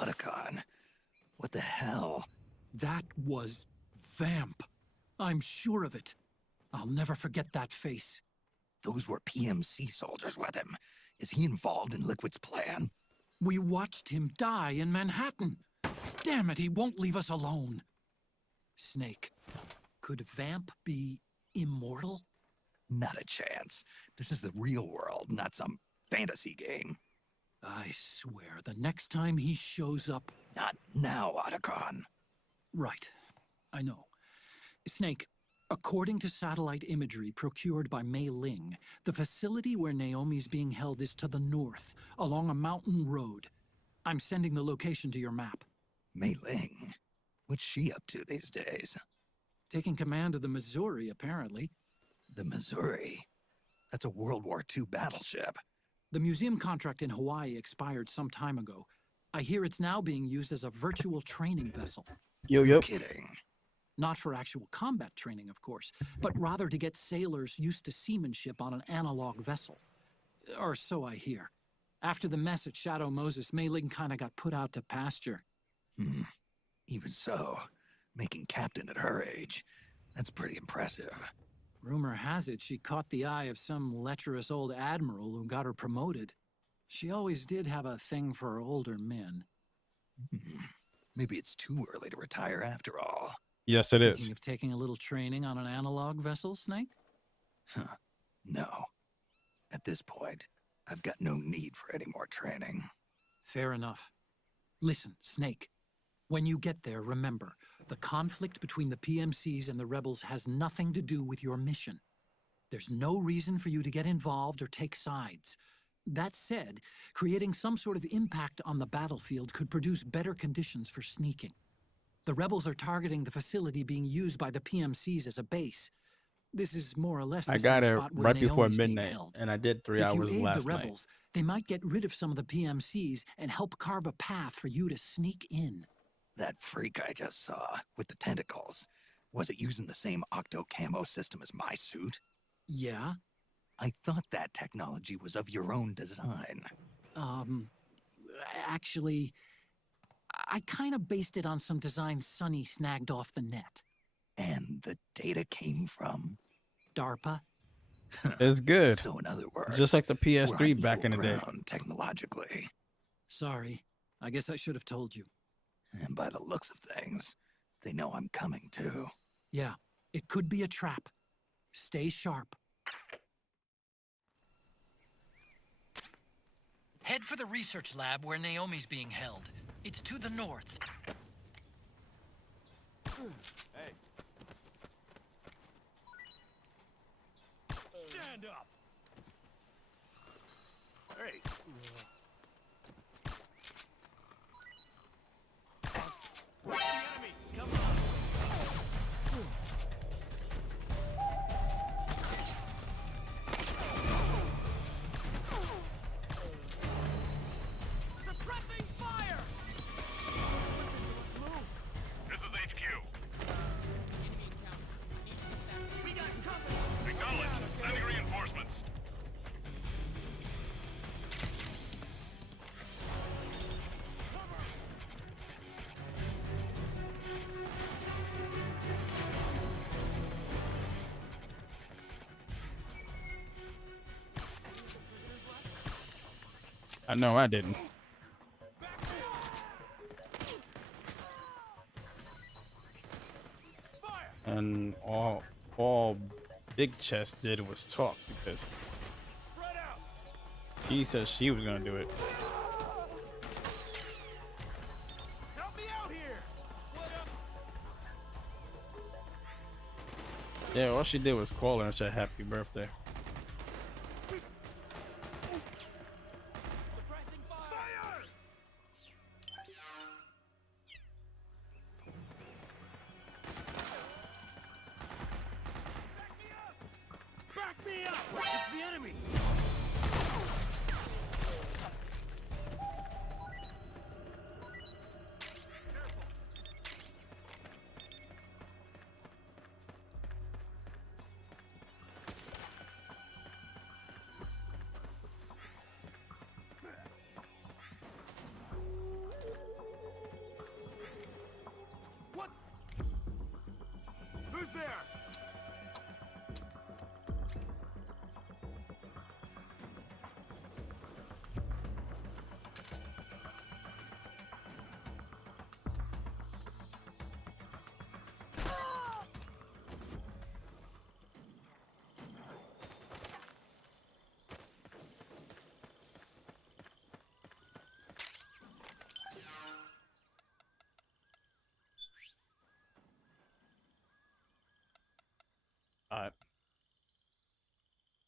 Otacon. What the hell? That was Vamp. I'm sure of it. I'll never forget that face. Those were PMC soldiers with him. Is he involved in Liquid's plan? We watched him die in Manhattan. Damn it, he won't leave us alone. Snake, could Vamp be immortal? Not a chance. This is the real world, not some fantasy game. I swear, the next time he shows up... Not now, Otacon. Right, I know. Snake, according to satellite imagery procured by Mei Ling, the facility where Naomi's being held is to the north, along a mountain road. I'm sending the location to your map. Mei Ling? What's she up to these days? Taking command of the Missouri, apparently. The Missouri? That's a World War II battleship. The museum contract in Hawaii expired some time ago. I hear it's now being used as a virtual training vessel. You're kidding. Not for actual combat training, of course, but rather to get sailors used to seamanship on an analog vessel. Or so I hear. After the mess at Shadow Moses, Mei Ling kinda got put out to pasture. Even so, making captain at her age, that's pretty impressive. Rumor has it she caught the eye of some lecherous old admiral who got her promoted. She always did have a thing for older men. Maybe it's too early to retire after all. Yes, it is. Thinking of taking a little training on an analog vessel, Snake? No. At this point, I've got no need for any more training. Fair enough. Listen, Snake. When you get there, remember, the conflict between the PMCs and the rebels has nothing to do with your mission. There's no reason for you to get involved or take sides. That said, creating some sort of impact on the battlefield could produce better conditions for sneaking. The rebels are targeting the facility being used by the PMCs as a base. This is more or less the I got same it spot where right before Naomi's being midnight, held. and I did 3 If hours you aid last the rebels, they might get rid of some of the PMCs and help carve a path for you to sneak in. That freak I just saw, with the tentacles, was it using the same octo-camo system as my suit? Yeah? I thought that technology was of your own design. Actually, I kind of based it on some designs Sonny snagged off the net. And the data came from? DARPA? night. It's good. So in other words, Just like the we're PS3 on back in the equal day. ground technologically. Sorry. I guess I should have told you. And by the looks of things, they know I'm coming too. Yeah, it could be a trap. Stay sharp. Head for the research lab where Naomi's being held. It's to the north. Hey. Stand up. Hey. Where's the enemy? Come on. Suppressing fire! Let's move. This is HQ. We got company. Acknowledge. Sending reinforcements. I know I didn't. And all Big Chest did was talk because Spread out. he said she was gonna do it. Help me out here. Split up. Yeah, all she did was call her and say happy birthday. Suppressing fire. Back me up. It's the enemy.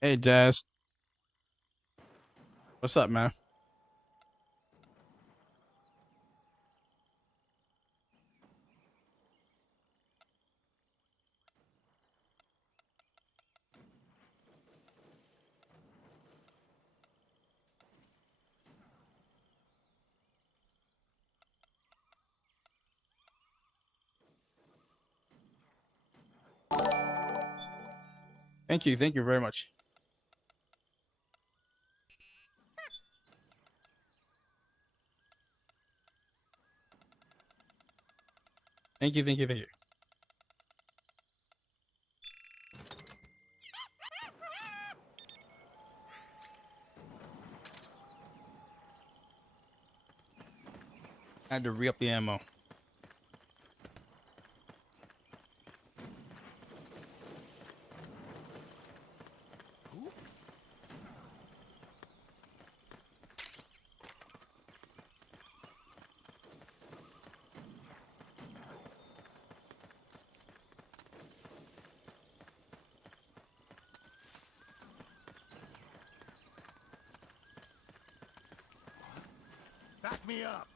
Hey, Jazz. What's up, man? Thank you. Thank you very much. Thank you. Thank you. Thank you. I had to re-up the ammo. Back me up.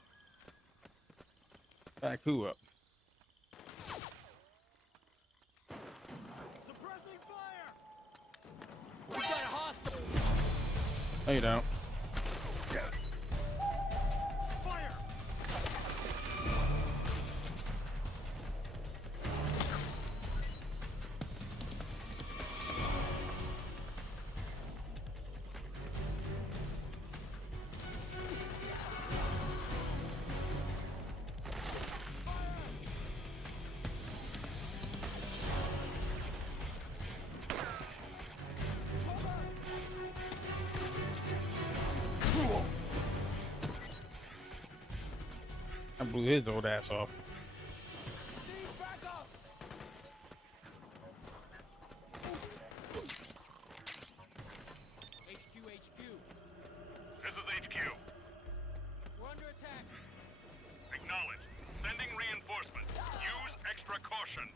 Back who up? Suppressing fire. We got a hostile. No, you don't. Fire. I blew his old ass off. Steve, back up. HQ. This is HQ. We're under attack. Acknowledged. Sending reinforcements. Use extra caution.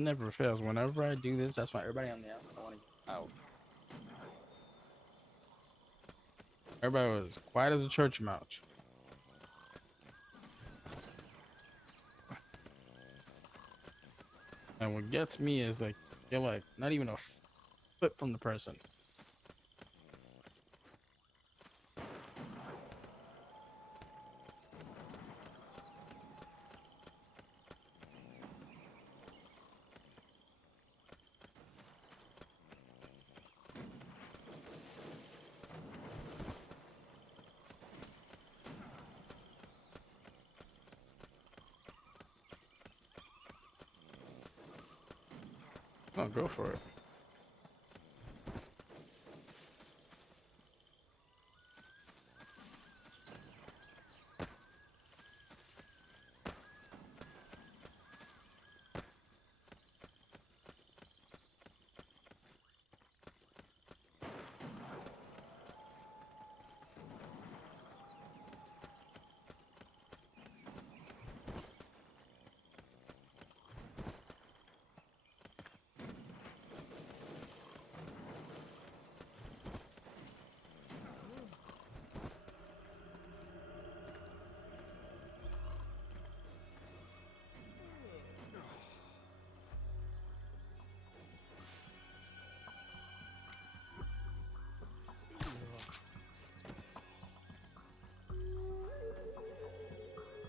It never fails. Whenever I do this, that's why everybody on the app, I want to get out. Everybody was quiet as a church mouse. And what gets me is like, you're like not even a foot from the person. Oh, go for it.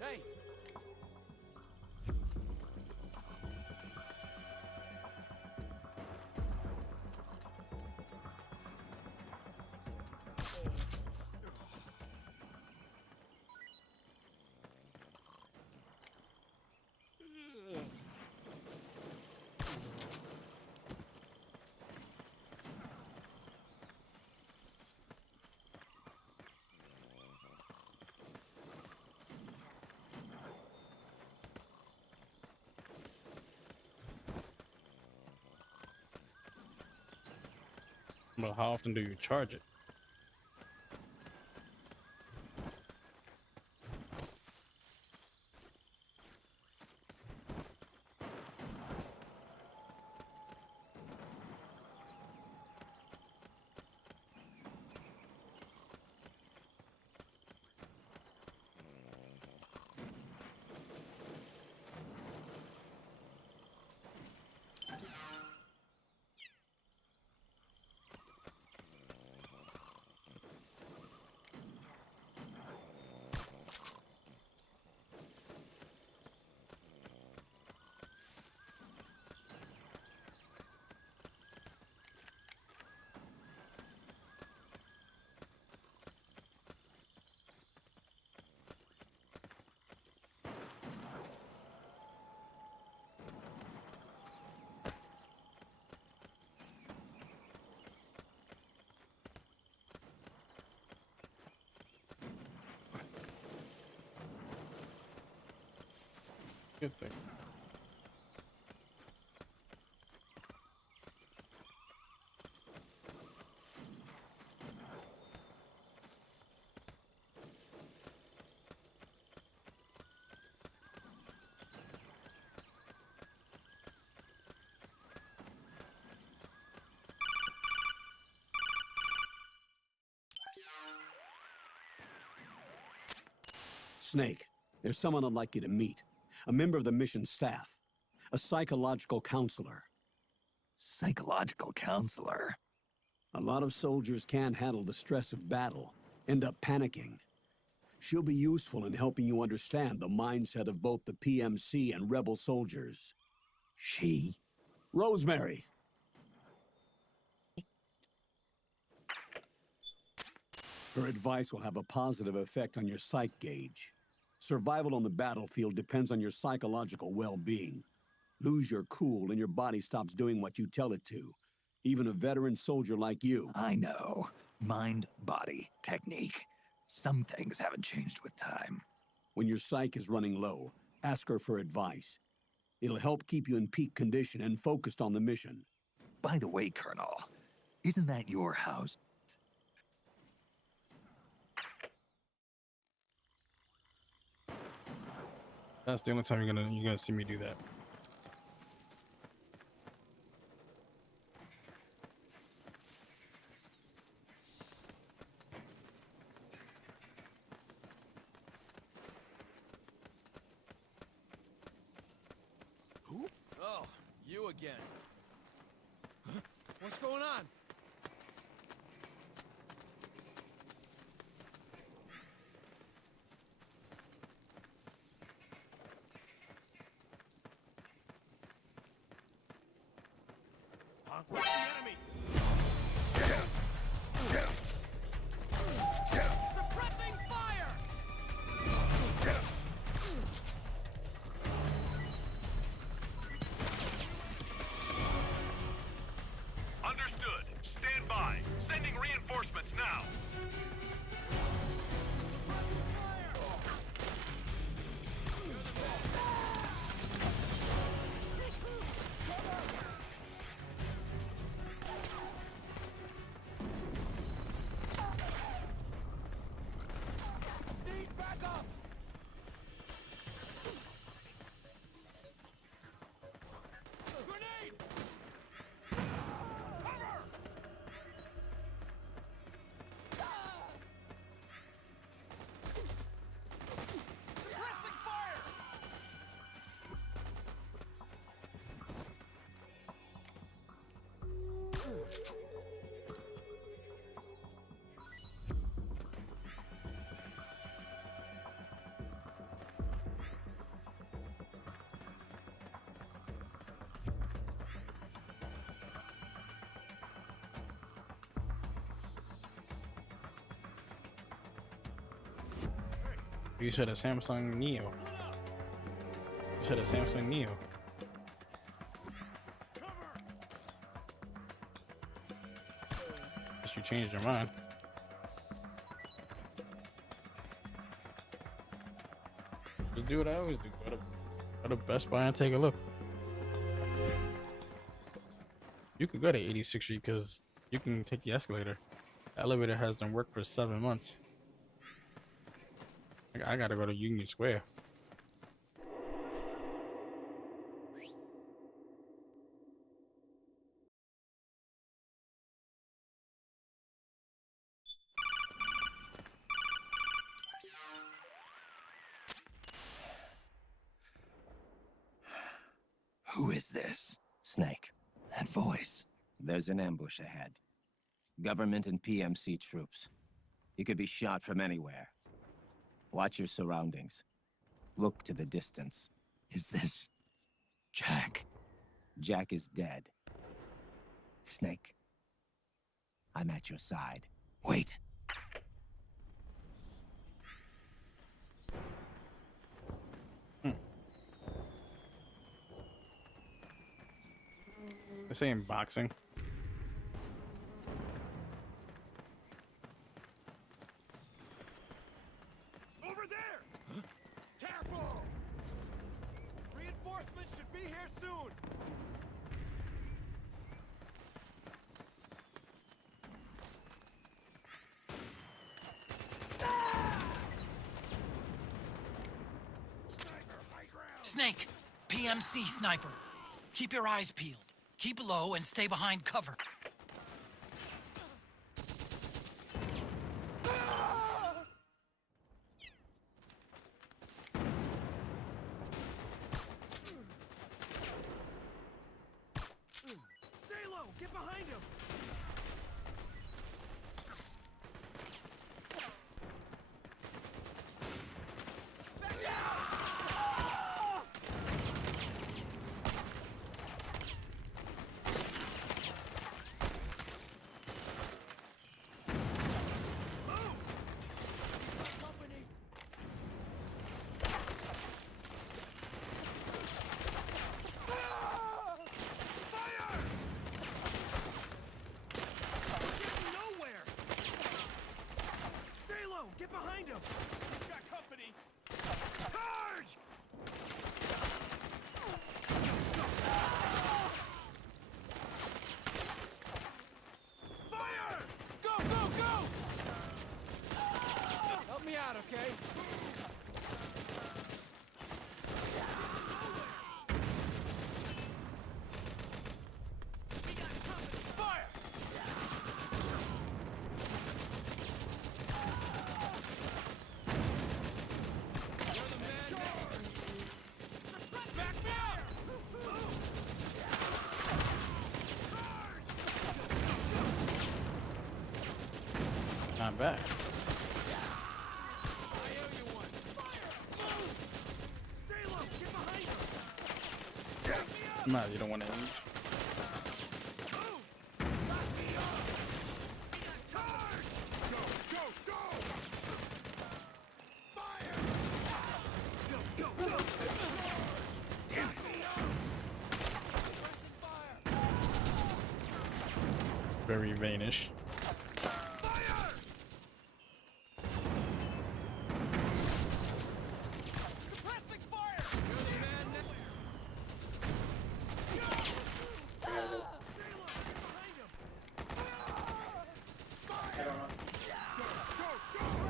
Hey! Well, how often do you charge it? Good thing. Snake, there's someone I'd like you to meet. A member of the mission staff. A psychological counselor. Psychological counselor? A lot of soldiers can't handle the stress of battle, end up panicking. She'll be useful in helping you understand the mindset of both the PMC and rebel soldiers. She? Rosemary! Her advice will have a positive effect on your psych gauge. Survival on the battlefield depends on your psychological well-being. Lose your cool and your body stops doing what you tell it to. Even a veteran soldier like you. I know. Mind, body, technique. Some things haven't changed with time. When your psyche is running low, ask her for advice. It'll help keep you in peak condition and focused on the mission. By the way, Colonel, isn't that your house? That's the only time you're gonna see me do that. again. Huh? What's going on? Huh? Where's the enemy? Suppressing fire! Understood. Stand by. Sending reinforcements now. Need backup! Grenade! Cover! Suppressing fire! You should have Samsung Neo. You should have Samsung Neo. Guess you changed your mind. Just do what I always do. Go to Best Buy and take a look. You could go to 86th Street because you can take the escalator. The elevator hasn't worked for 7 months. I gotta go to Union Square. Who is this? Snake, That voice. there's an ambush ahead. Government and PMC troops. You could be shot from anywhere. Watch your surroundings. Look to the distance. Is this Jack? Jack is dead. Snake, I'm at your side. Wait. This ain't boxing. Over there! Huh? Careful! Reinforcements should be here soon! Sniper, high ground! Snake, PMC sniper. Keep your eyes peeled. Keep low and stay behind cover. Stay low! Get behind him! Company! Fire! Getting nowhere! Stay low! Get behind him! He's got company! Charge! Fire! Go, go, go! Help me out, okay? We got company! Fire! You're the man now. Back me up! not bad. Nah, you don't want to age. Very vainish.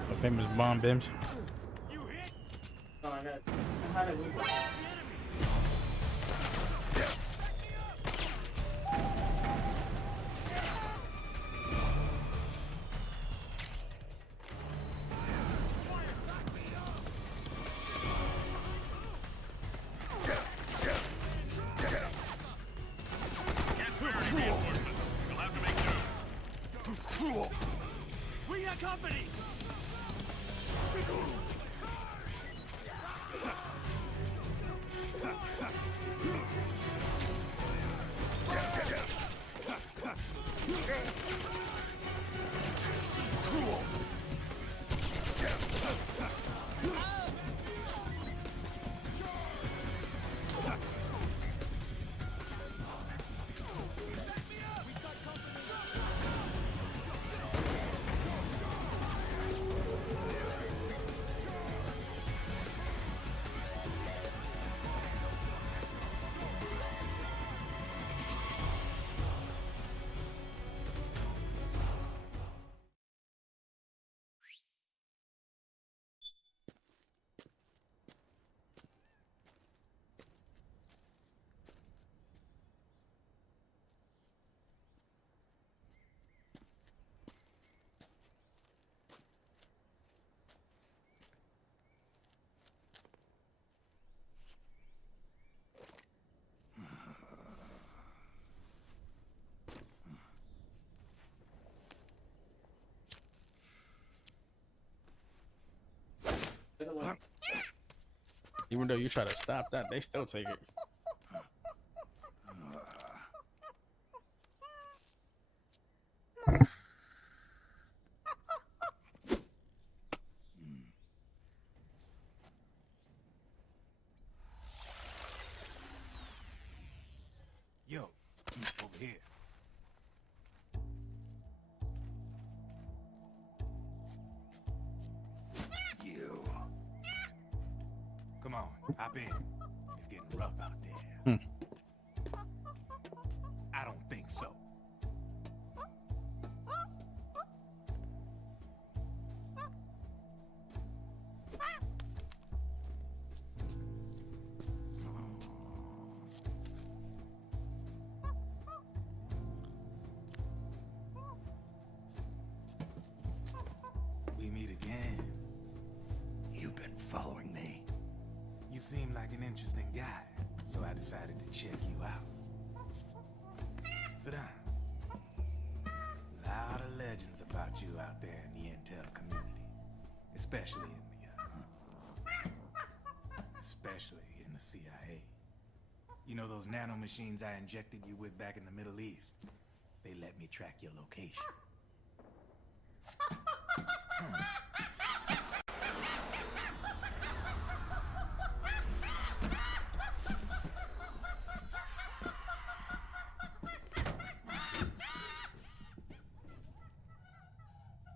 The famous bomb bims. We got company! Even though you try to stop that, they still take it. Yo, over here. You. Come on, hop in. It's getting rough out there. I don't think so. We meet again. You've been following me. You seem like an interesting guy, so I decided to check you out. Sit down. A lot of legends about you out there in the intel community, especially in the CIA. You know those nanomachines I injected you with back in the Middle East? They let me track your location.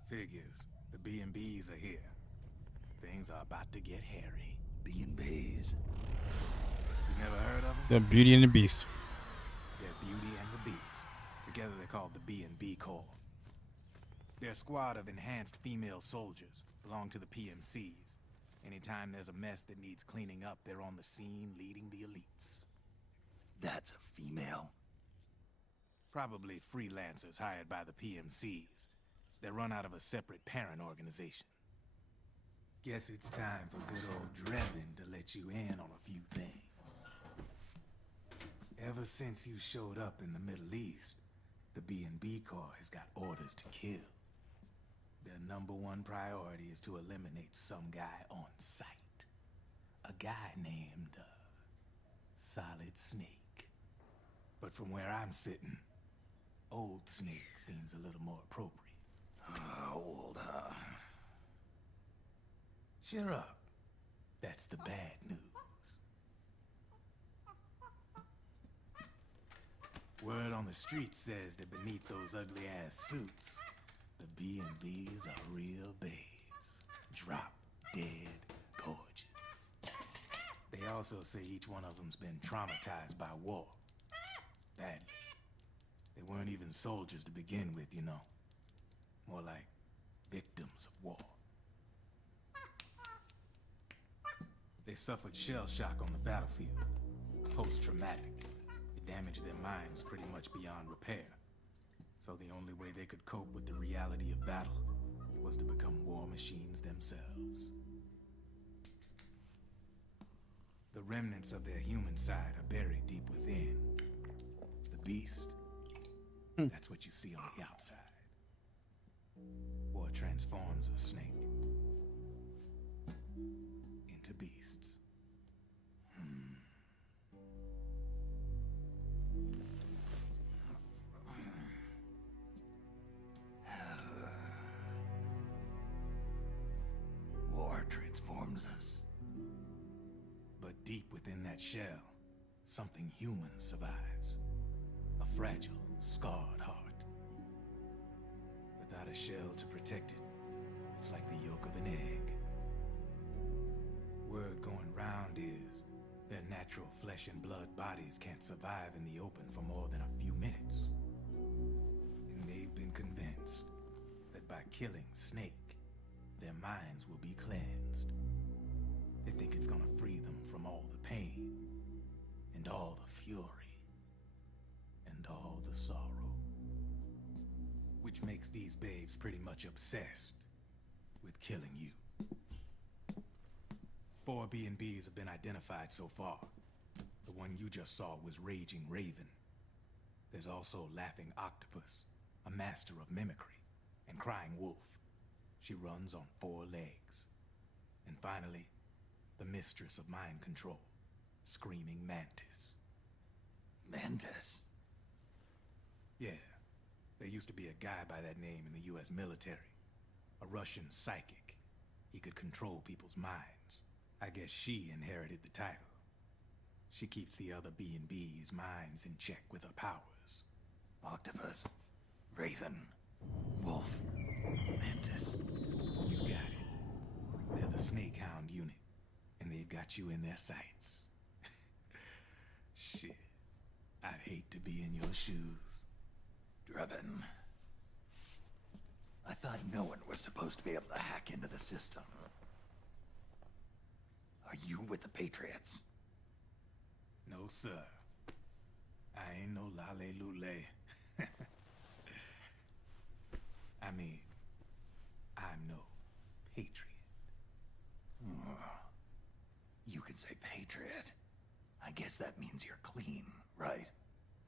Figures. The B&Bs are here. Things are about to get hairy. B&Bs. You never heard of them? The Beauty and the Beast. They're Beauty and the Beast. Together they're called the B&B Corps. They're a squad of enhanced female soldiers, belong to the PMCs. Anytime there's a mess that needs cleaning up, they're on the scene leading the elites. That's a female. Probably freelancers hired by the PMCs. They're run out of a separate parent organization. Guess it's time for good old Drebin to let you in on a few things. Ever since you showed up in the Middle East, the B&B Corps has got orders to kill. Their #1 priority is to eliminate some guy on sight. A guy named, Solid Snake. But from where I'm sitting, Old Snake seems a little more appropriate. Old, huh? Cheer up. That's the bad news. Word on the street says that beneath those ugly-ass suits, the B&Bs are real babes. Drop dead gorgeous. They also say each one of them's been traumatized by war. Badly. They weren't even soldiers to begin with, you know. More like victims of war. They suffered shell shock on the battlefield. Post-traumatic. It damaged their minds pretty much beyond repair. So the only way they could cope with the reality of battle was to become war machines themselves. The remnants of their human side are buried deep within. The beast, that's what you see on the outside. War transforms a snake into beasts. War transforms us. But deep within that shell, something human survives. A fragile, scarred heart. Without a shell to protect it, it's like the yolk of an egg. Word going round is their natural flesh and blood bodies can't survive in the open for more than a few minutes. And they've been convinced that by killing Snake, their minds will be cleansed. They think it's gonna free them from all the pain, and all the fury, and all the sorrow. Which makes these babes pretty much obsessed with killing you. 4 B&Bs have been identified so far. The one you just saw was Raging Raven. There's also Laughing Octopus, a master of mimicry, and Crying Wolf. She runs on 4 legs. And finally, the mistress of mind control, Screaming Mantis. Mantis? Yeah, there used to be a guy by that name in the US military. A Russian psychic. He could control people's minds. I guess she inherited the title. She keeps the other B&B's minds in check with her powers. Octopus, Raven, Wolf, Mantis. You got it. They're the Snake Hound unit, and they've got you in their sights. Shit. I'd hate to be in your shoes. Drebin. I thought no one was supposed to be able to hack into the system. Are you with the Patriots? No, sir. I ain't no lale-lule. I mean, I'm no patriot. You can say Patriot. I guess that means you're clean, right?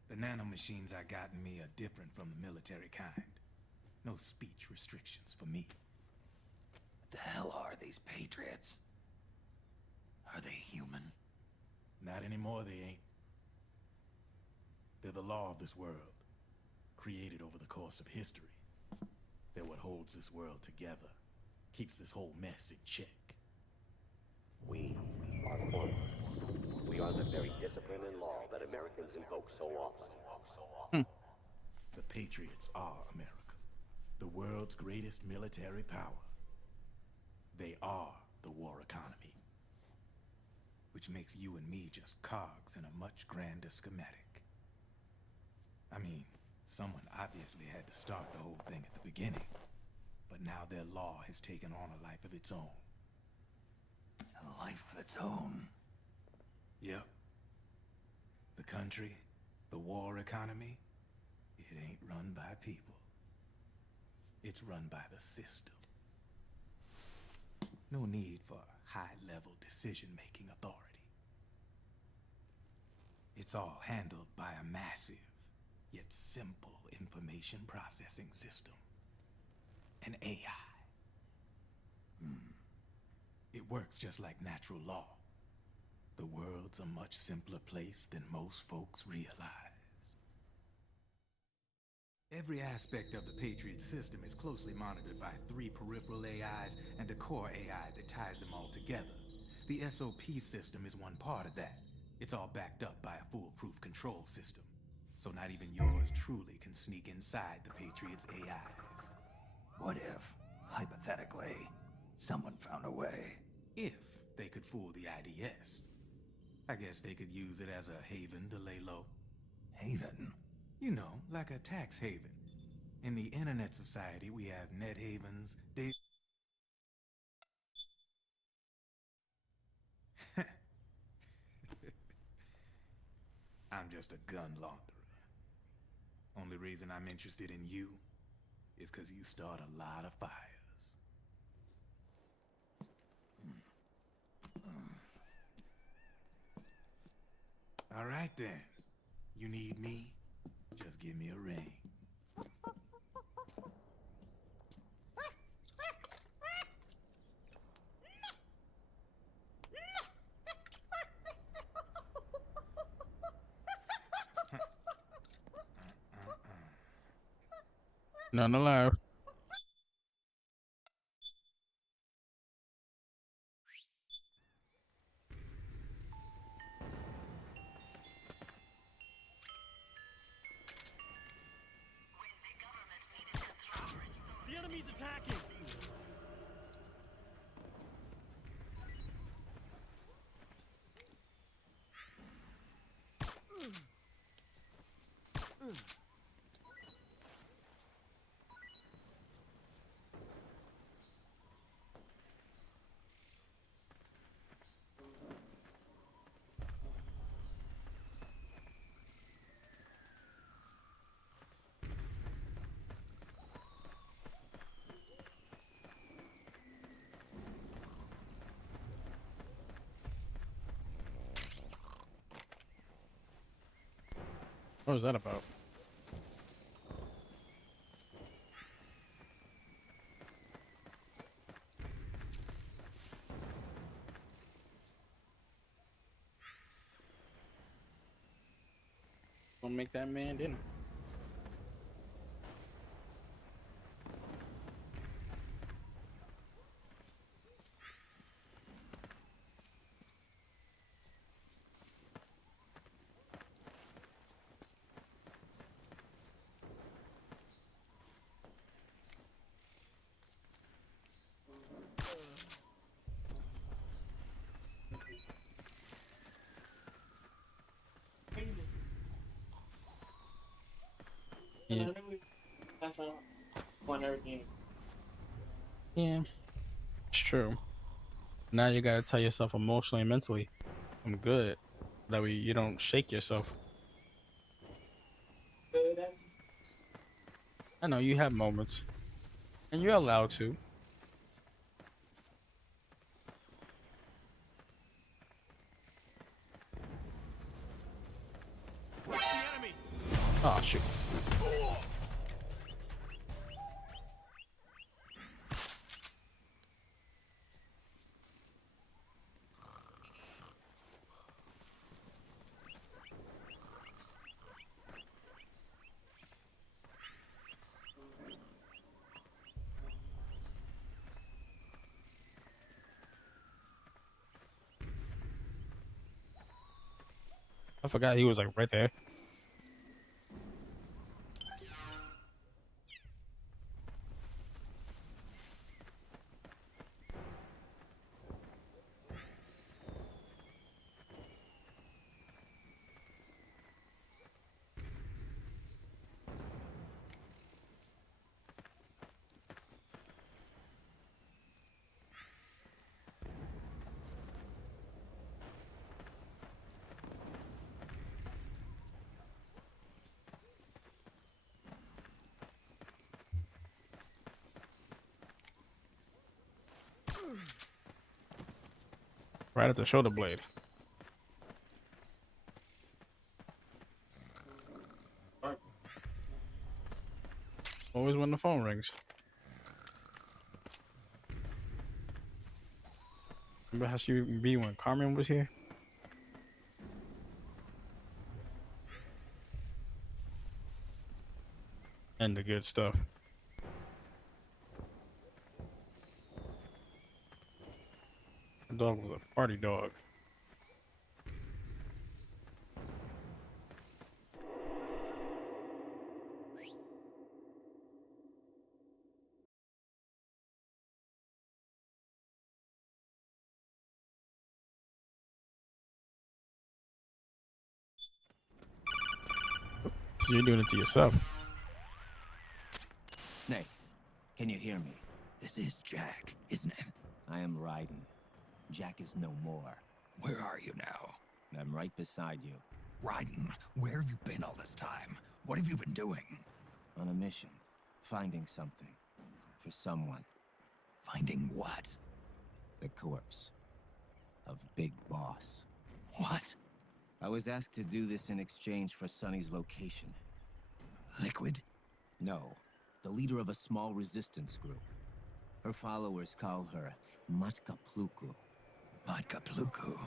The nanomachines I got in me are different from the military kind. No speech restrictions for me. What the hell are these Patriots? Are they human? Not anymore, they ain't. They're the law of this world, created over the course of history. They're what holds this world together, keeps this whole mess in check. We are the one. We are the very discipline and law that Americans invoke so often. The Patriots are America, the world's greatest military power. They are the war economy, which makes you and me just cogs in a much grander schematic. I mean, someone obviously had to start the whole thing at the beginning, but now their law has taken on a life of its own. A life of its own. Yep. The country, the war economy, it ain't run by people. It's run by the system. No need for high-level decision-making authority. It's all handled by a massive, yet simple information processing system. An AI. It works just like natural law. The world's a much simpler place than most folks realize. Every aspect of the Patriot system is closely monitored by 3 peripheral AIs and a core AI that ties them all together. The SOP system is one part of that. It's all backed up by a foolproof control system. So not even yours truly can sneak inside the Patriots' AIs. What if, hypothetically, someone found a way? If they could fool the IDS. I guess they could use it as a haven to lay low. Haven? You know, like a tax haven. In the internet society, we have net havens, I'm just a gun launderer. Only reason I'm interested in you is because you start a lot of fires. All right then. You need me? Just give me a ring. None alive. The enemy's attacking! What was that about? Gonna make that man dinner. Yeah. Yeah, it's true. Now you gotta tell yourself emotionally and mentally, I'm good. That way you don't shake yourself. I know you have moments, and you're allowed to. Where's the enemy? Oh shoot. I forgot he was like right there. Right at the shoulder blade. Always when the phone rings. Remember how she would be when Carmen was here? And the good stuff. The dog was a party dog. So you're doing it to yourself. Snake, can you hear me? This is Jack, isn't it? I am Raiden. Jack is no more. Where are you now? I'm right beside you. Raiden, where have you been all this time? What have you been doing? On a mission. Finding something. For someone. Finding what? The corpse. Of Big Boss. What? I was asked to do this in exchange for Sonny's location. Liquid? No. The leader of a small resistance group. Her followers call her Matka Pluku. Matka Pluku.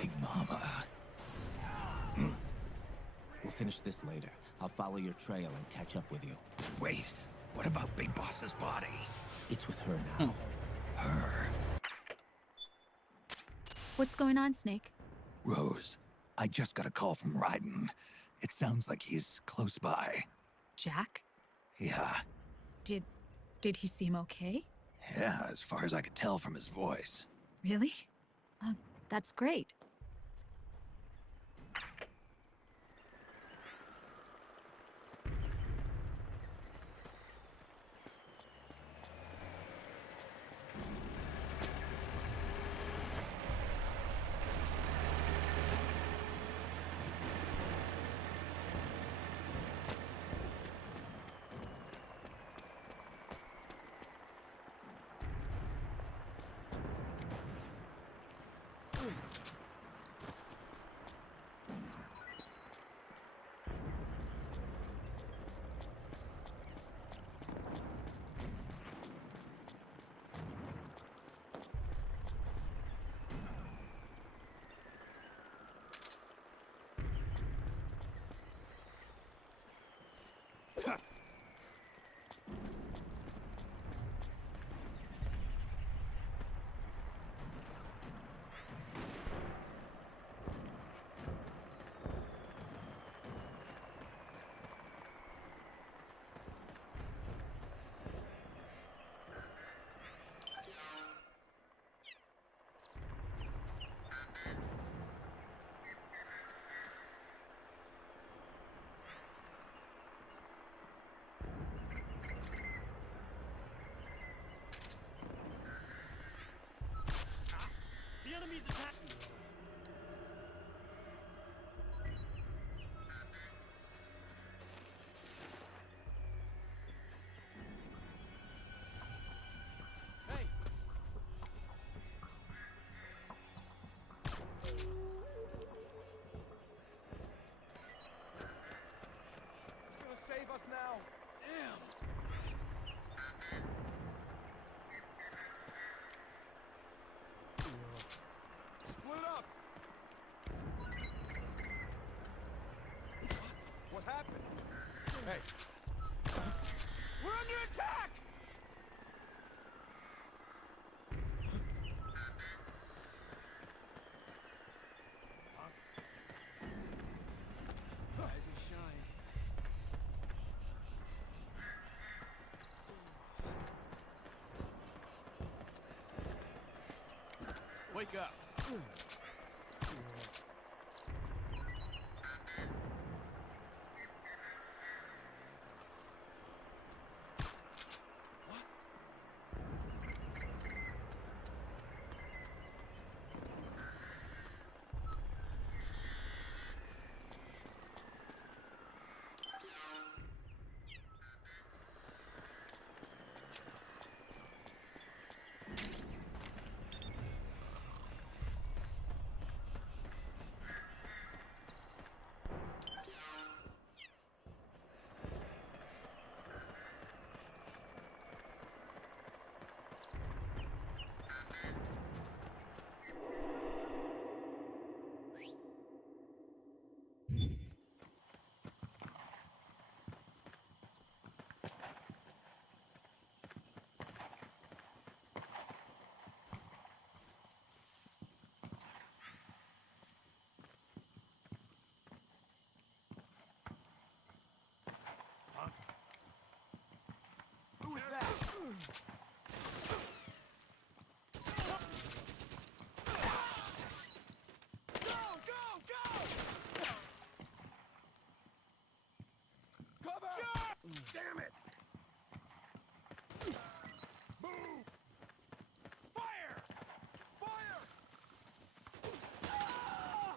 Big Mama. We'll finish this later. I'll follow your trail and catch up with you. Wait, what about Big Boss's body? It's with her now. Her. What's going on, Snake? Rose, I just got a call from Raiden. It sounds like he's close by. Jack? Yeah, Did he seem okay? yeah, as far as I could tell from his voice. Really? That's great. The enemy's attacking! Hey! It's gonna save us now! Damn! Split up! What happened? Hey! We're under attack! Rising shine. Wake up! Go, go, go! Cover! Damn it! Move! Fire! Fire! Ah!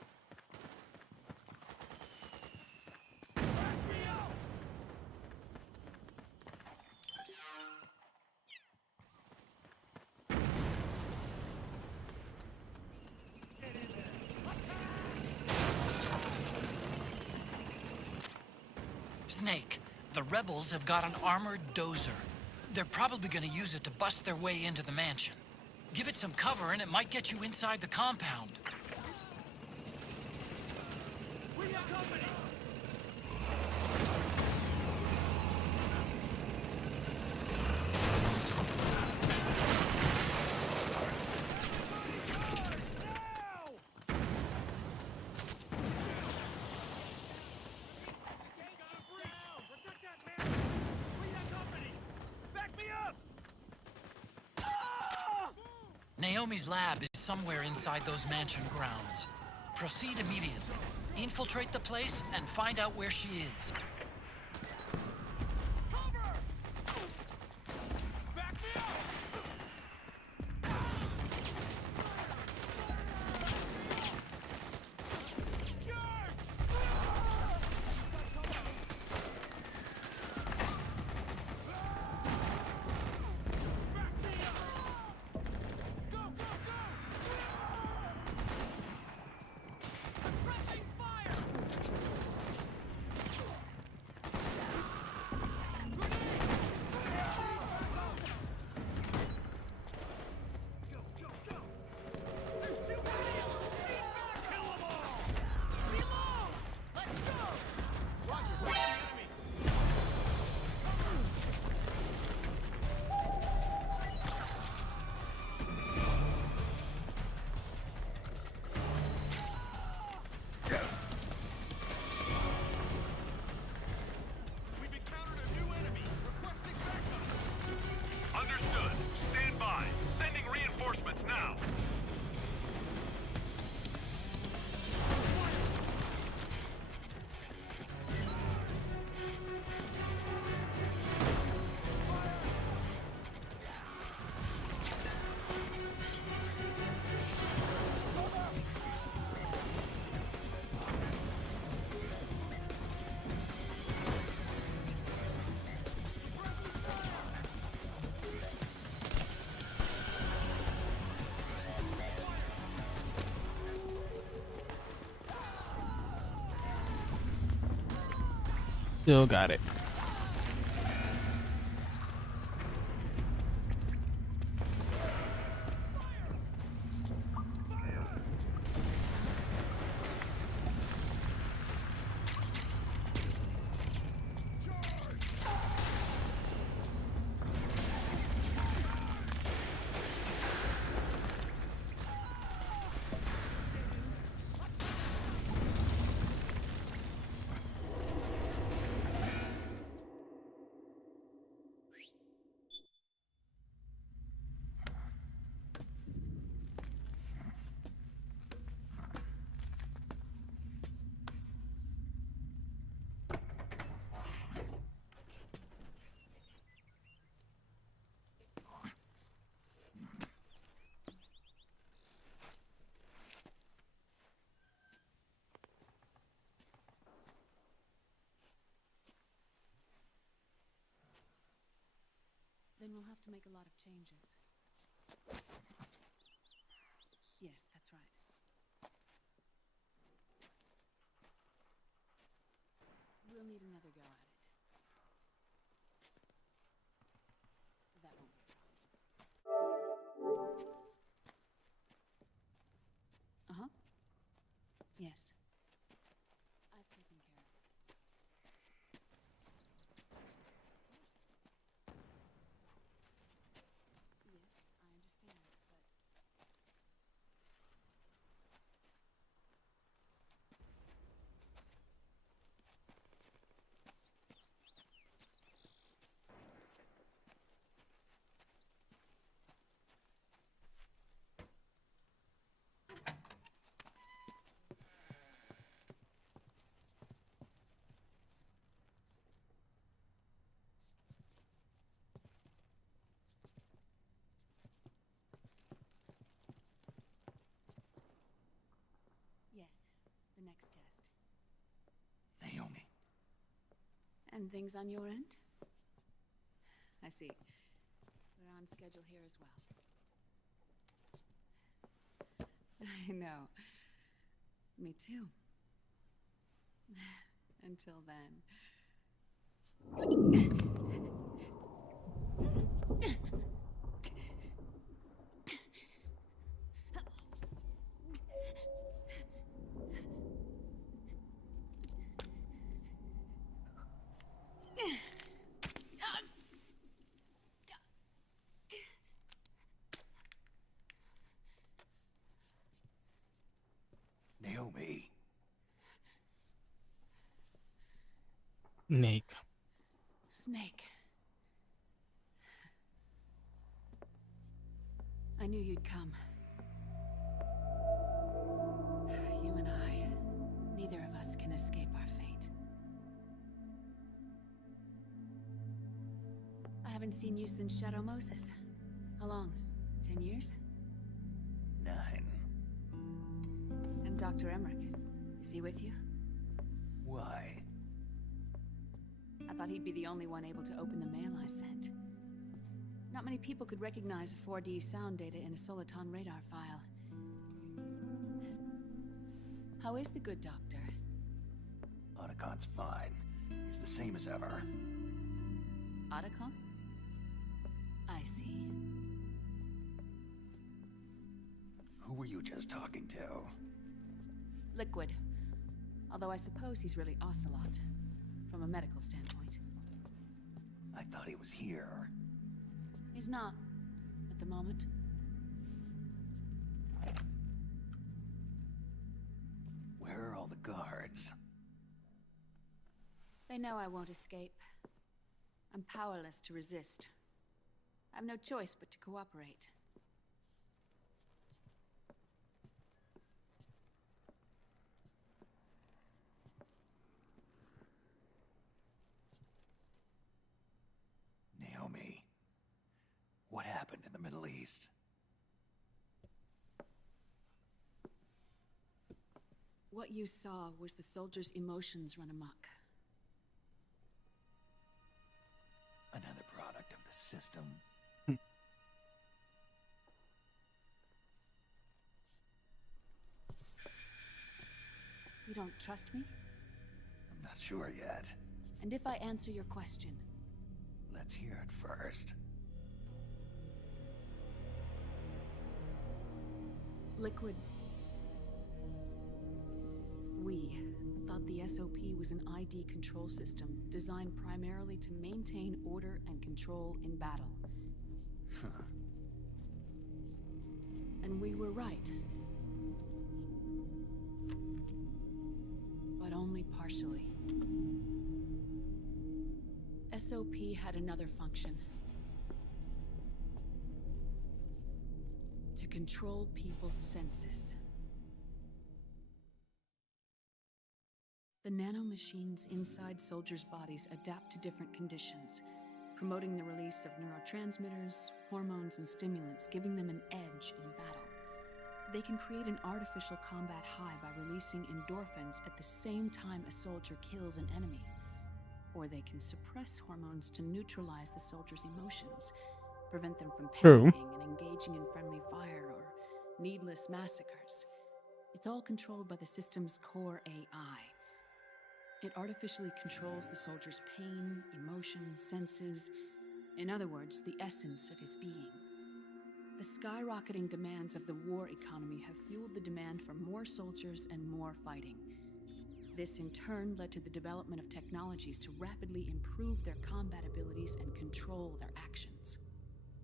Back me up! Snake, the rebels have got an armored dozer. They're probably gonna use it to bust their way into the mansion. Give it some cover and it might get you inside the compound. We got company! Naomi's lab is somewhere inside those mansion grounds. Proceed immediately. Infiltrate the place and find out where she is. Back me up! Still got it. Then we'll have to make a lot of changes. Yes, that's right. We'll need another go at it. That won't be a problem. Uh-huh. Yes. I've taken care of it. Yes, I understand, but... And things on your end? I see. We're on schedule here as well. I know. Me too. Until then. Naomi. Snake. Snake. I knew you'd come. You and I, neither of us can escape our fate. I haven't seen you since Shadow Moses. How long? 10 years? 9. And Dr. Emmerich, is he with you? Why? I thought he'd be the only one able to open the mail I sent. Not many people could recognize 4D sound data in a Soliton radar file. How is the good doctor? Otacon's fine. He's the same as ever. Otacon? I see. Who were you just talking to? Liquid. Although I suppose he's really Ocelot, from a medical standpoint. I thought he was here. He's not, at the moment. Where are all the guards? They know I won't escape. I'm powerless to resist. I have no choice but to cooperate. Naomi. What happened in the Middle East? What you saw was the soldiers' emotions run amok. Another product of the system. You don't trust me? I'm not sure yet. And if I answer your question? Let's hear it first. Liquid. We thought the SOP was an ID control system designed primarily to maintain order and control in battle. And we were right. But only partially. SOP had another function. To control people's senses. The nanomachines inside soldiers' bodies adapt to different conditions, promoting the release of neurotransmitters, hormones, and stimulants, giving them an edge in battle. They can create an artificial combat high by releasing endorphins at the same time a soldier kills an enemy. Or they can suppress hormones to neutralize the soldier's emotions, prevent them from True. panicking and engaging in friendly fire or needless massacres. It's all controlled by the system's core AI. It artificially controls the soldier's pain, emotion, senses, in other words, the essence of his being. The skyrocketing demands of the war economy have fueled the demand for more soldiers and more fighting. This in turn led to the development of technologies to rapidly improve their combat abilities and control their actions.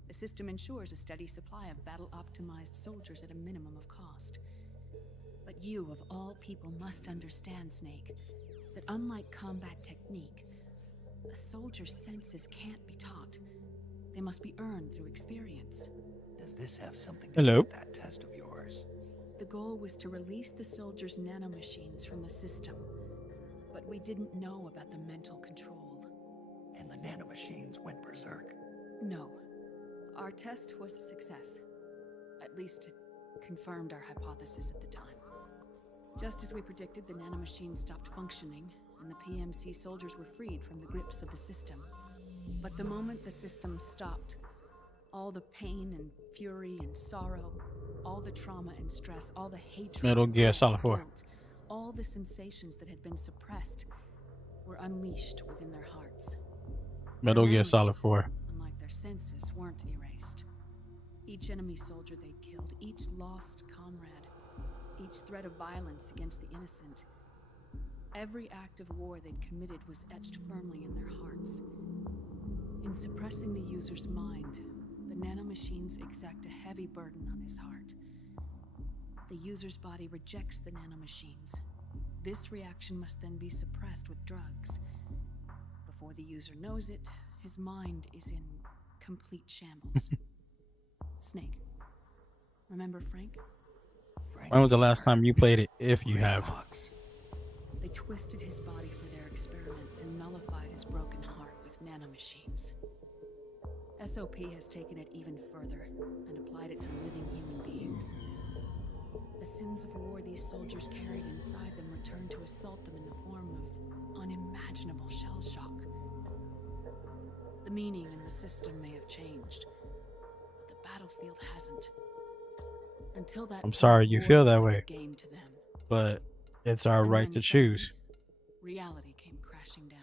The system ensures a steady supply of battle-optimized soldiers at a minimum of cost. But you, of all people, must understand, Snake, that unlike combat technique, a soldier's senses can't be taught. They must be earned through experience. Does this have something to Hello? do with that test of yours? The goal was to release the soldiers' nanomachines from the system, but we didn't know about the mental control. And the nanomachines went berserk? No. Our test was a success. At least it confirmed our hypothesis at the time. Just as we predicted, the nanomachines stopped functioning, and the PMC soldiers were freed from the grips of the system. But the moment the system stopped, all the pain and fury and sorrow, all the trauma and stress, all the hatred, Metal Gear dread, Solid 4. guilt, all the sensations that had been suppressed were unleashed within their hearts. Metal Gear Memories, Solid 4. unlike their senses, weren't erased. Each enemy soldier they'd killed, each lost comrade, each threat of violence against the innocent, every act of war they'd committed was etched firmly in their hearts. In suppressing the user's mind, the nanomachines exact a heavy burden on his heart. The user's body rejects the nanomachines. This reaction must then be suppressed with drugs. Before the user knows it, his mind is in complete shambles. Snake. Remember Frank? When was the last time you played it, if you have? They twisted his body for their experiments and nullified his broken heart with nanomachines. SOP has taken it even further and applied it to living human beings. The sins of war these soldiers carried inside them return to assault them in the form of unimaginable shell shock. The meaning in the system may have changed, but the battlefield hasn't. Until that I'm sorry you war feel was that like a way, game to them. but it's our And right then to choose. suddenly, reality came crashing down.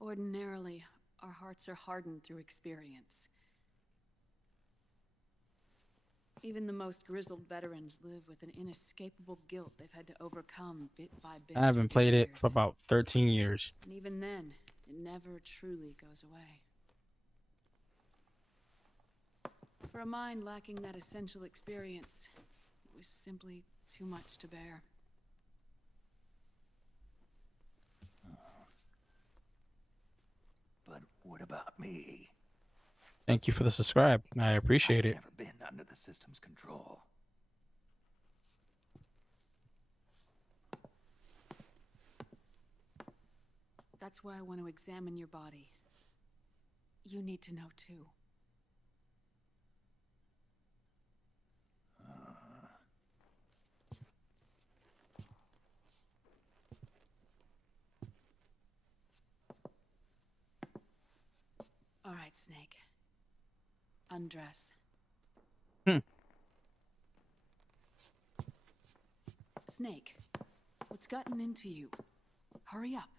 Ordinarily, our hearts are hardened through experience. Even the most grizzled veterans live with an inescapable guilt they've had to overcome bit by bit. I haven't through the played it years. for about 13 years. And even then, it never truly goes away. For a mind lacking that essential experience, it was simply too much to bear. But what about me? Thank you for the subscribe. I appreciate I've it. never been under the system's control. That's why I want to examine your body. You need to know too. All right, Snake. Undress. Snake, what's gotten into you? Hurry up.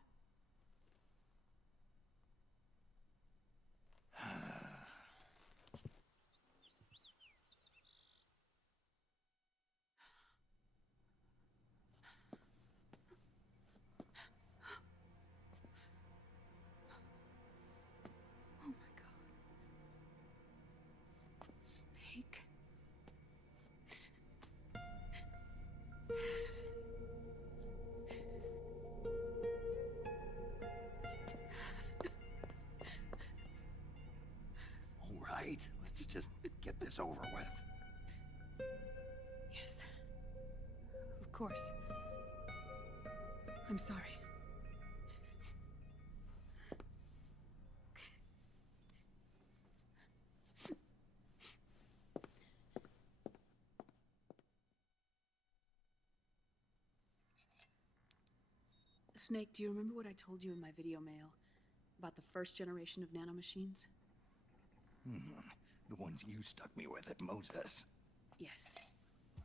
Oh my God. Snake. All right, let's just get this over with. Yes. Of course. I'm sorry. Snake, do you remember what I told you in my video mail about the first generation of nanomachines? The ones you stuck me with at Moses. Yes.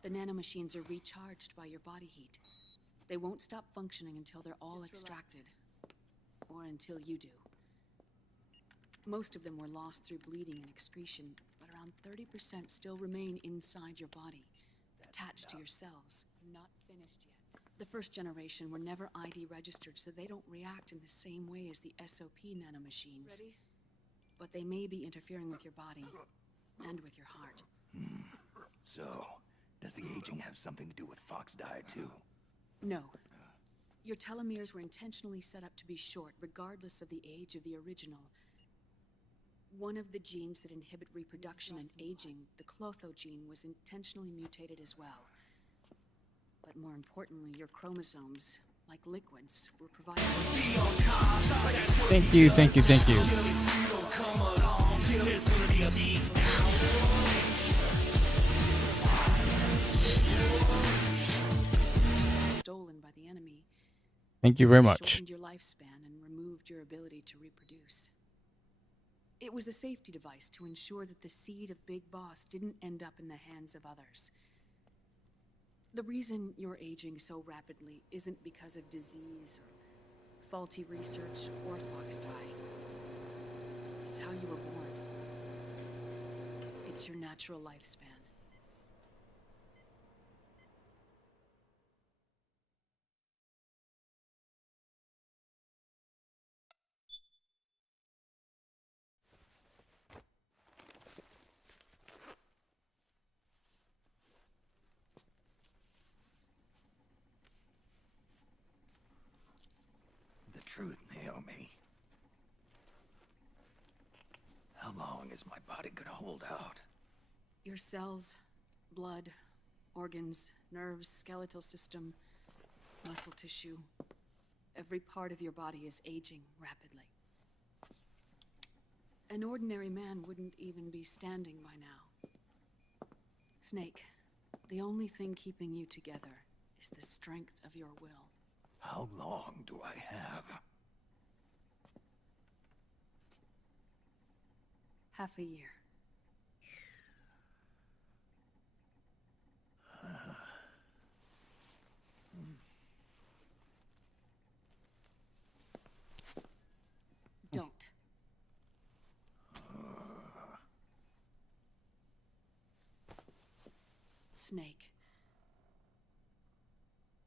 The nanomachines are recharged by your body heat. They won't stop functioning until they're all extracted. Or until you do. Most of them were lost through bleeding and excretion, but around 30% still remain inside your body, attached to your cells. Not finished yet. The first generation were never ID registered, so they don't react in the same way as the SOP nanomachines. Ready? But they may be interfering with your body and with your heart. So, does the aging have something to do with Fox diet too? No. Your telomeres were intentionally set up to be short, regardless of the age of the original. One of the genes that inhibit reproduction and aging, the clotho gene, was intentionally mutated as well. But more importantly, your chromosomes, like liquids, were provided. Thank you, thank you, thank you. Stolen by the enemy. Thank you very much. Shortened your lifespan and removed your ability to reproduce. It was a safety device to ensure that the seed of Big Boss didn't end up in the hands of others. The reason you're aging so rapidly isn't because of disease or faulty research or fox dye. It's how you were born. It's your natural lifespan. The truth, Naomi. How long is my body gonna hold out? Your cells, blood, organs, nerves, skeletal system, muscle tissue. Every part of your body is aging rapidly. An ordinary man wouldn't even be standing by now. Snake, the only thing keeping you together is the strength of your will. How long do I have? Half a year. Don't. Snake.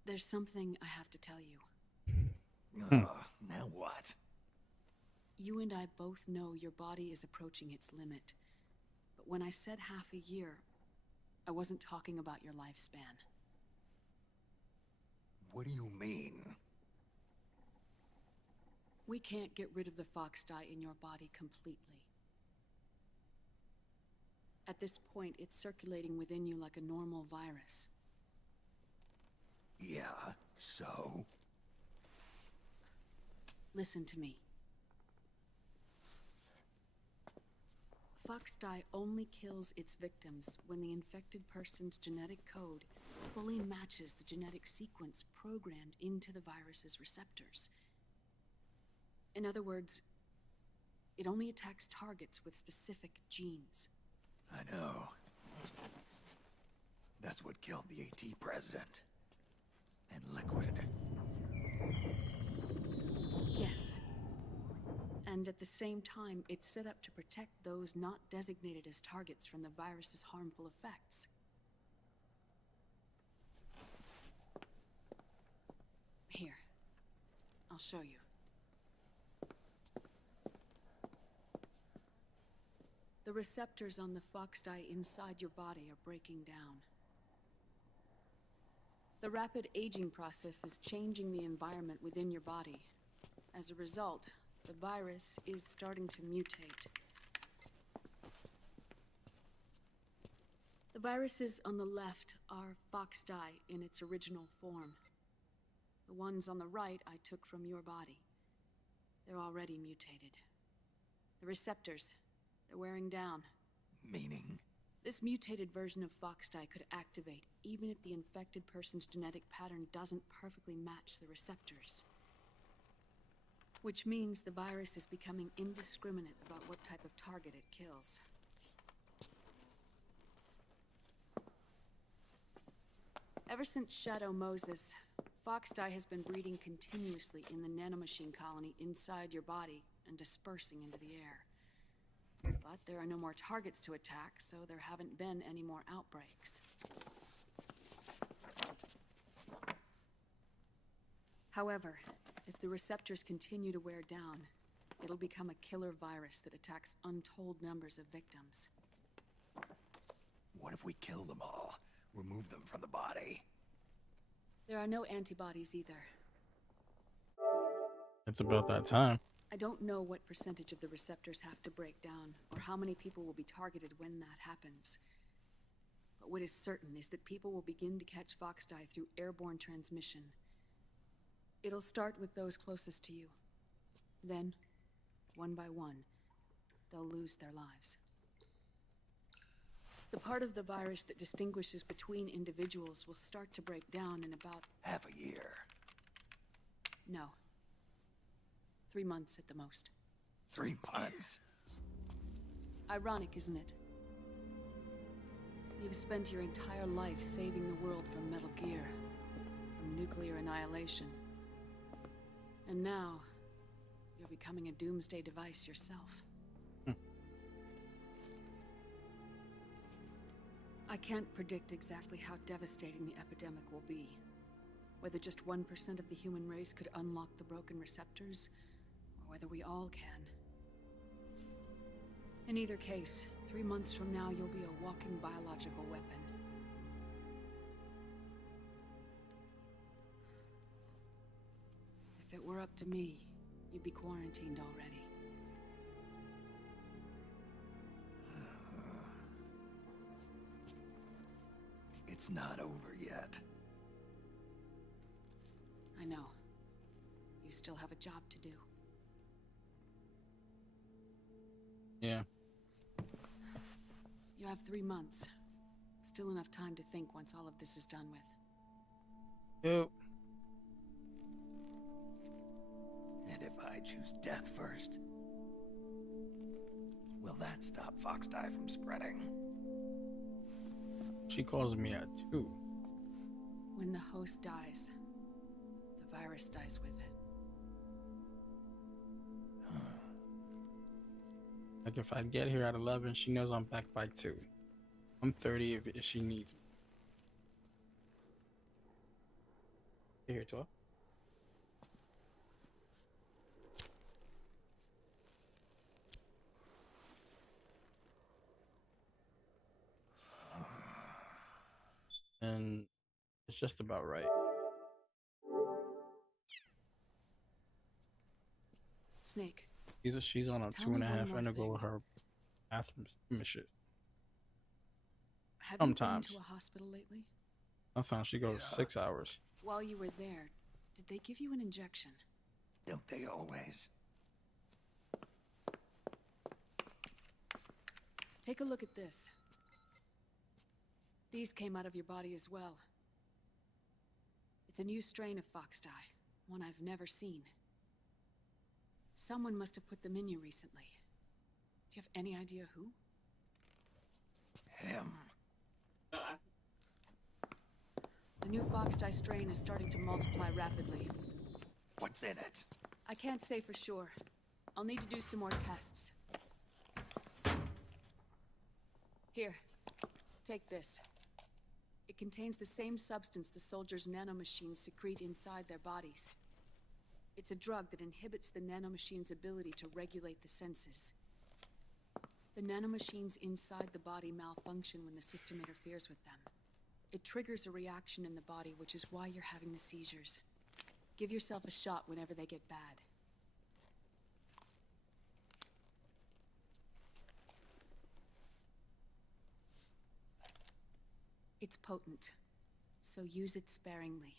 There's something I have to tell you. Now what? You and I both know your body is approaching its limit. But when I said half a year, I wasn't talking about your lifespan. What do you mean? We can't get rid of the fox dye in your body completely. At this point, it's circulating within you like a normal virus. Yeah, so? Listen to me. Fox dye only kills its victims when the infected person's genetic code fully matches the genetic sequence programmed into the virus's receptors. In other words, it only attacks targets with specific genes. I know. That's what killed the AT president. And Liquid. Yes. And at the same time, it's set up to protect those not designated as targets from the virus's harmful effects. Here, I'll show you. The receptors on the fox dye inside your body are breaking down. The rapid aging process is changing the environment within your body. As a result, the virus is starting to mutate. The viruses on the left are fox dye in its original form. The ones on the right I took from your body. They're already mutated. The receptors, they're wearing down. Meaning? This mutated version of fox dye could activate even if the infected person's genetic pattern doesn't perfectly match the receptors. Which means the virus is becoming indiscriminate about what type of target it kills. Ever since Shadow Moses, fox dye has been breeding continuously in the nanomachine colony inside your body and dispersing into the air. But there are no more targets to attack, so there haven't been any more outbreaks. However, if the receptors continue to wear down, it'll become a killer virus that attacks untold numbers of victims. What if we kill them all? Remove them from the body? There are no antibodies either. It's about that time. I don't know what percentage of the receptors have to break down, or how many people will be targeted when that happens. But what is certain is that people will begin to catch fox dye through airborne transmission. It'll start with those closest to you. Then, one by one, they'll lose their lives. The part of the virus that distinguishes between individuals will start to break down in about... Half a year. No. 3 months at the most. 3 months? Ironic, isn't it? You've spent your entire life saving the world from Metal Gear, from nuclear annihilation. And now, you're becoming a doomsday device yourself. I can't predict exactly how devastating the epidemic will be. Whether just 1% of the human race could unlock the broken receptors, or whether we all can. In either case, 3 months from now, you'll be a walking biological weapon. If it were up to me, you'd be quarantined already. It's not over yet. I know. You still have a job to do. Yeah. You have 3 months. Still enough time to think once all of this is done with. Yep. And if I choose death first, will that stop Foxdie from spreading? She calls me at 2. When the host dies, the virus dies with it. Like if I get here at 11, she knows I'm back by 2. I'm 30 if she needs me. You here, 12? And it's just about right. Snake. She's on a Tell me one 2.5 more integral thing. with her bathroom mission. Have Sometimes. you been to a hospital lately? Sometimes she goes 6 hours. While you were there, did they give you an injection? Don't they always? Take a look at this. These came out of your body as well. It's a new strain of Foxdie, one I've never seen. Someone must have put them in you recently. Do you have any idea who? Him. The new Foxdie strain is starting to multiply rapidly. What's in it? I can't say for sure. I'll need to do some more tests. Here, take this. It contains the same substance the soldiers' nanomachines secrete inside their bodies. It's a drug that inhibits the nanomachine's ability to regulate the senses. The nanomachines inside the body malfunction when the system interferes with them. It triggers a reaction in the body, which is why you're having the seizures. Give yourself a shot whenever they get bad. It's potent, so use it sparingly,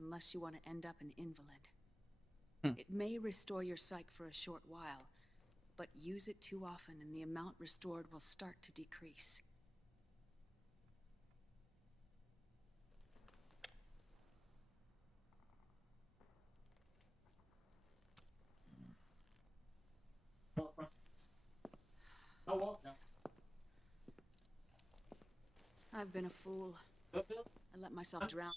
unless you want to end up an invalid. It may restore your psyche for a short while, but use it too often and the amount restored will start to decrease. I've been a fool. I let myself drown.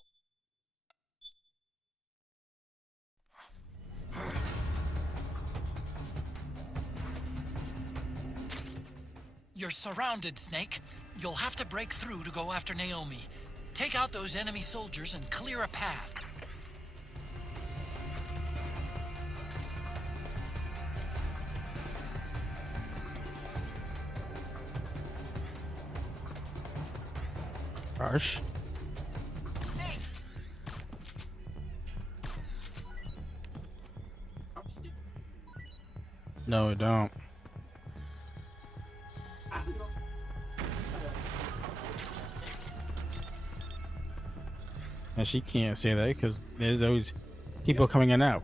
You're surrounded, Snake. You'll have to break through to go after Naomi. Take out those enemy soldiers and clear a path. Harsh. No, we don't. And she can't say that because there's those people coming in and out.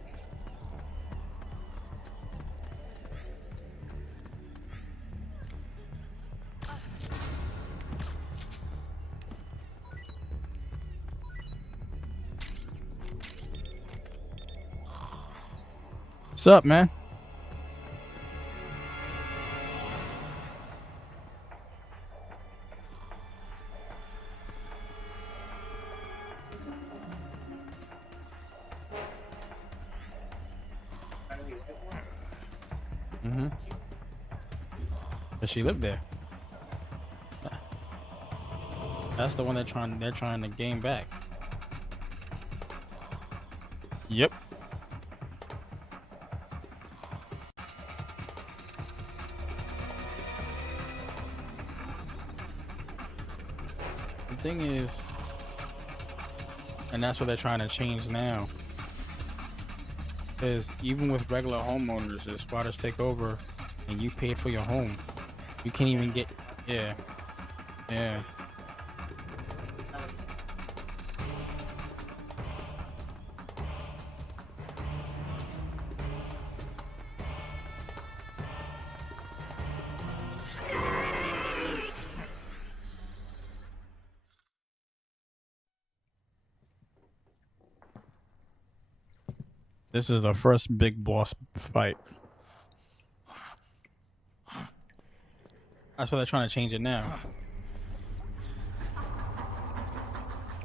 What's up, man? Mm-hmm. But she lived there. That's the one they're trying to gain back. Yep. The thing is, and that's what they're trying to change now, is even with regular homeowners, if squatters take over and you paid for your home, you can't even get, yeah. This is the first big boss fight. That's why they're trying to change it now.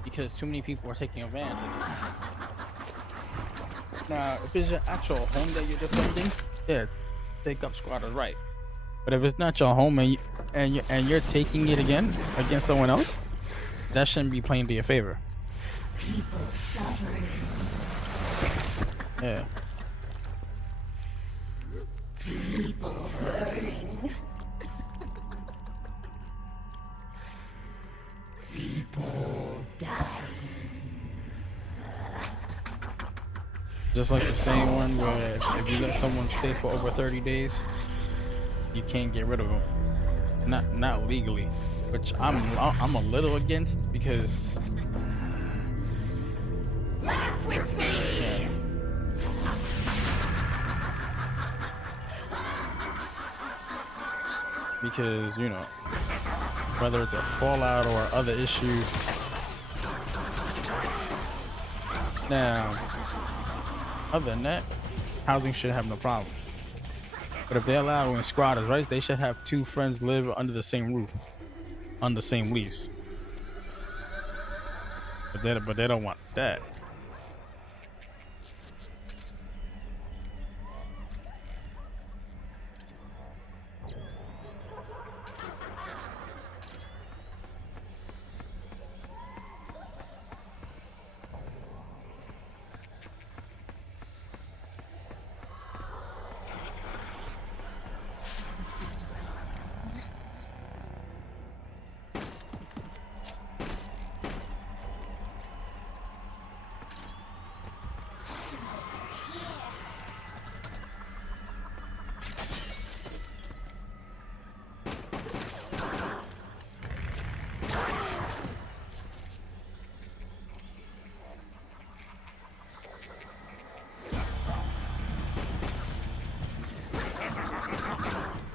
Because too many people are taking advantage of it. Now, if it's your actual home that you're defending, yeah, take up squatters' right. But if it's not your home and you're taking it again against someone else, that shouldn't be playing to your favor. People suffering. Yeah. People hurting. People dying. Just like the same one where if you let someone stay for over 30 days, you can't get rid of them. Not legally, which I'm a little against because. Laugh with me. Yeah. Because, you know, whether it's a fallout or other issues. Now, other than that, housing should have no problem. But if they're allowing squatters, right, they should have two friends live under the same roof, on the same lease. But they don't want that.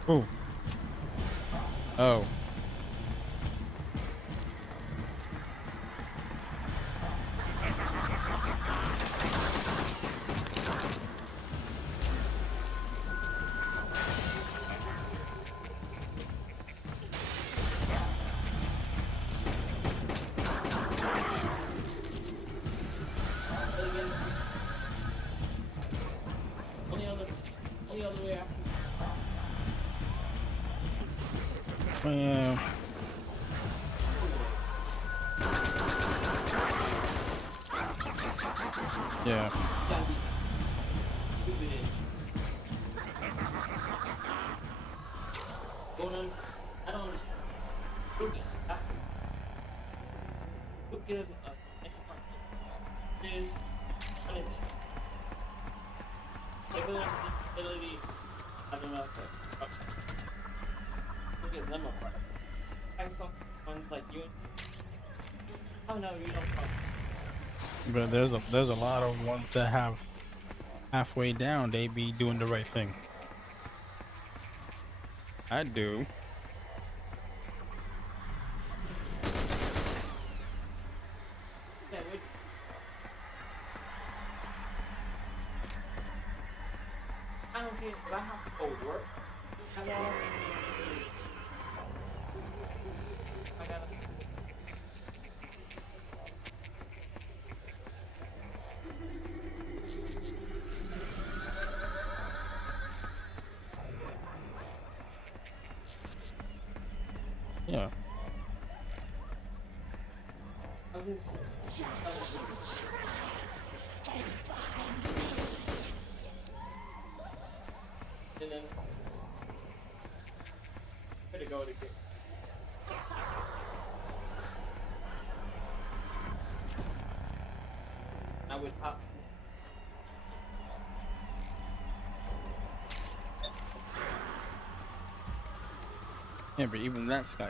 Ooh. Oh. Well, yeah. I don't understand. Who give a is unintentional. Ability, I don't know, who gives them a part? I saw ones like you. Oh no, you don't. But there's a lot of ones that have halfway down they be doing the right thing. I do. I don't care if I have to go work. I gotta. Yeah. And then where to go to get I would pop Yeah, but even that Sky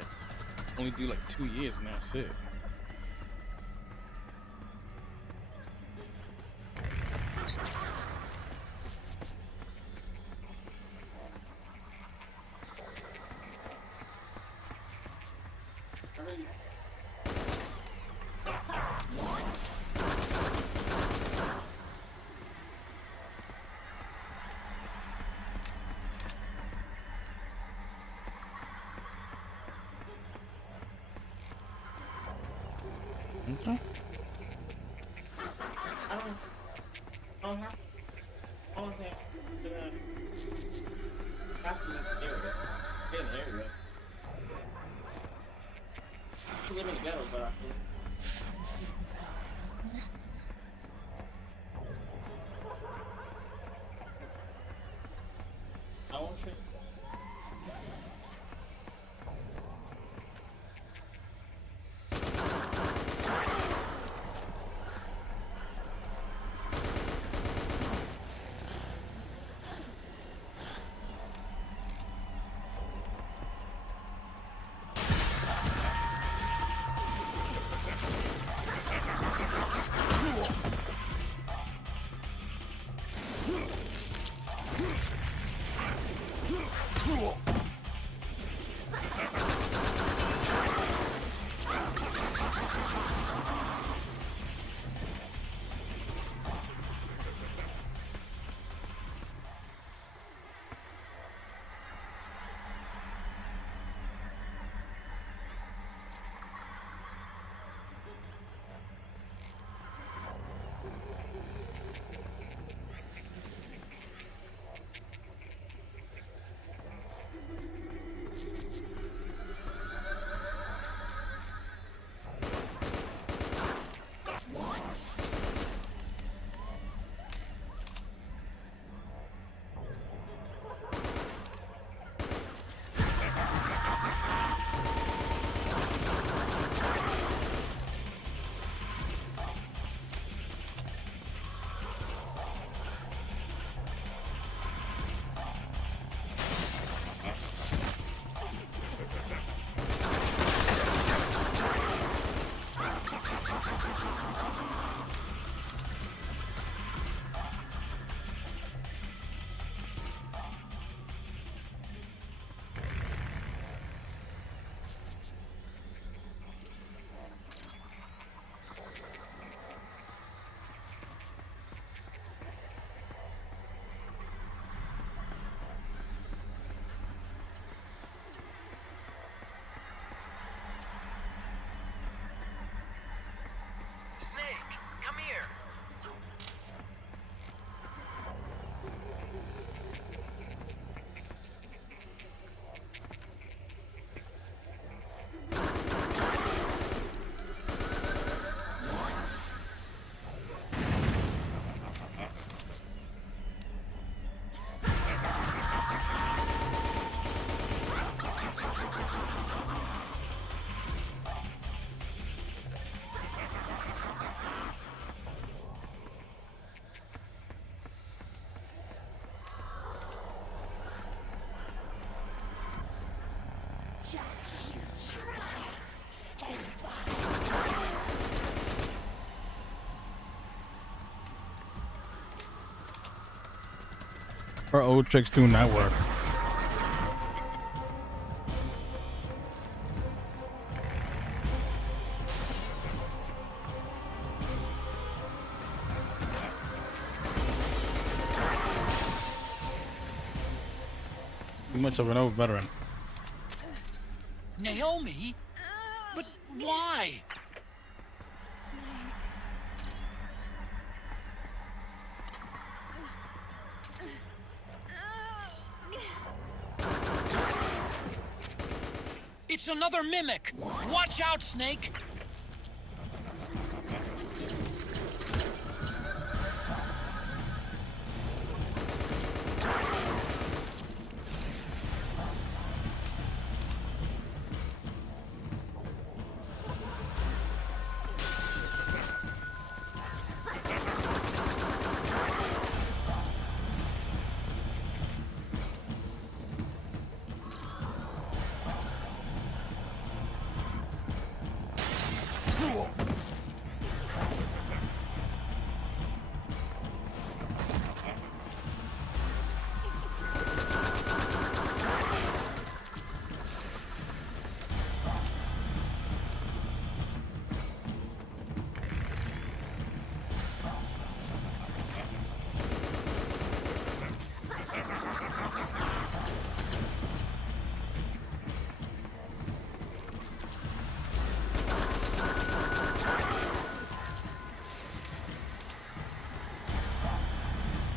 only do like 2 years and that's it. Okay. I don't have honestly I'm gonna have to live in the area. Get in the area. I live in the ghetto, but I feel I won't trade. Our old tricks do not work. Too much of an old veteran. Naomi? But why? It's another mimic! Watch out, Snake!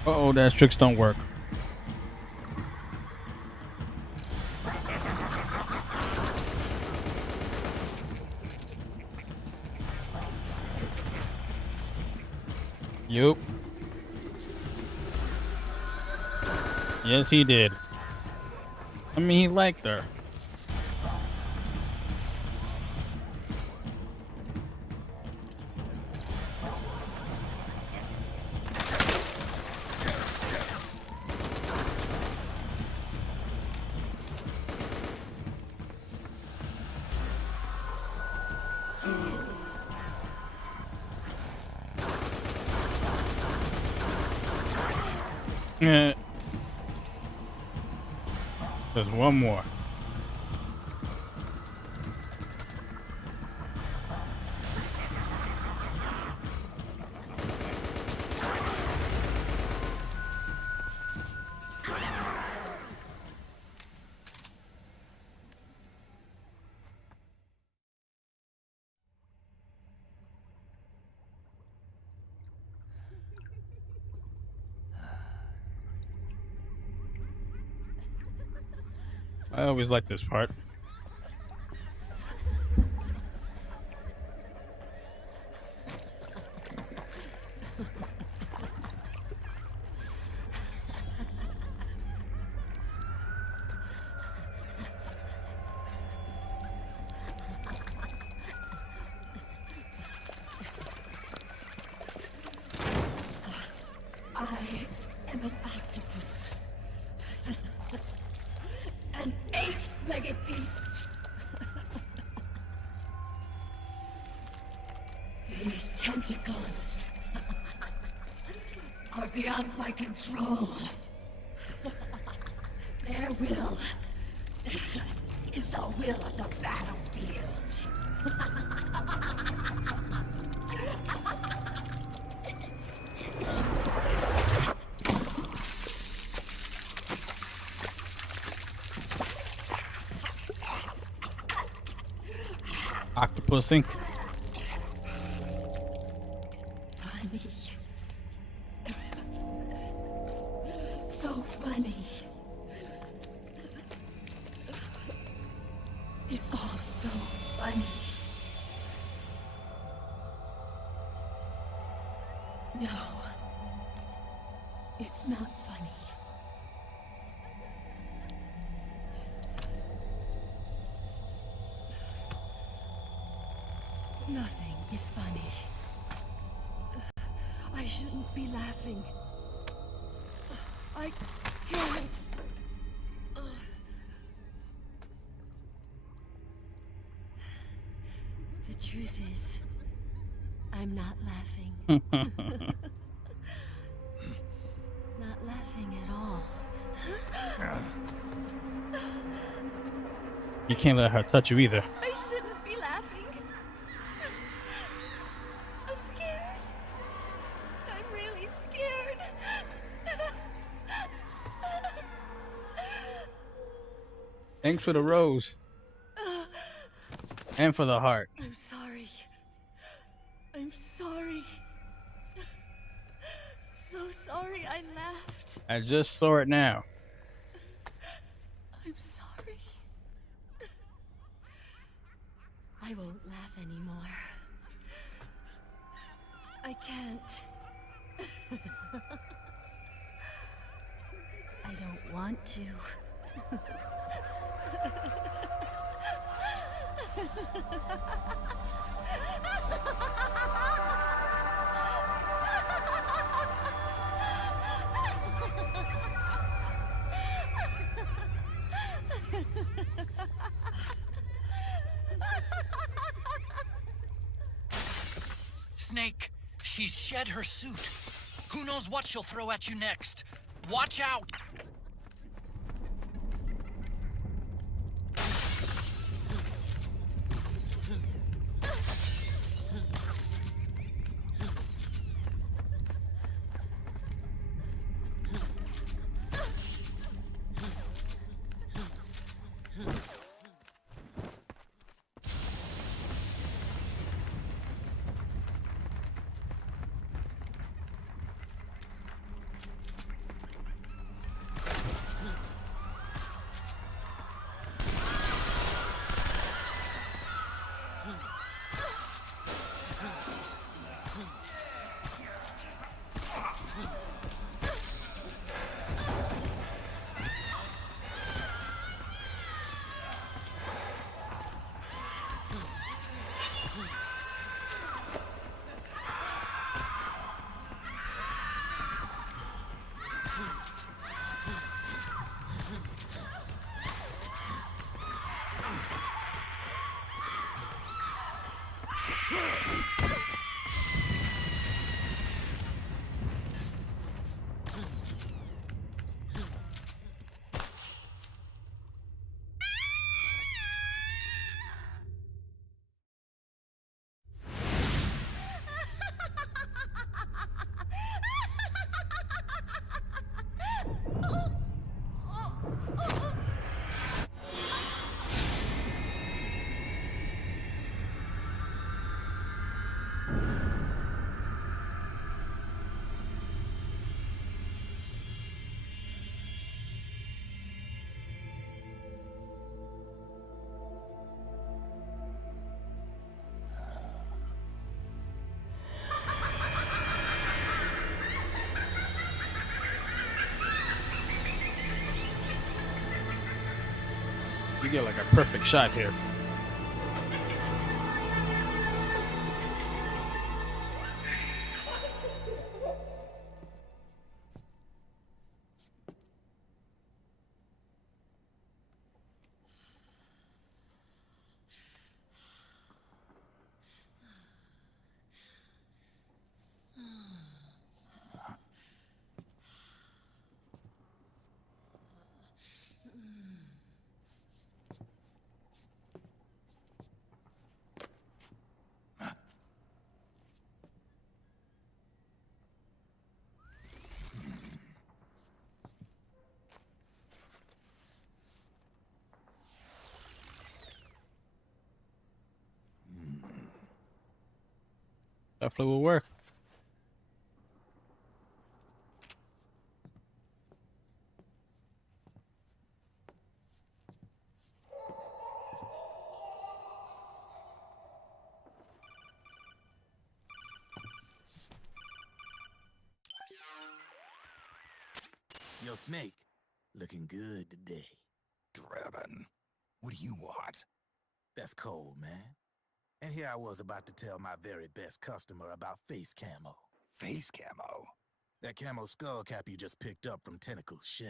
Uh-oh, that tricks don't work. Yup. Yes, he did. I mean, he liked her. Yeah. There's one more. I always like this part. I am an octopus. An 8-legged beast. These tentacles are beyond my control. Their will is the will of the battlefield. Octopus Inc. Funny. So funny. It's all so funny. No. It's not funny. Nothing is funny. I shouldn't be laughing. I can't. The truth is, I'm not laughing. Not laughing at all. You can't let her touch you either. I shouldn't be laughing. I'm scared. I'm really scared. Thanks for the rose. And for the heart. I'm sorry. I'm sorry. So sorry I laughed. I just saw it now. I'm sorry. I won't laugh anymore. I can't. I don't want to. Snake, she's shed her suit. Who knows what she'll throw at you next? Watch out! You get like a perfect shot here. Definitely will work. Yo, Snake, looking good today. Drebin, what do you want? That's cold, man. And here I was about to tell my very best customer about face camo. Face camo? That camo skull cap you just picked up from Tentacle's shell.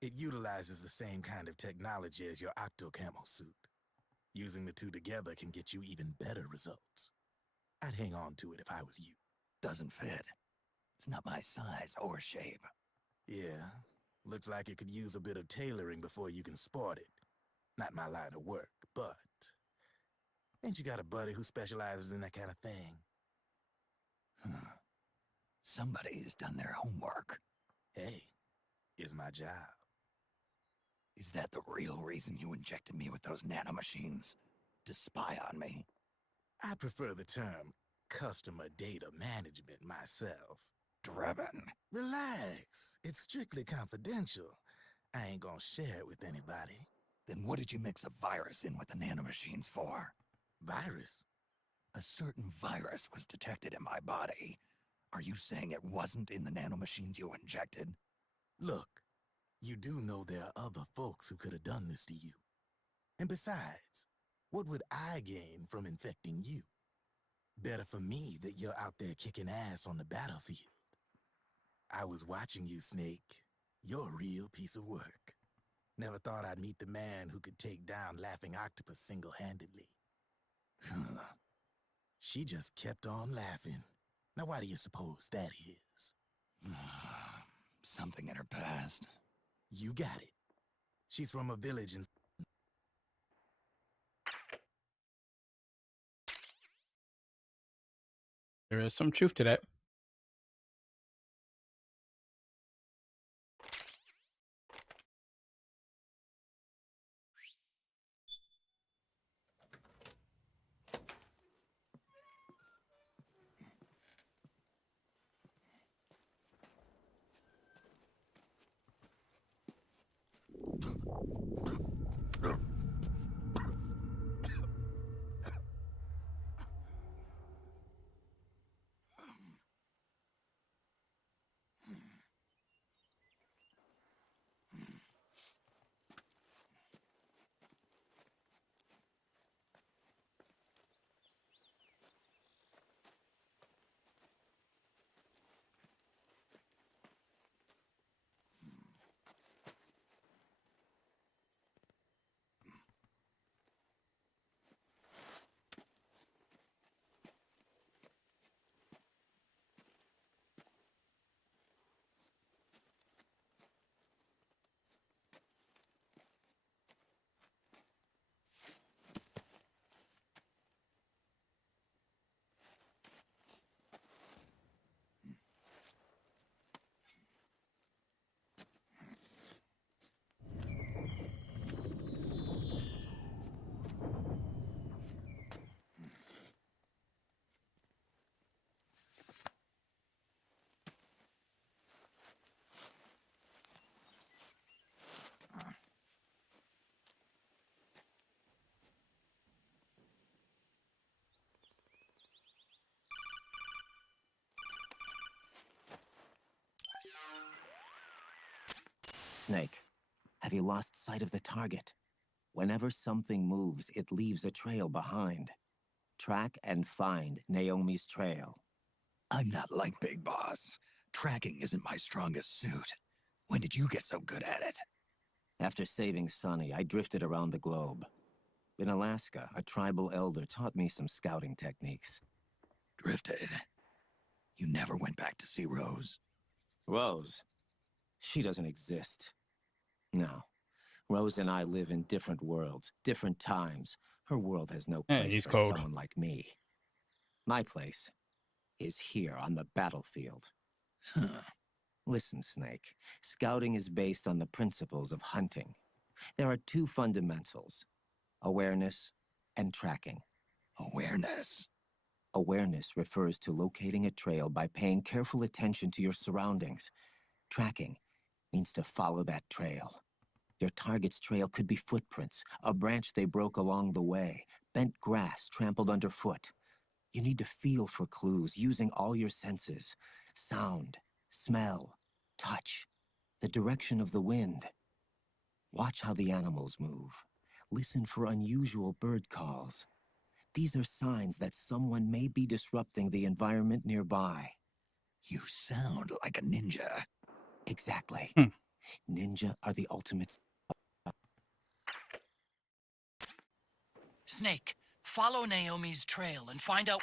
It utilizes the same kind of technology as your octo camo suit. Using the two together can get you even better results. I'd hang on to it if I was you. Doesn't fit. It's not my size or shape. Yeah, looks like it could use a bit of tailoring before you can sport it. Not my line of work, but... Ain't you got a buddy who specializes in that kind of thing? Somebody's done their homework. Hey, it's my job. Is that the real reason you injected me with those nanomachines? To spy on me? I prefer the term customer data management myself. Drebin. Relax. It's strictly confidential. I ain't gonna share it with anybody. Then what did you mix a virus in with the nanomachines for? Virus? A certain virus was detected in my body. Are you saying it wasn't in the nanomachines you injected? Look, you do know there are other folks who could have done this to you. And besides, what would I gain from infecting you? Better for me that you're out there kicking ass on the battlefield. I was watching you, Snake. You're a real piece of work. Never thought I'd meet the man who could take down Laughing Octopus single-handedly. She just kept on laughing. Now why do you suppose that is? Something in her past. You got it. She's from a village in... There is some truth to that. Snake, have you lost sight of the target? Whenever something moves, it leaves a trail behind. Track and find Naomi's trail. I'm not like Big Boss. Tracking isn't my strongest suit. When did you get so good at it? After saving Sonny, I drifted around the globe. In Alaska, a tribal elder taught me some scouting techniques. Drifted? You never went back to see Rose? Rose? She doesn't exist. No. Rose and I live in different worlds, different times. Her world has no Yeah, place he's for cold. someone like me. My place is here on the battlefield. Huh. Listen, Snake. Scouting is based on the principles of hunting. There are two fundamentals: awareness and tracking. Awareness? Awareness refers to locating a trail by paying careful attention to your surroundings. Tracking means to follow that trail. Your target's trail could be footprints, a branch they broke along the way, bent grass trampled underfoot. You need to feel for clues using all your senses: sound, smell, touch, the direction of the wind. Watch how the animals move. Listen for unusual bird calls. These are signs that someone may be disrupting the environment nearby. You sound like a ninja. Exactly. Hmm. Ninja are the ultimate... Snake, follow Naomi's trail and find out...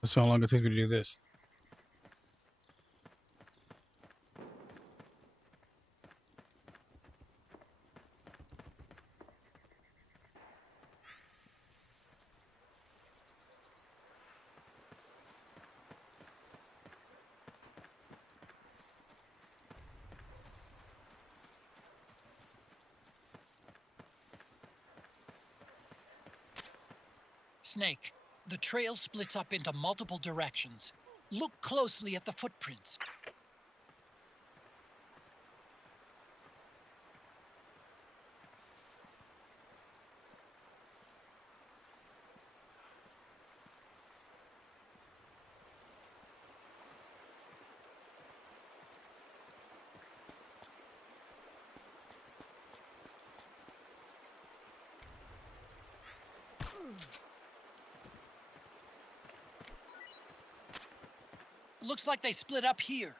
That's how long it takes me to do this. Snake, the trail splits up into multiple directions. Look closely at the footprints. Looks like they split up here.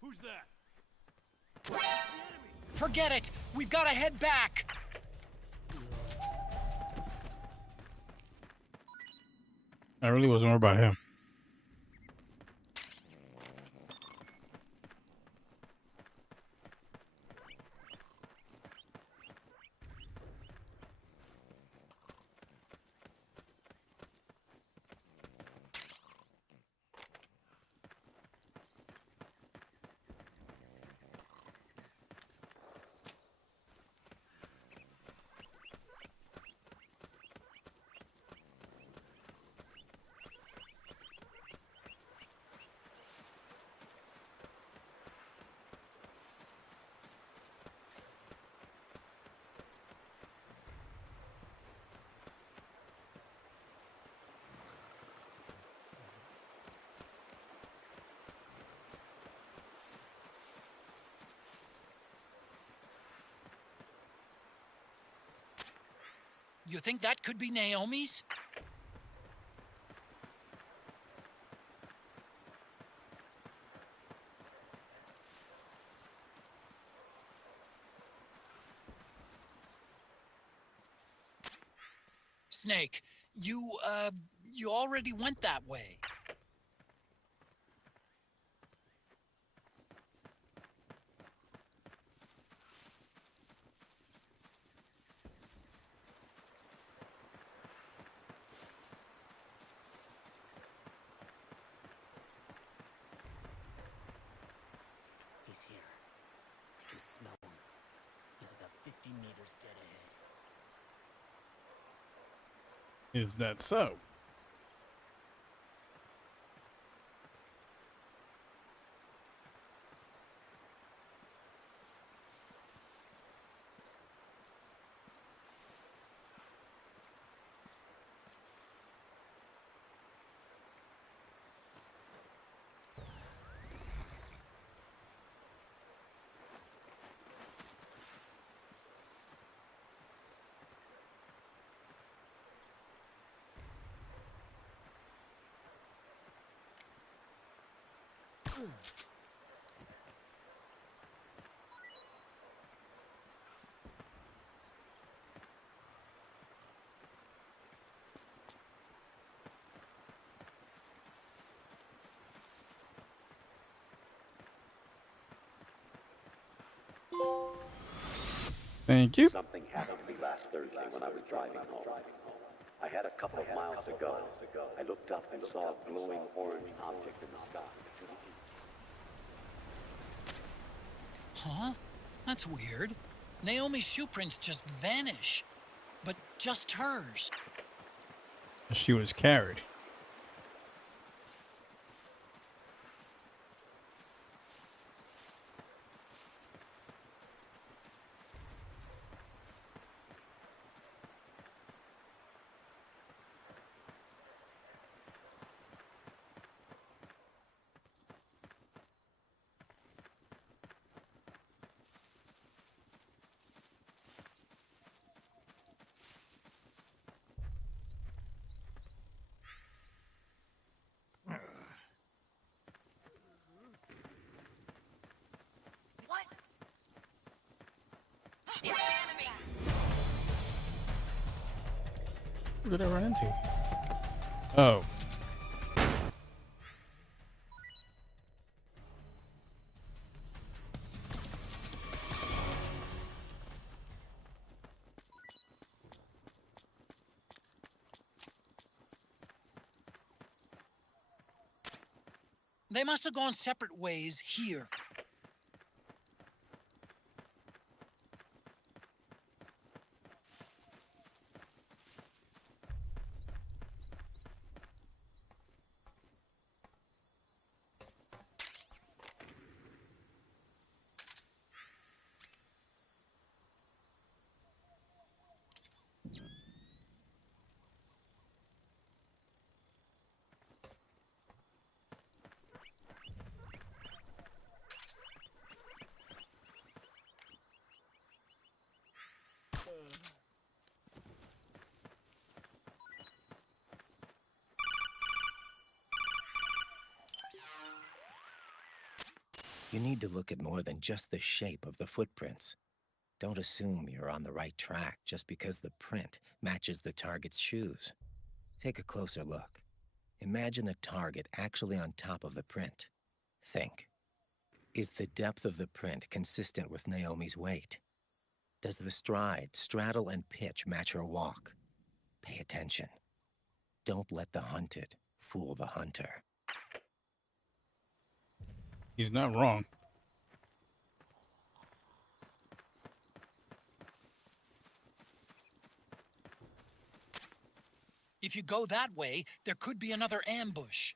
Who's that? Forget it! We've got to head back! I really was more about him. You think that could be Naomi's? Snake, you already went that way. He's here. I can smell him. He's about 50 meters dead ahead. Is that so? Thank you. Something happened to me last Thursday when I was driving home. I had a couple of miles to go. I looked up and saw a glowing orange object in the sky. Huh? That's weird. Naomi's shoe prints just vanish. But just hers. She was carried. What? It's the enemy. Who did I run into? Oh. They must have gone separate ways here. You need to look at more than just the shape of the footprints. Don't assume you're on the right track just because the print matches the target's shoes. Take a closer look. Imagine the target actually on top of the print. Think. Is the depth of the print consistent with Naomi's weight? Does the stride, straddle, and pitch match her walk? Pay attention. Don't let the hunted fool the hunter. He's not wrong. If you go that way, there could be another ambush.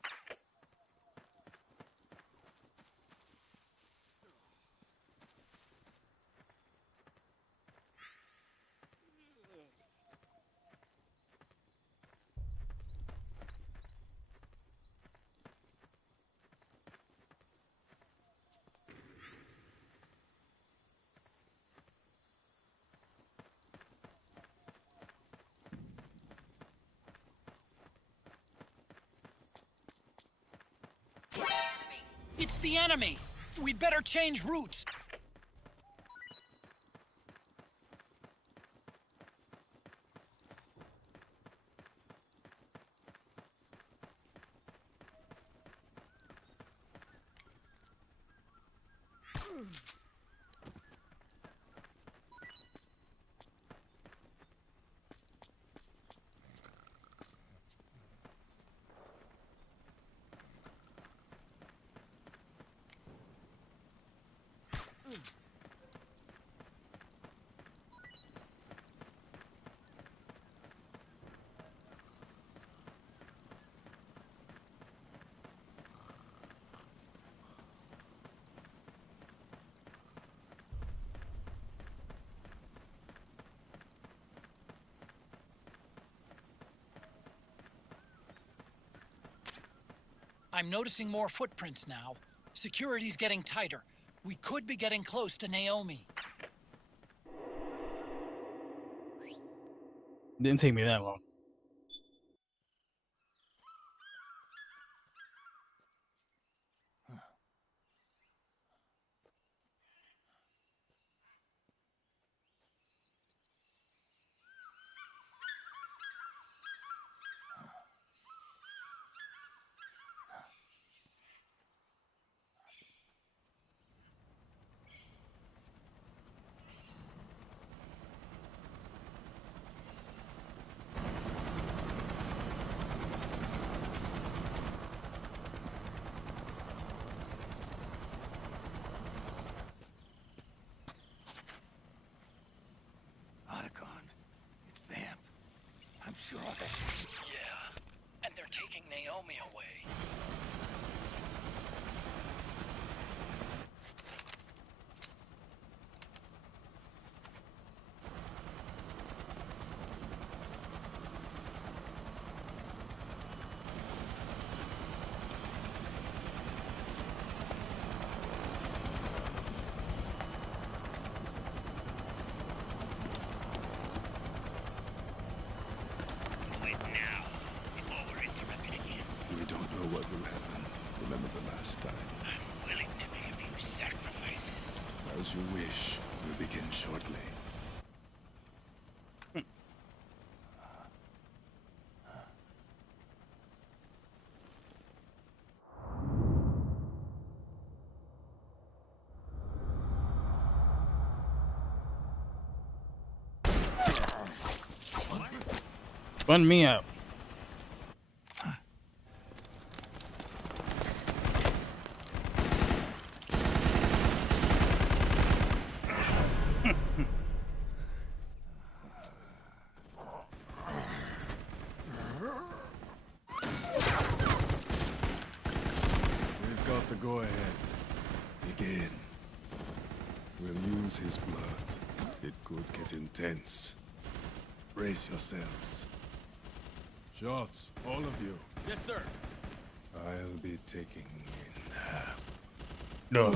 It's the enemy! We'd better change routes! I'm noticing more footprints now. Security's getting tighter. We could be getting close to Naomi. Didn't take me that long. I'm sure of it. Yeah, and they're taking Naomi away. We don't know what will happen. Remember the last time. I'm willing to make a few sacrifices. As you wish. We'll begin shortly. Bun me out. We've got the go-ahead. Begin. We'll use his blood. It could get intense. Brace yourselves. Shots, all of you. Yes, sir. I'll be taking in. No.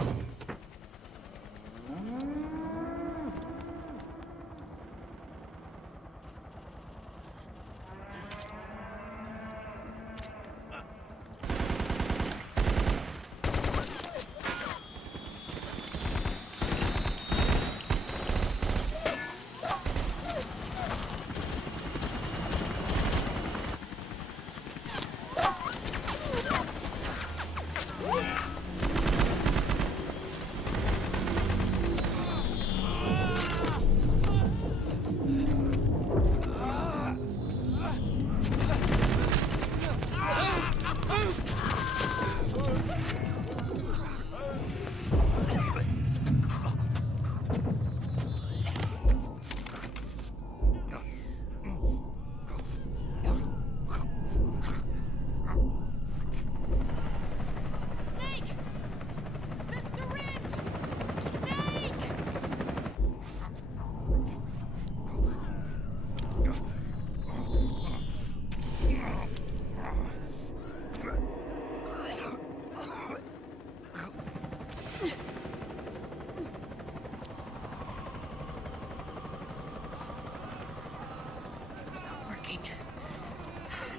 It's not working.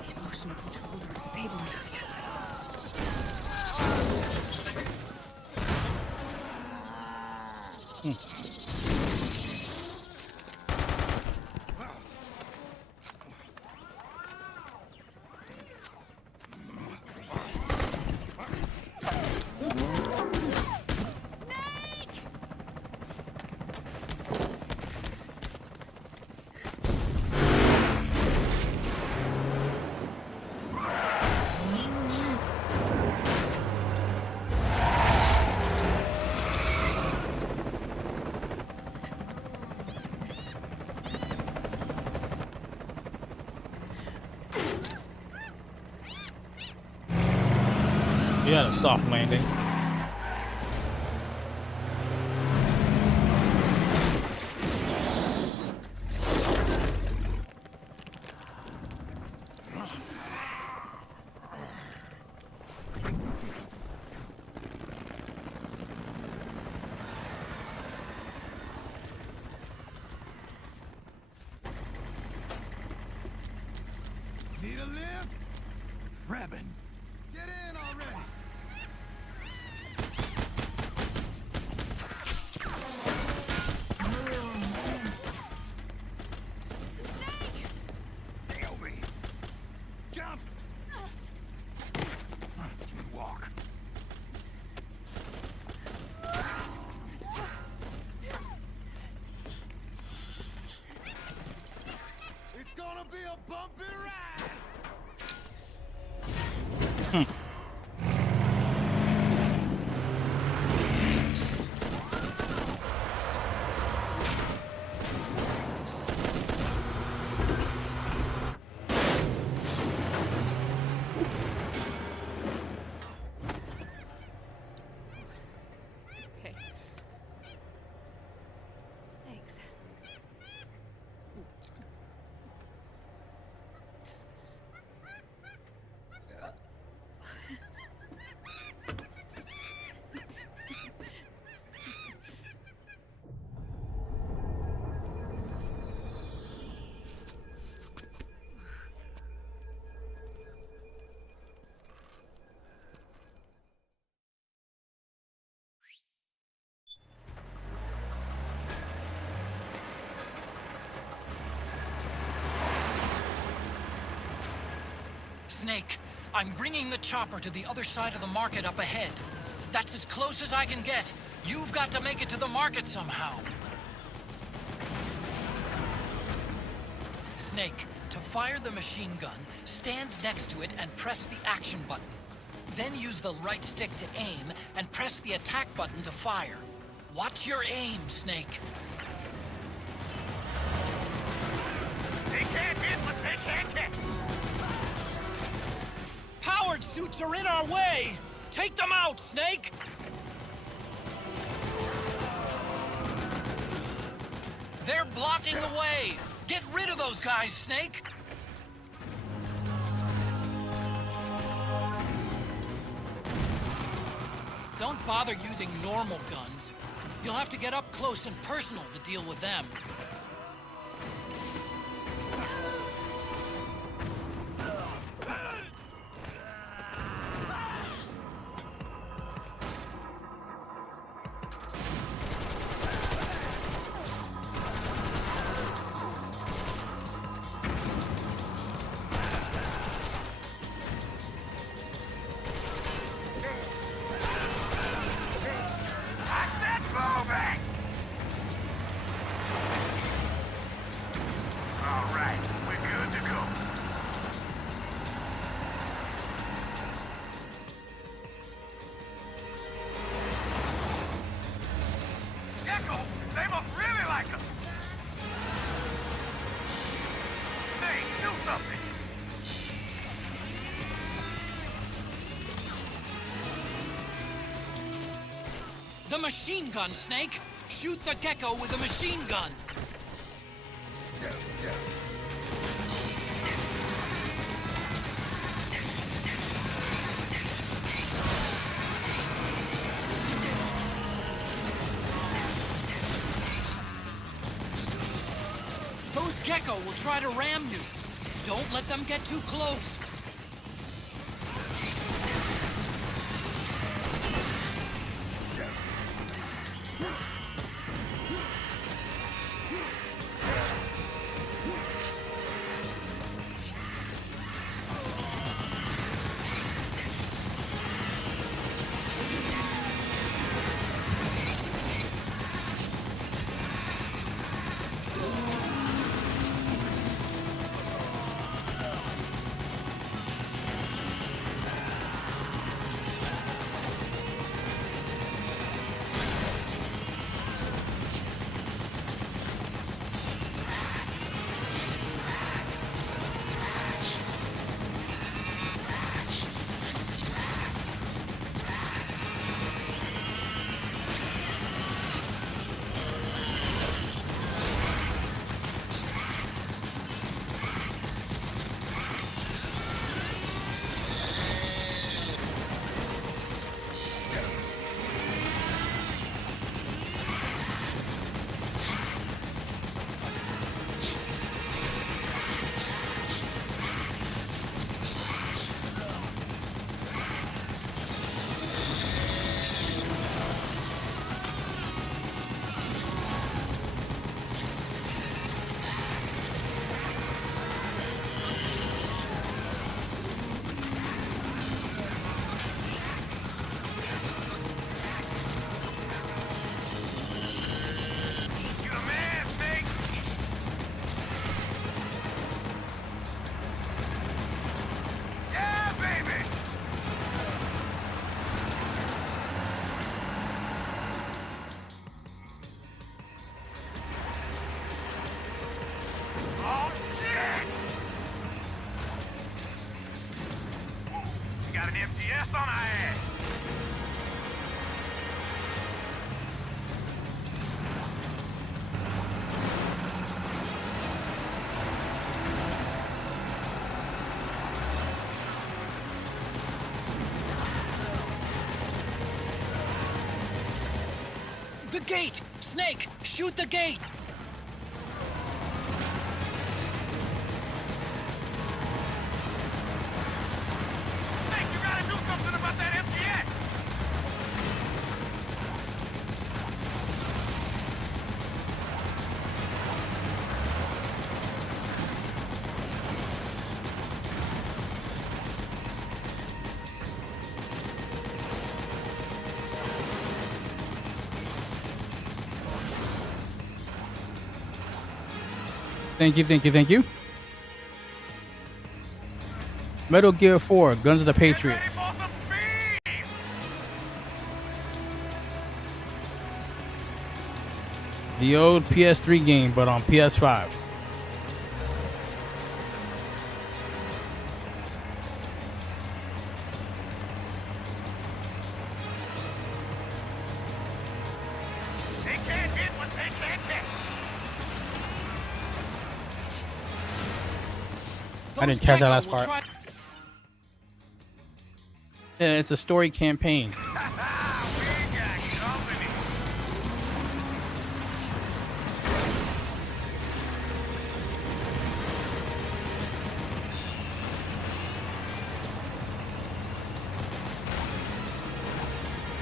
The emotional controls aren't stable enough yet. You had a soft landing. Need a lift? Rabin, Get in already! Naomi, jump! Walk. It's gonna be a bumpy ride! Snake, I'm bringing the chopper to the other side of the market up ahead. That's as close as I can get. You've got to make it to the market somehow. Snake, to fire the machine gun, stand next to it and press the action button. Then use the right stick to aim and press the attack button to fire. Watch your aim, Snake. They can't hit what they can't catch. Powered suits are in our way! Take them out, Snake! They're blocking the way! Get rid of those guys, Snake! Don't bother using normal guns. You'll have to get up close and personal to deal with them. The machine gun, Snake! Shoot the gecko with the machine gun! Those gecko will try to ram you. Don't let them get too close. The gate! Snake, shoot the gate! Snake, you gotta do something about that MTX! Thank you, thank you, thank you. Metal Gear 4, Guns of the Patriots. The old PS3 game, but on PS5. They can't hit what they can't hit. I didn't catch that last part. Yeah, it's a story campaign.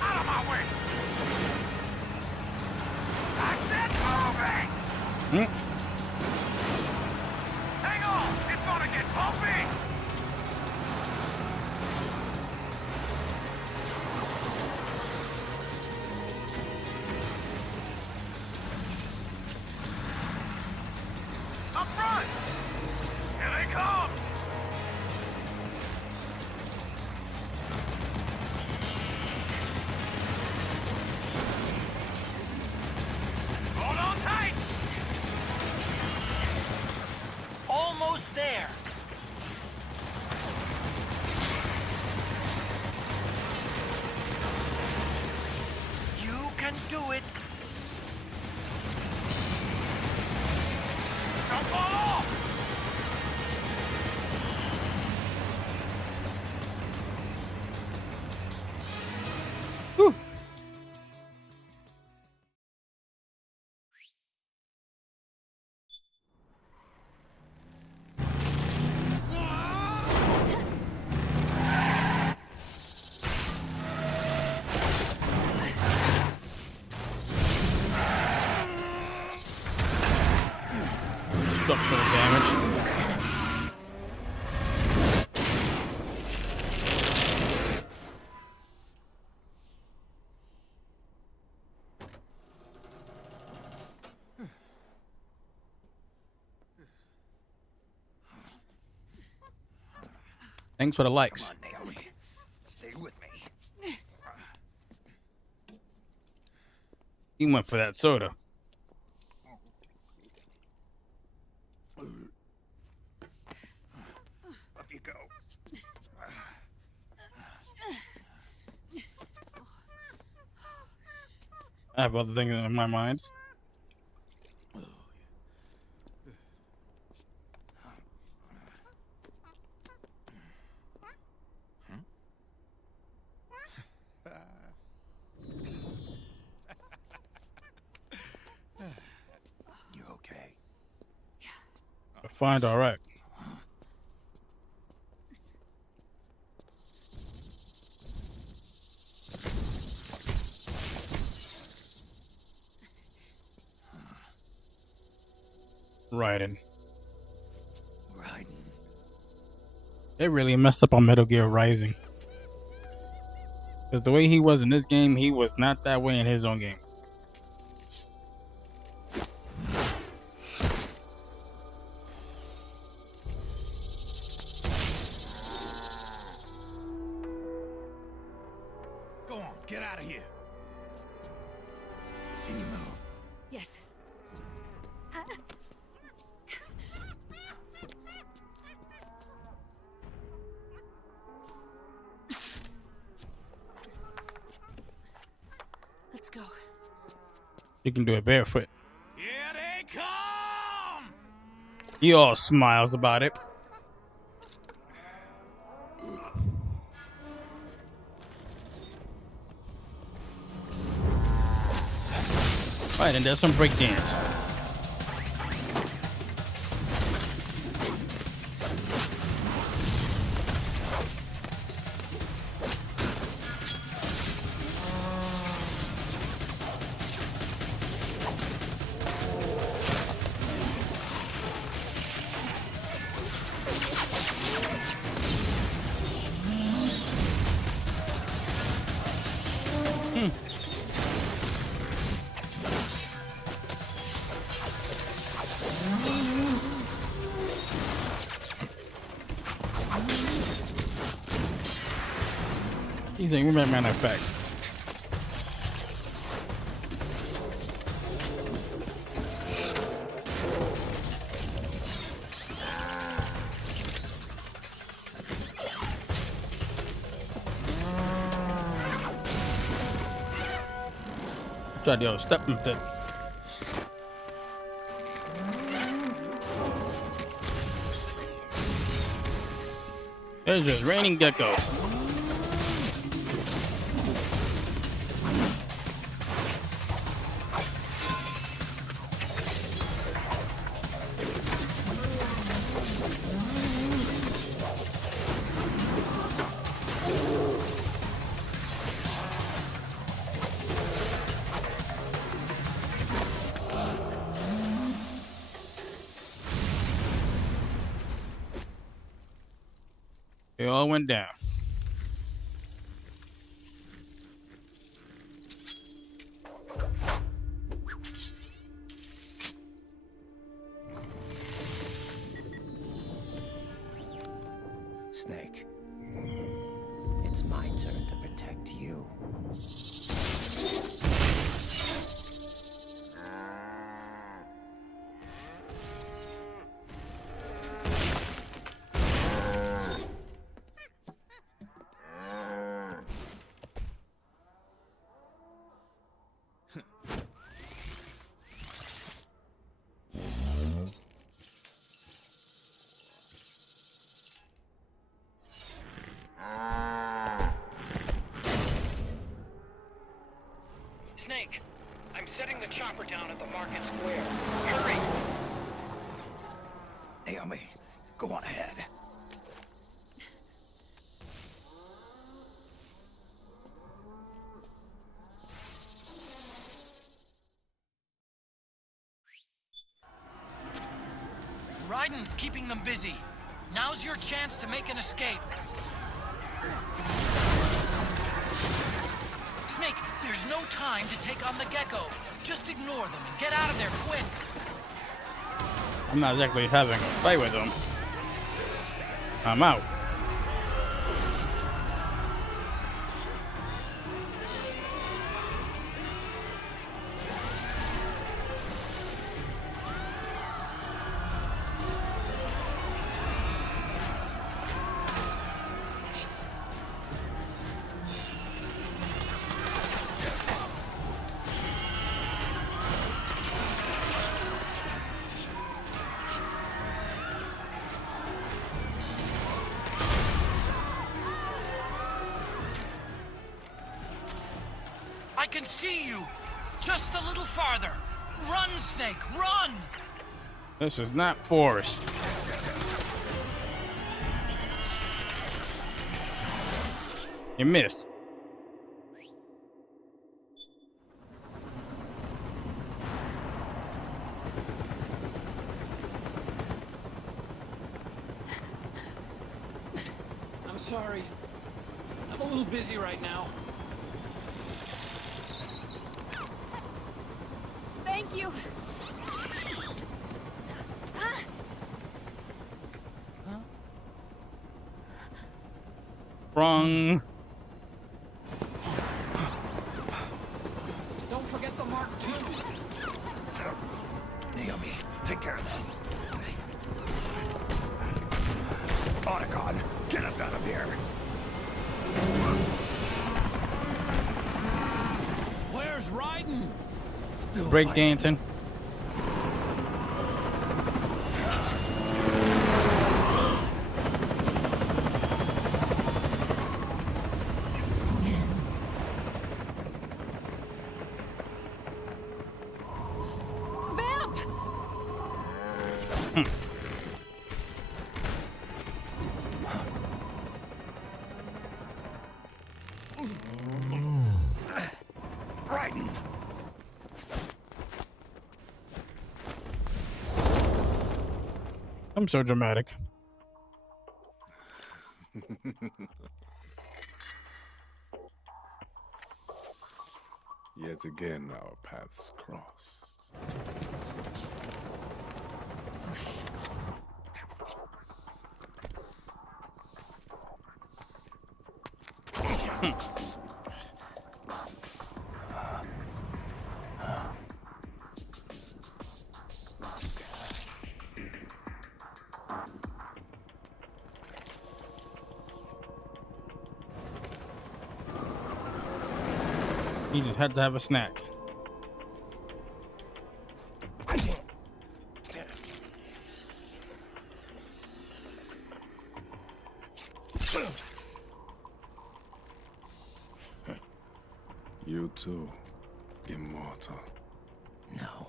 Out of my way. I said moving. Hang on. It's gonna get bumpy. Up front. Here they come. Hold on tight. Almost there. You can do it. Don't fall off. Structural damage. Thanks for the likes. Come on, Naomi. Stay with me. He went for that soda. Up you go. I have other things in my mind. You okay? I find all right. Raiden. They really messed up on Metal Gear Rising. Because the way he was in this game, he was not that way in his own game. Go on, get out of here. Can you move? Yes. Let's go. You can do it barefoot. Here they come! He all smiles about it. All right, and there's some breakdance. He's a matter of fact. Try the old step and flip. There's just raining geckos. They all went down. Snake, it's my turn to protect you. Snake, I'm setting the chopper down at the market square. Hurry! Naomi, go on ahead. Raiden's keeping them busy. Now's your chance to make an escape. Snake, there's no time to take on the gecko. Just ignore them and get out of there quick. I'm not exactly having a fight with them. I'm out. I can see you! Just a little farther! Run, Snake, run! This is not forest. You missed. I'm sorry. I'm a little busy right now. Thank you. Wrong. Don't forget the Mark II. Naomi, take care of this. Otacon, get us out of here. Where's Raiden? Break dancing. Vamp! Raiden! I'm so dramatic. Yet again, our paths cross. He just had to have a snack. You too, immortal. No.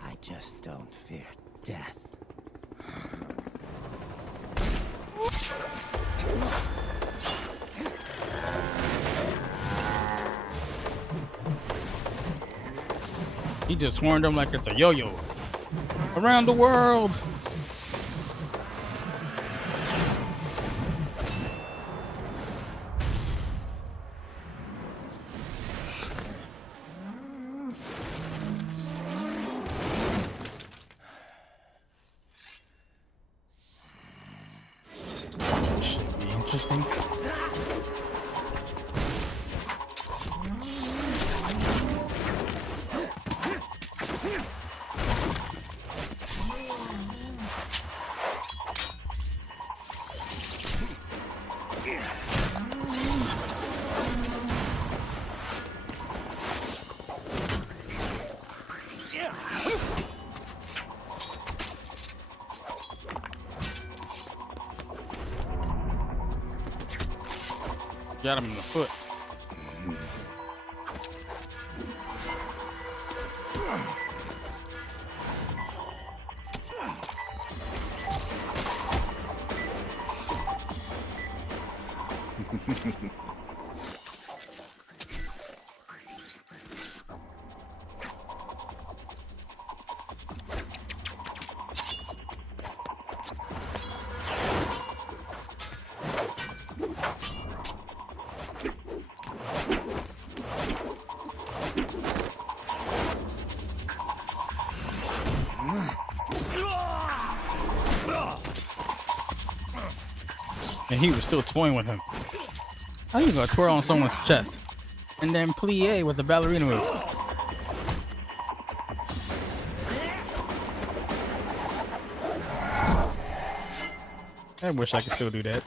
I just don't fear death. He just swarmed him like it's a yo-yo. Around the world. Should be interesting. Got him in the foot. And he was still toying with him. How you gonna twirl on someone's chest and then plie with the ballerina move? I wish I could still do that.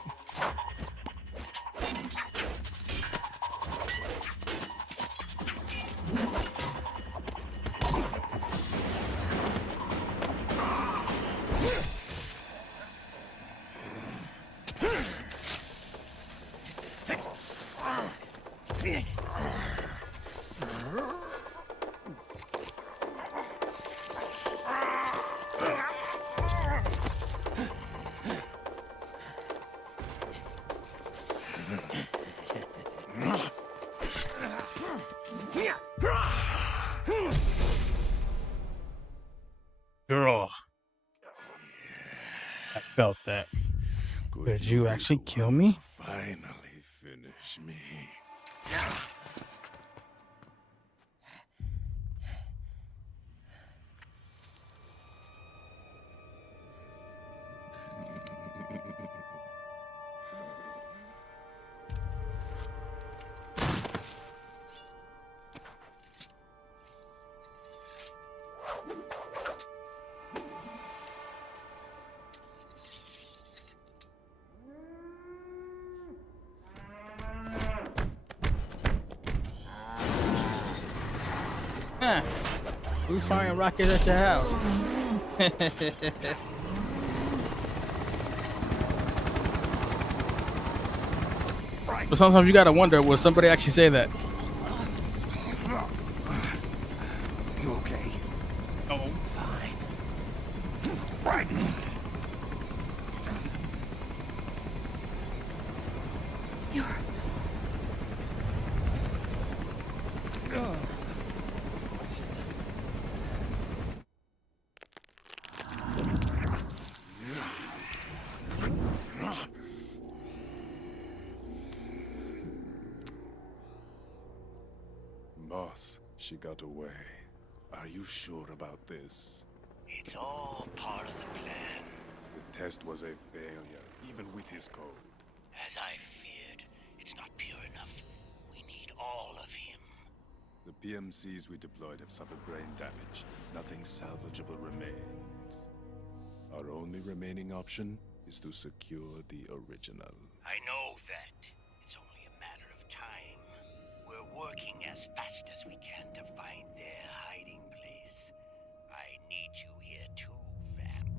Girl, I felt that. Did you actually kill me? Finally finish me. Huh. Who's firing rockets at your house? But sometimes you gotta wonder, will somebody actually say that? You okay? Oh. Fine. Right. You're... Boss, she got away. Are you sure about this? It's all part of the plan. The test was a failure, even with his code. As I feared, it's not pure enough. We need all of him. The PMCs we deployed have suffered brain damage. Nothing salvageable remains. Our only remaining option is to secure the original. I know that. It's only a matter of time. We're working as fast as we can to find their hiding place. I need you here too, Vamp.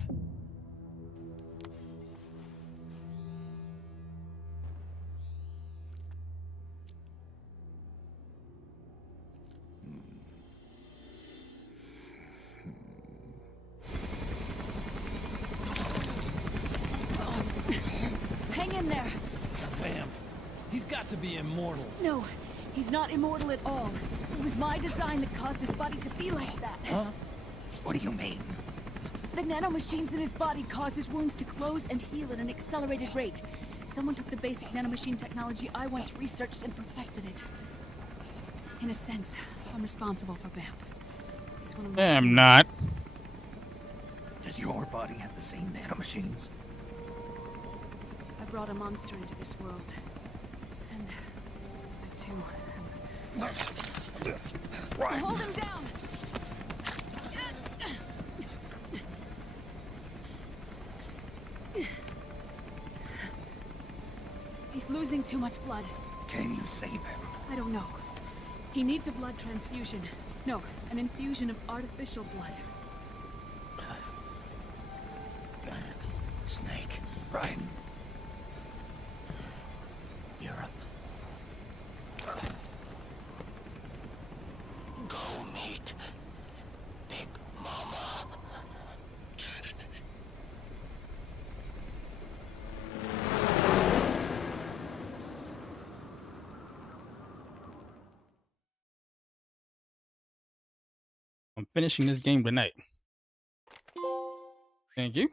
Hang in there. Vamp. He's got to be immortal. No, he's not immortal at all. It was my design that caused his body to be like that. Huh? What do you mean? The nanomachines in his body cause his wounds to close and heal at an accelerated rate. Someone took the basic nanomachine technology I once researched and perfected it. In a sense, I'm responsible for Vamp. He's one of my I'm sons. not. Does your body have the same nanomachines? I brought a monster into this world. And I too am... Hold him down! He's losing too much blood. Can you save him? I don't know. He needs a blood transfusion. No, an infusion of artificial blood. Snake. Ryan. Europe. Go meet Big Mama. I'm finishing this game tonight. Thank you.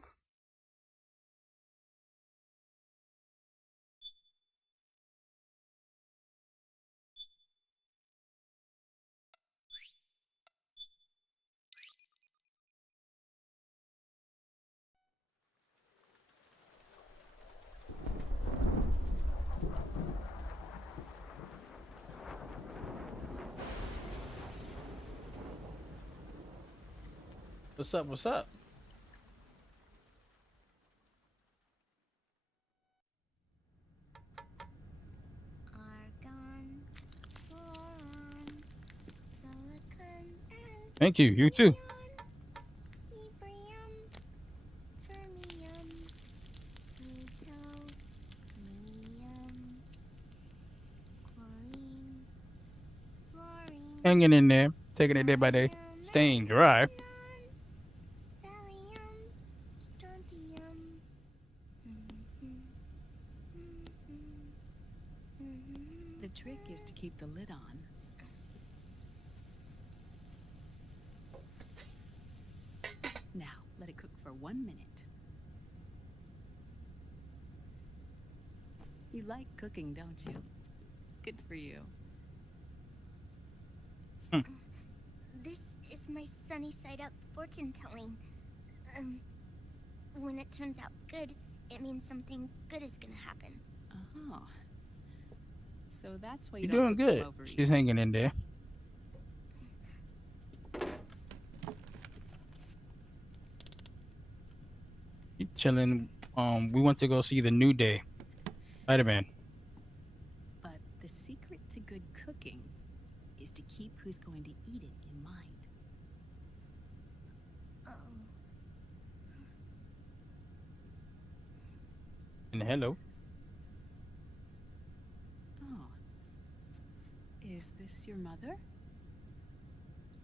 What's up? What's up? Thank you. You too. Hanging in there, taking it day by day, staying dry. The trick is to keep the lid on. Now, let it cook for 1 minute. You like cooking, don't you? Good for you. This is my sunny side up fortune telling. When it turns out good, it means something good is gonna happen. Oh. So that's why You're you don't doing cook them good. over She's easy. hanging in there. You chilling. We went to go see the New Day, Spider-Man. But the secret to good cooking is to keep who's going to eat it in mind. And hello. Oh. Is this your mother?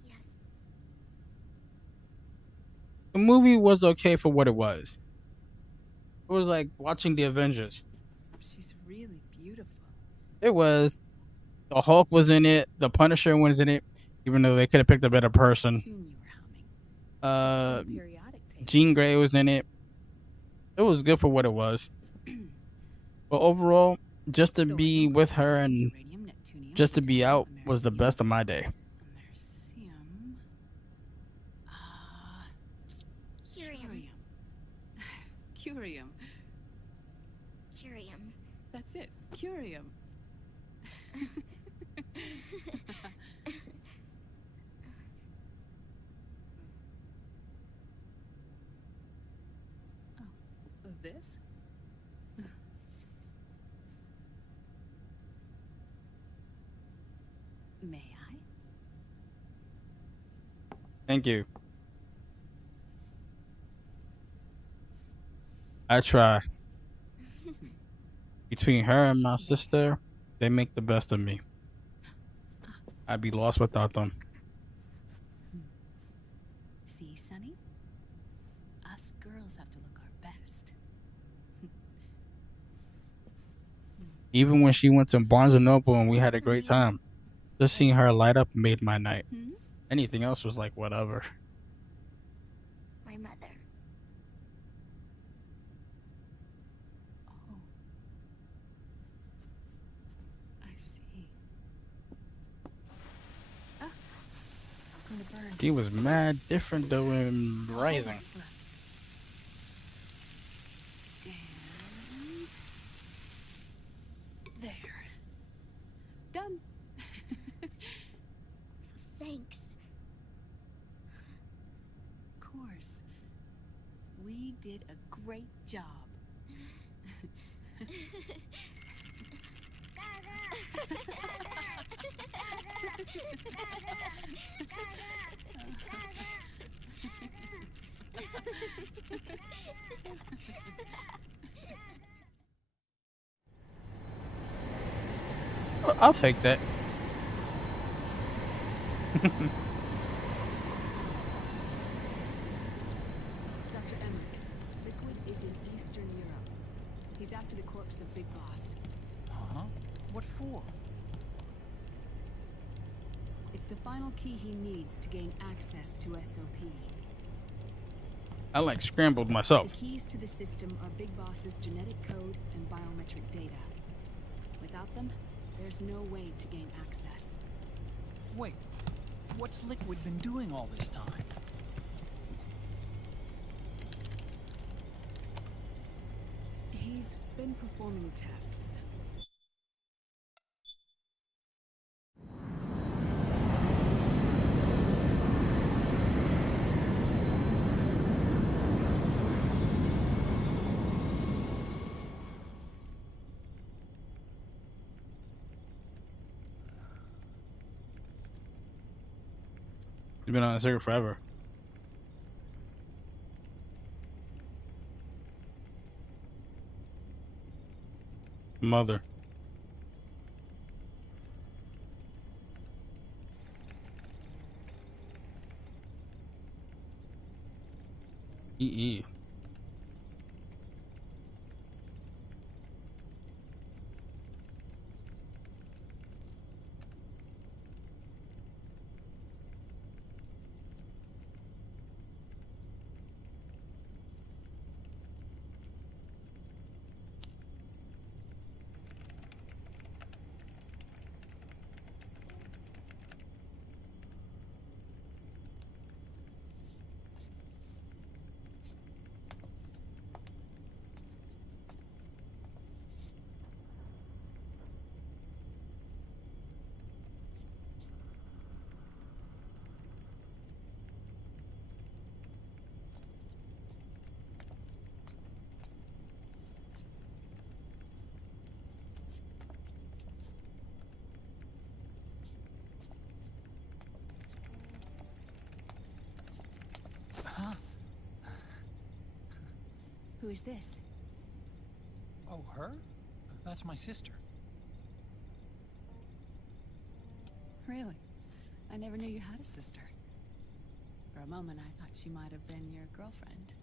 Yes. The movie was okay for what it was. It was like watching the Avengers. She's really beautiful. It was. The Hulk was in it. The Punisher was in it. Even though they could have picked a better person. Jean Grey was in it. It was good for what it was. But overall, just to be with her and just to be out was the best of my day. Curium. Curium. Curium. That's it. Curium. This? May I? Thank you. I try. Between her and my sister, they make the best of me. I'd be lost without them. See, Sonny? Us girls have to look our best. Even when she went to Barnes and Noble and we had a great time, just seeing her light up made my night. Anything else was like whatever. My mother. Oh. I see. Ah, it's going to burn. She was mad different though in Rising. And there. Done. Thanks. Of course. We did a great job. I'll take that. Dr. Emmerich, Liquid is in Eastern Europe. He's after the corpse of Big Boss. Huh? What for? It's the final key he needs to gain access to SOP. I like scrambled myself. The keys to the system are Big Boss's genetic code and biometric data. Without them, there's no way to gain access. Wait, what's Liquid been doing all this time? He's been performing tests. You've been on a circuit forever. Mother. EE. Huh? Who is this? Oh, her? That's my sister. Really? I never knew you had a sister. For a moment, I thought she might have been your girlfriend.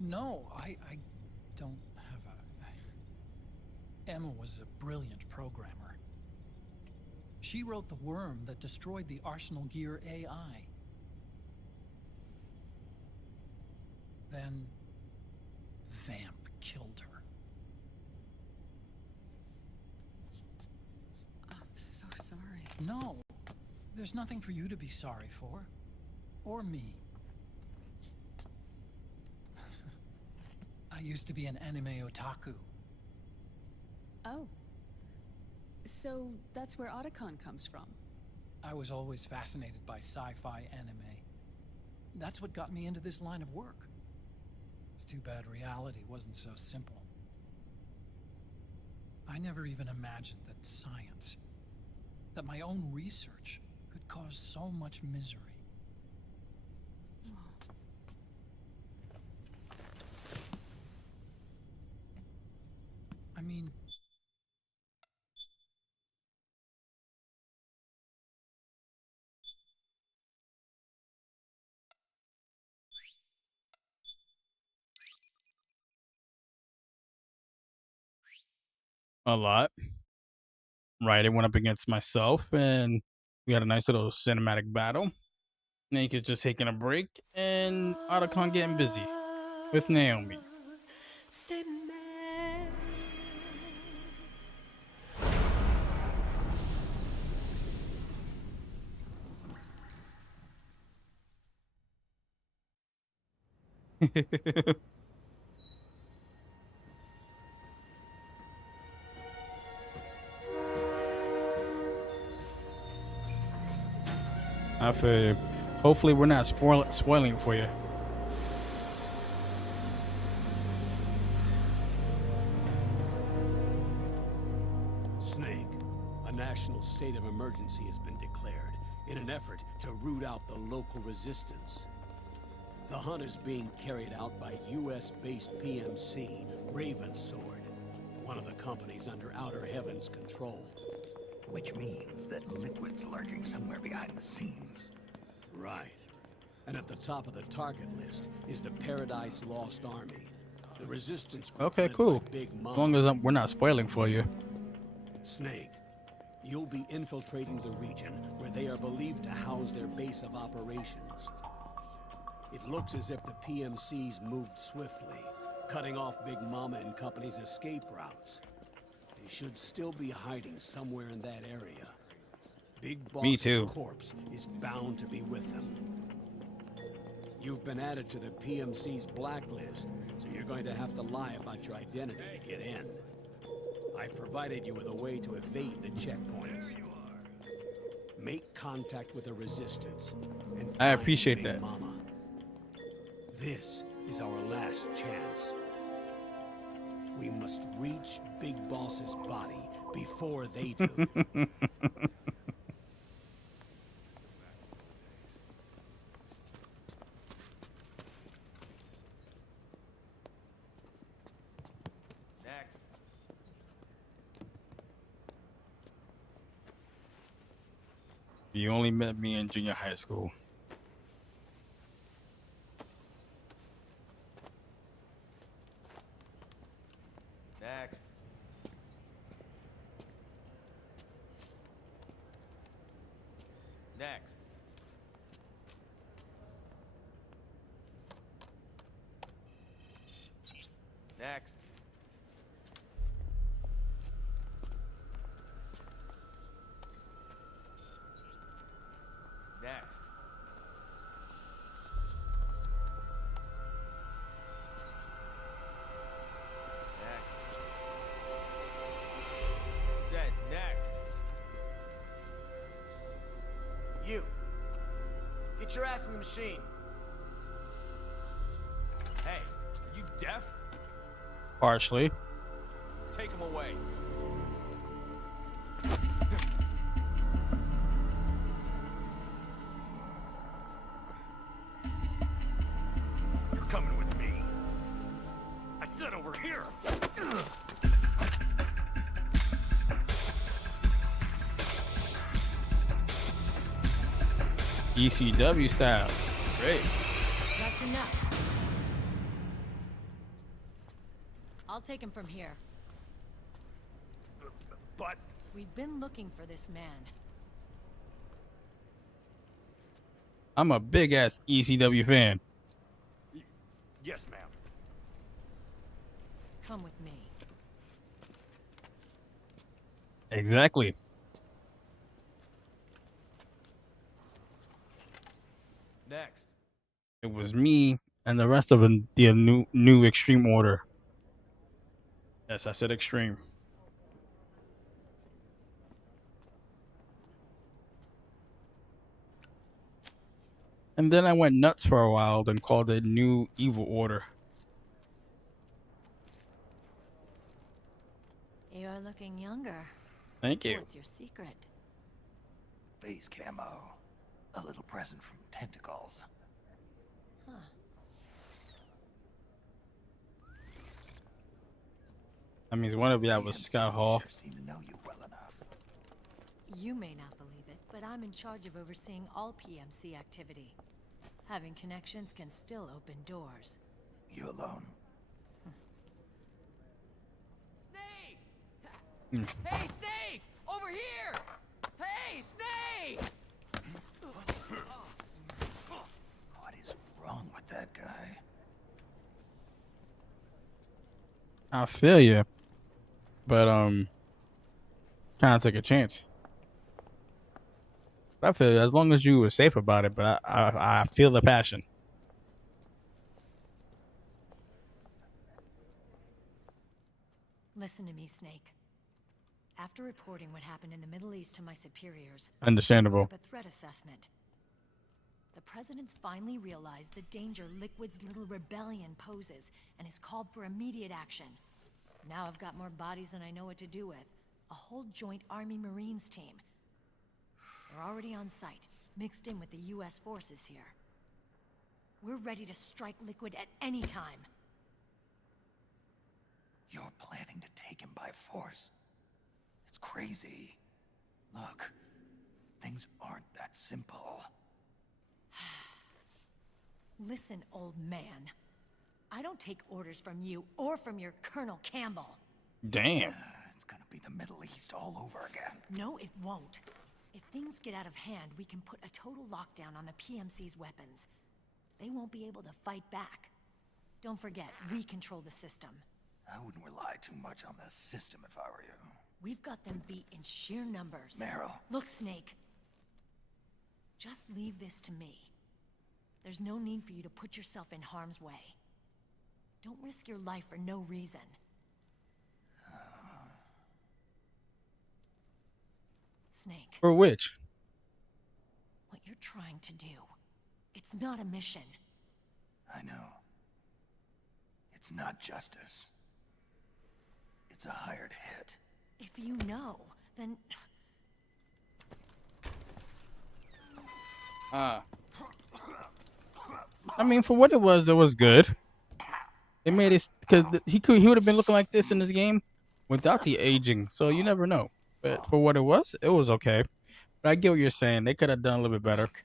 No, I don't have a... Emma was a brilliant programmer. She wrote the worm that destroyed the Arsenal Gear AI. Then... Vamp killed her. I'm so sorry. No, there's nothing for you to be sorry for. Or me. I used to be an anime otaku. Oh. So that's where Otacon comes from. I was always fascinated by sci-fi anime. That's what got me into this line of work. It's too bad reality wasn't so simple. I never even imagined that science that my own research could cause so much misery. I mean, a lot. Right, it went up against myself, and we had a nice little cinematic battle. Naked's just taking a break, and Otacon getting busy with Naomi. I feel you. Hopefully, we're not spoiling it for you. Snake, a national state of emergency has been declared in an effort to root out the local resistance. The hunt is being carried out by US-based PMC, Ravensword, one of the companies under Outer Heaven's control. Which means that Liquid's lurking somewhere behind the scenes. Right. And at the top of the target list is the Paradise Lost Army. The resistance group Okay, led cool. by Big As Mom. long as we're not spoiling for you. Snake, you'll be infiltrating the region where they are believed to house their base of operations. It looks as if the PMCs moved swiftly, cutting off Big Mama and company's escape routes. They should still be hiding somewhere in that area. Big Me Boss's too. corpse is bound to be with them. You've been added to the PMC's blacklist, so you're going to have to lie about your identity to get in. I've provided you with a way to evade the checkpoints. Make contact with the resistance and I find appreciate Big that. Mama. This is our last chance. We must reach Big Boss's body before they do. Next. You only met me in junior high school. Next. Next. Next. Next. Next. I said next. You. Get your ass in the machine. Hey, are you deaf? Partially. Take him away. You're coming with me. I said over here. ECW style. Great. That's enough. I'll take him from here. But We've been looking for this man. I'm a big ass ECW fan. yes, ma'am. Come with me. Exactly. Next. It was me and the rest of the new Extreme Order. Yes, I said Extreme. And then I went nuts for a while, then called it New Evil Order. You're looking younger. Thank you. What's your secret? base camo. A little present from Tentacles. Huh. That means one of y'all was Scott Hall. Sure seem to know you well enough. You may not believe it, but I'm in charge of overseeing all PMC activity. Having connections can still open doors. You alone? Snake! Hey, Snake! Over here! Hey, Snake! What is wrong with that guy? I feel you, but kind of took a chance. I feel you, as long as you were safe about it, but I feel the passion. Listen to me, Snake. After reporting what happened in the Middle East to my superiors, Understandable. I wrote up a threat assessment. The president's finally realized the danger Liquid's little rebellion poses and has called for immediate action. Now I've got more bodies than I know what to do with. A whole joint Army Marines team. They're already on site, mixed in with the US forces here. We're ready to strike Liquid at any time. You're planning to take him by force? It's crazy. Look, things aren't that simple. Listen, old man. I don't take orders from you or from your Colonel Campbell. Damn. It's gonna be the Middle East all over again. No, it won't. If things get out of hand, we can put a total lockdown on the PMC's weapons. They won't be able to fight back. Don't forget, we control the system. I wouldn't rely too much on the system if I were you. We've got them beat in sheer numbers. Meryl. Look, Snake. Just leave this to me. There's no need for you to put yourself in harm's way. Don't risk your life for no reason. Snake. For which? What you're trying to do, it's not a mission. I know. It's not justice. It's a hired hit. If you know, then... I mean, for what it was good. They made it because he would have been looking like this in this game without the aging. So you never know. But for what it was okay. But I get what you're saying. They could have done a little bit better. Look,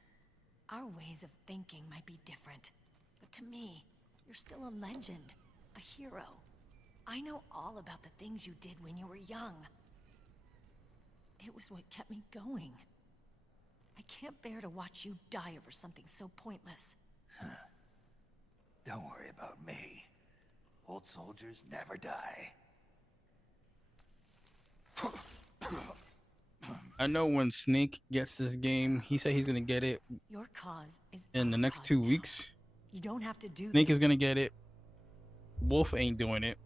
our ways of thinking might be different, but to me, you're still a legend, a hero. I know all about the things you did when you were young. It was what kept me going. I can't bear to watch you die over something so pointless. Don't worry about me. Old soldiers never die. I know when Snake gets this game, he said he's gonna get it Your cause is in the next 2 weeks. You don't have to do Snake this. is gonna get it. Wolf ain't doing it.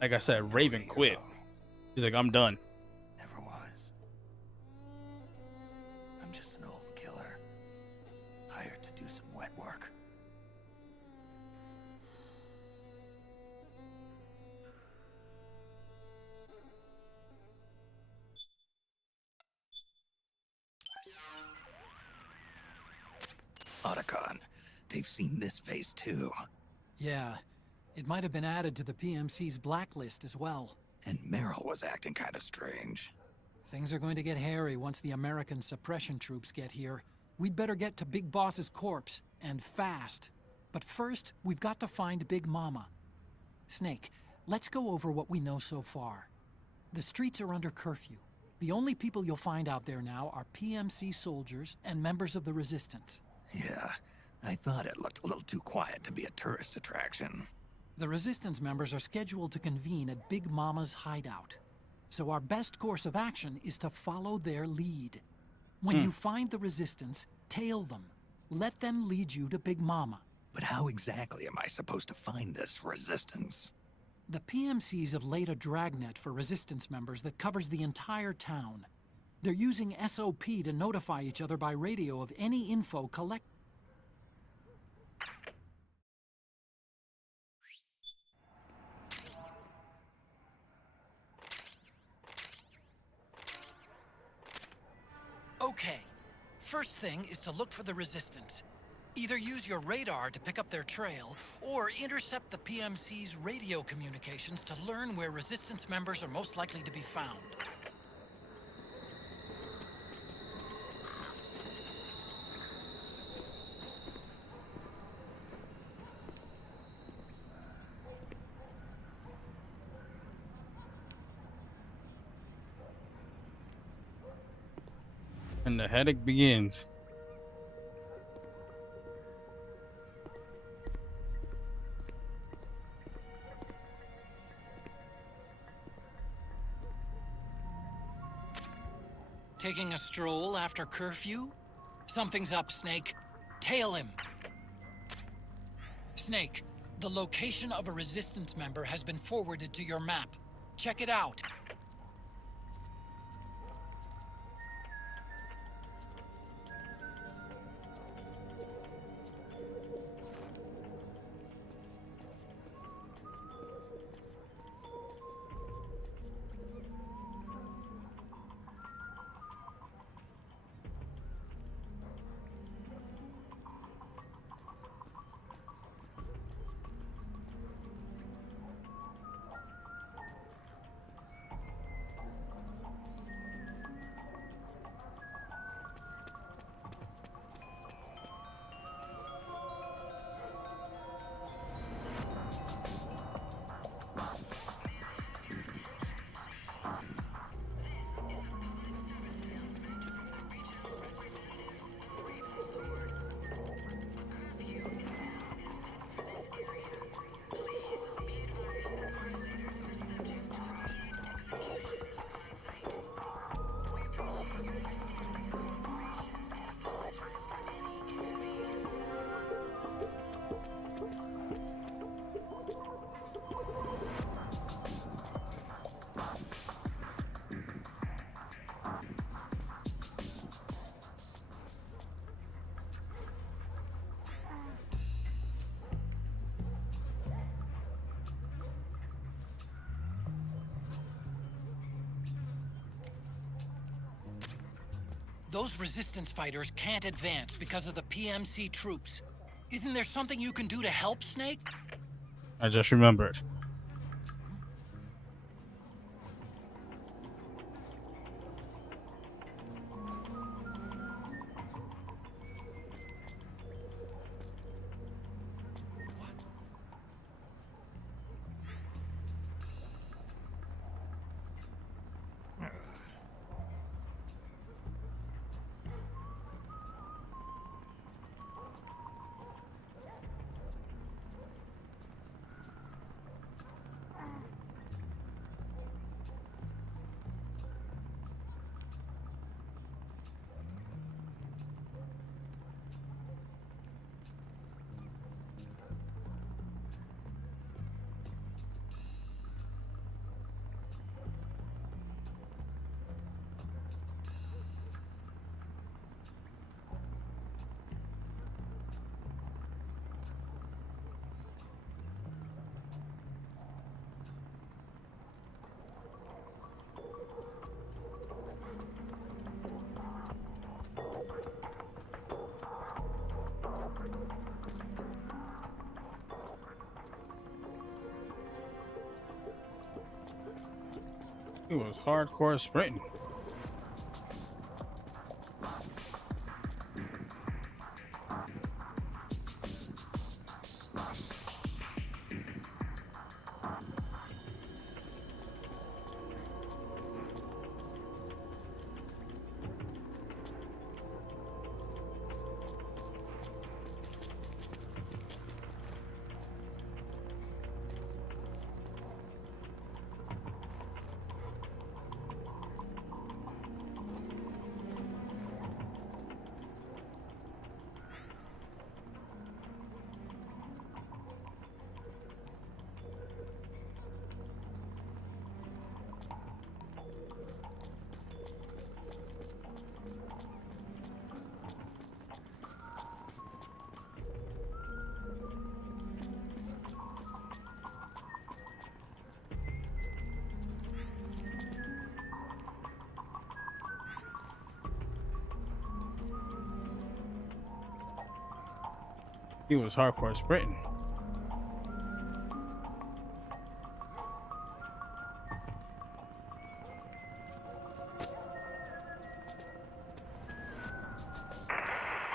Like I said, Raven quit. He's like, I'm done. Never was. I'm just an old killer. Hired to do some wet work. Otacon, they've seen this face too. Yeah, it might have been added to the PMC's blacklist as well. And Meryl was acting kind of strange. Things are going to get hairy once the American suppression troops get here. We'd better get to Big Boss's corpse, and fast. But first, we've got to find Big Mama. Snake, let's go over what we know so far. The streets are under curfew. The only people you'll find out there now are PMC soldiers and members of the Resistance. Yeah, I thought it looked a little too quiet to be a tourist attraction. The Resistance members are scheduled to convene at Big Mama's hideout. So our best course of action is to follow their lead. When you find the Resistance, tail them. Let them lead you to Big Mama. But how exactly am I supposed to find this Resistance? The PMCs have laid a dragnet for Resistance members that covers the entire town. They're using SOP to notify each other by radio of any info collected. Okay. First thing is to look for the Resistance. Either use your radar to pick up their trail, or intercept the PMC's radio communications to learn where Resistance members are most likely to be found. And the headache begins. Taking a stroll after curfew? Something's up, Snake. Tail him. Snake, the location of a Resistance member has been forwarded to your map. Check it out. Those Resistance fighters can't advance because of the PMC troops. Isn't there something you can do to help, Snake? I just remembered. It was hardcore sprinting. He was hardcore sprinting. We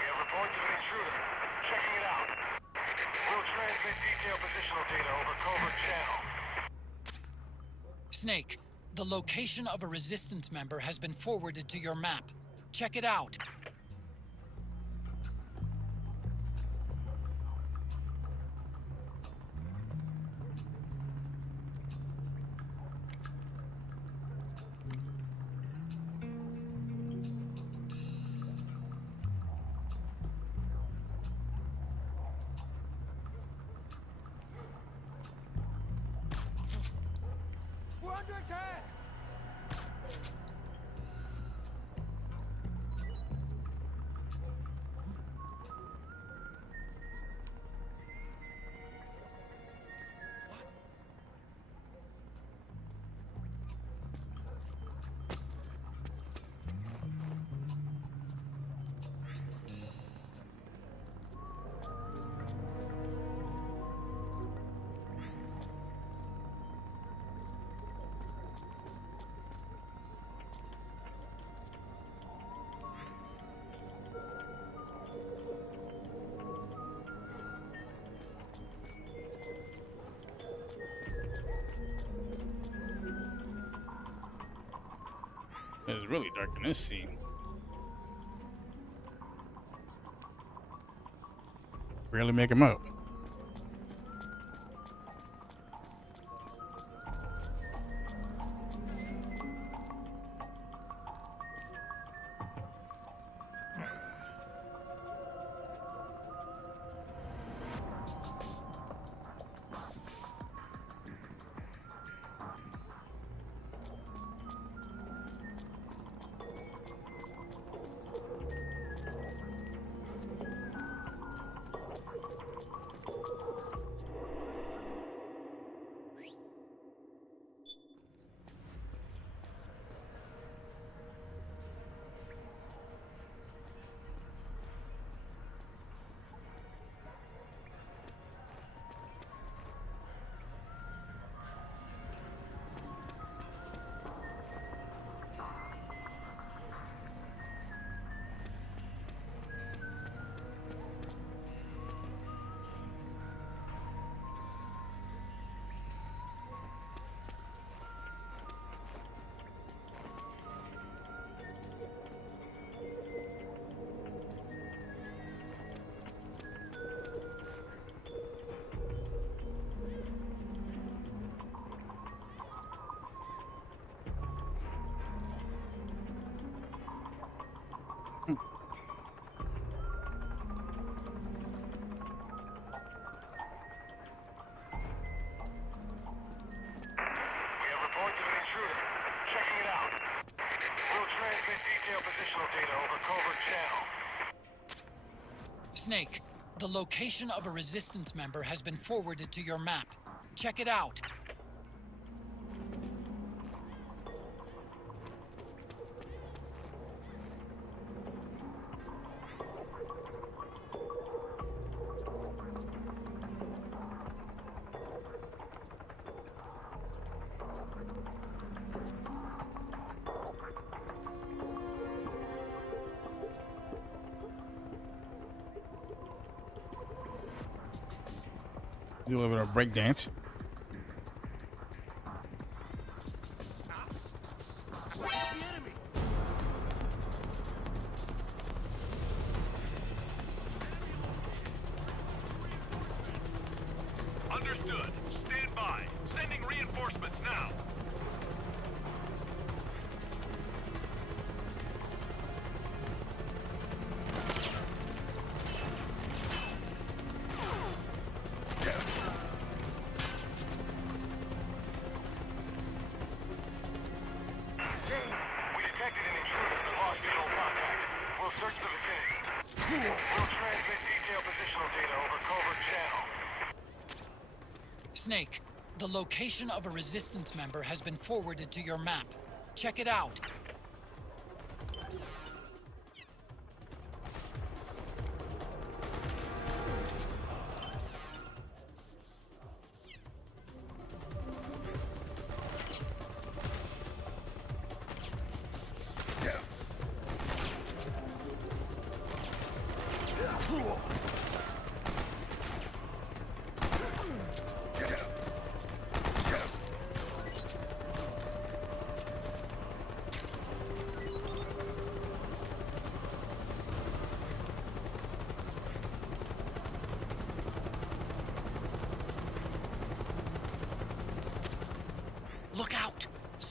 have reports of an intruder. Checking it out. We'll transmit detailed positional data over covert channel. Snake, the location of a resistance member has been forwarded to your map. Check it out. We're under attack! It's really dark in this scene. Barely make him up. We have reports of an intruder. Checking it out. We'll transmit detailed positional data over covert channel. Snake, the location of a resistance member has been forwarded to your map. Check it out. Do a little bit of break dance. Understood. Stand by. Sending reinforcements now. We detected an intruder but lost visual contact. We'll search the vicinity. We'll transmit detailed positional data over covert channel. Snake, the location of a resistance member has been forwarded to your map. Check it out.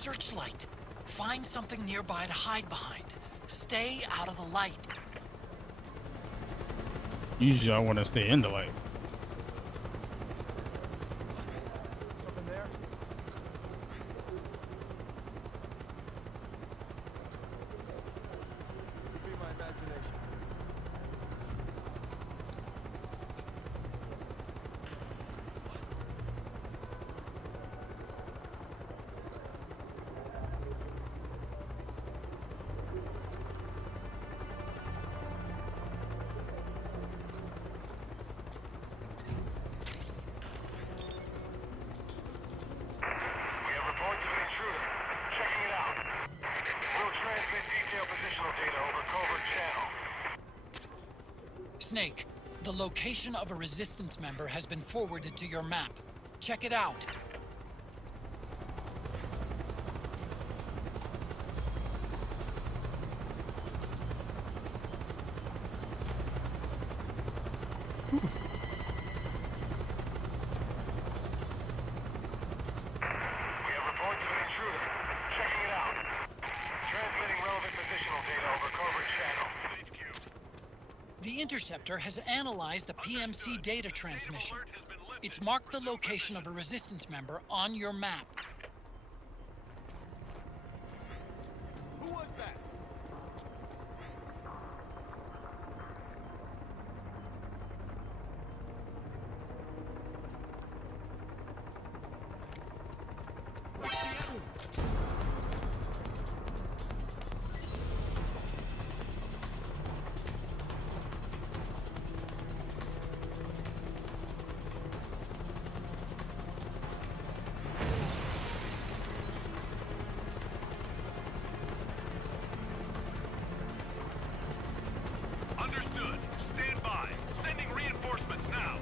searchlight. Find something nearby to hide behind. Stay out of the light. Usually I want to stay in the light. Something there? Could be my imagination. We have reports of an intruder. Checking it out. We'll transmit detailed positional data over covert channel. Snake, the location of a resistance member has been forwarded to your map. Check it out. We have reports of an intruder. Checking it out. Transmitting relevant positional data over covert channel. The Interceptor has analyzed a PMC data transmission. It's marked the location of a resistance member on your map. Who was that? Understood. Stand by. Sending reinforcements now.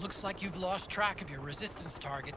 Looks like you've lost track of your resistance target.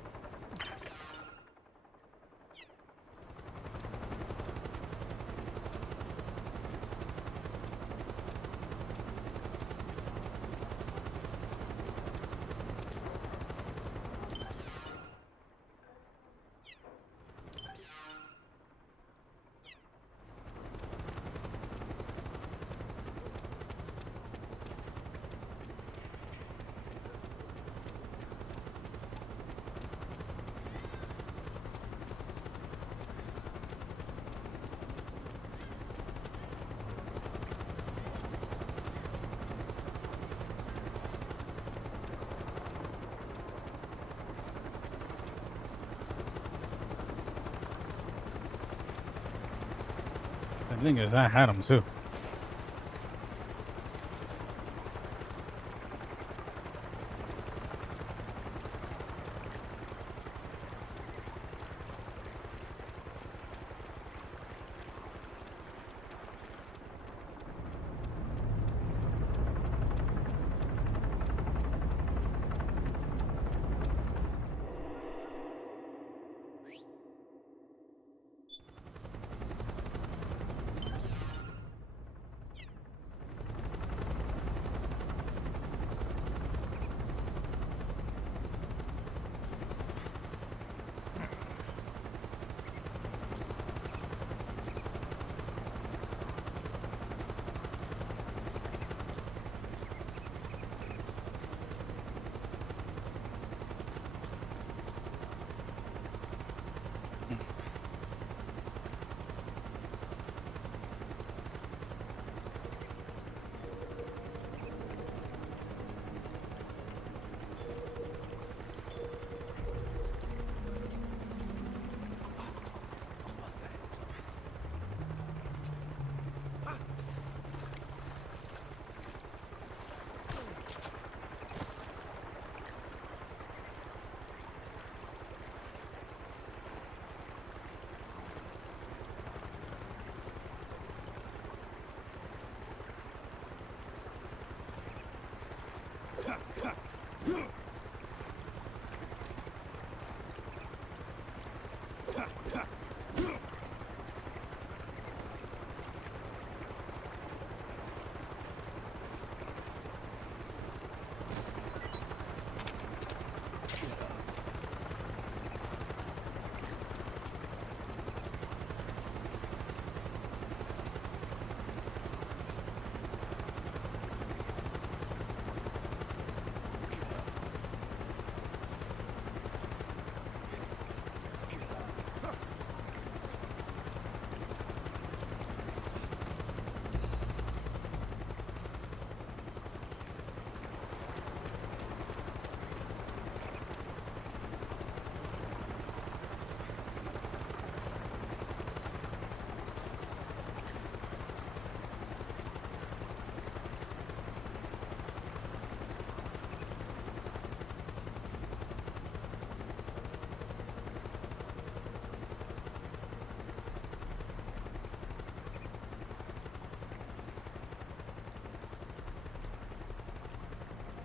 The thing is, I had him too.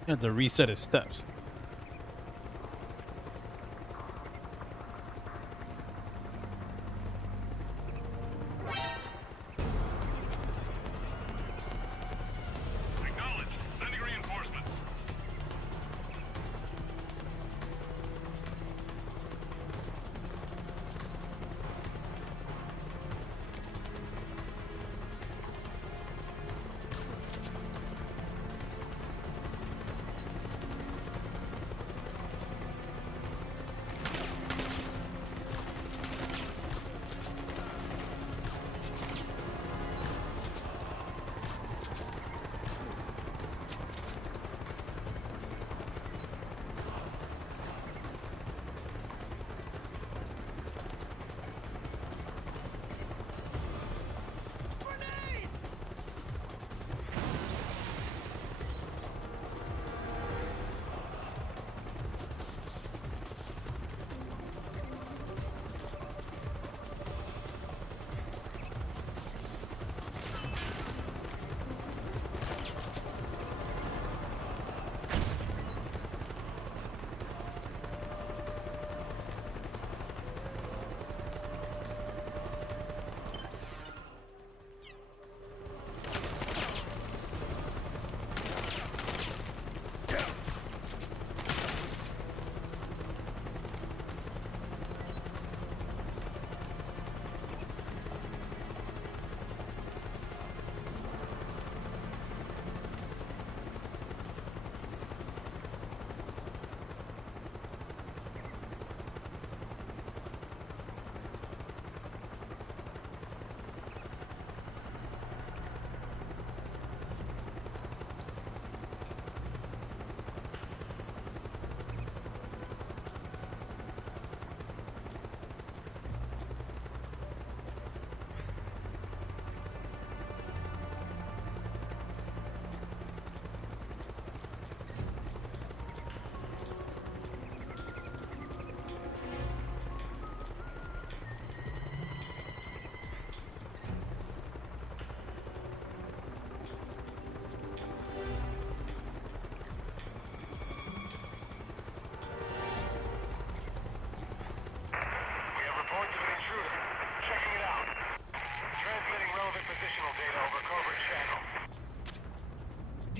You have to reset his steps.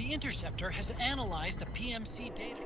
The Interceptor has analyzed a PMC data.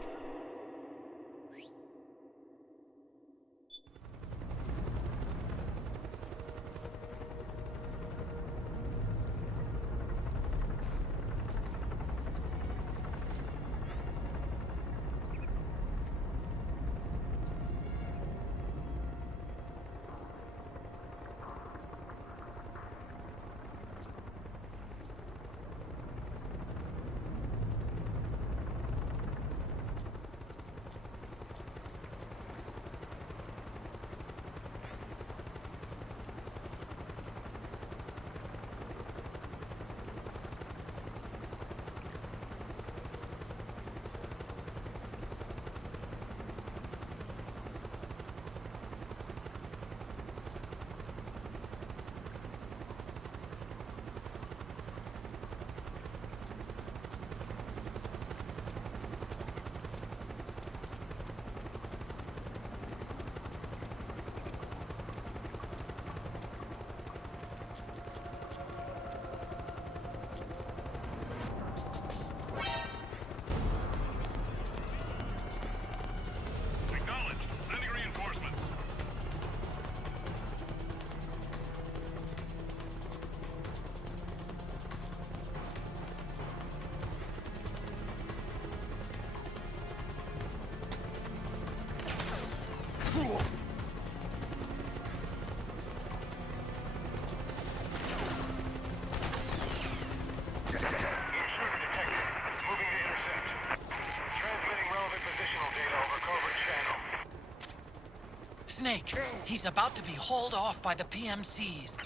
Snake, he's about to be hauled off by the PMCs.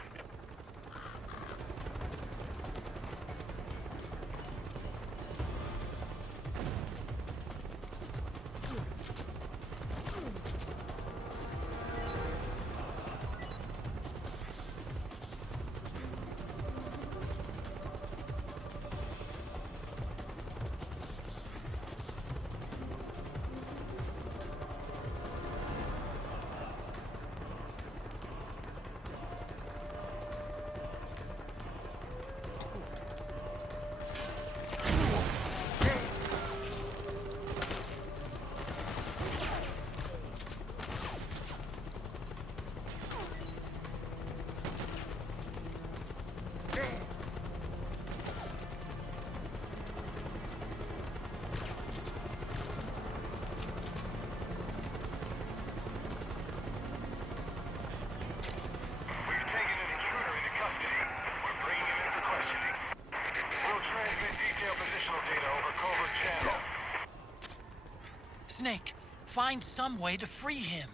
Snake, find some way to free him.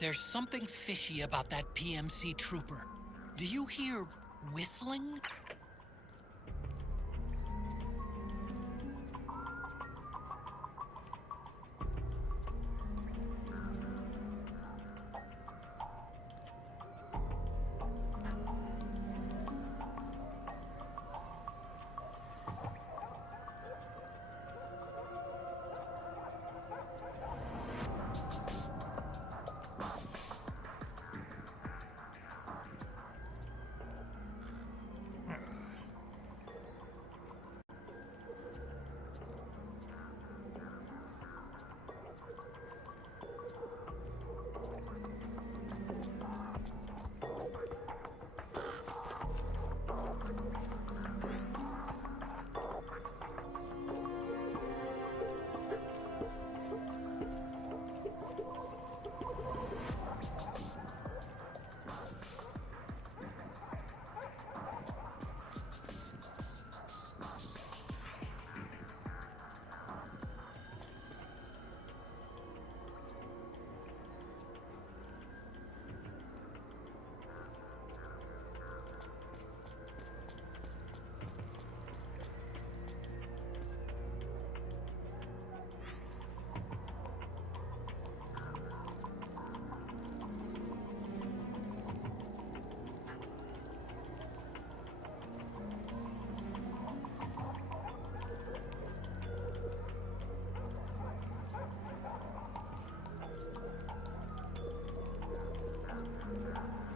There's something fishy about that PMC trooper. Do you hear whistling?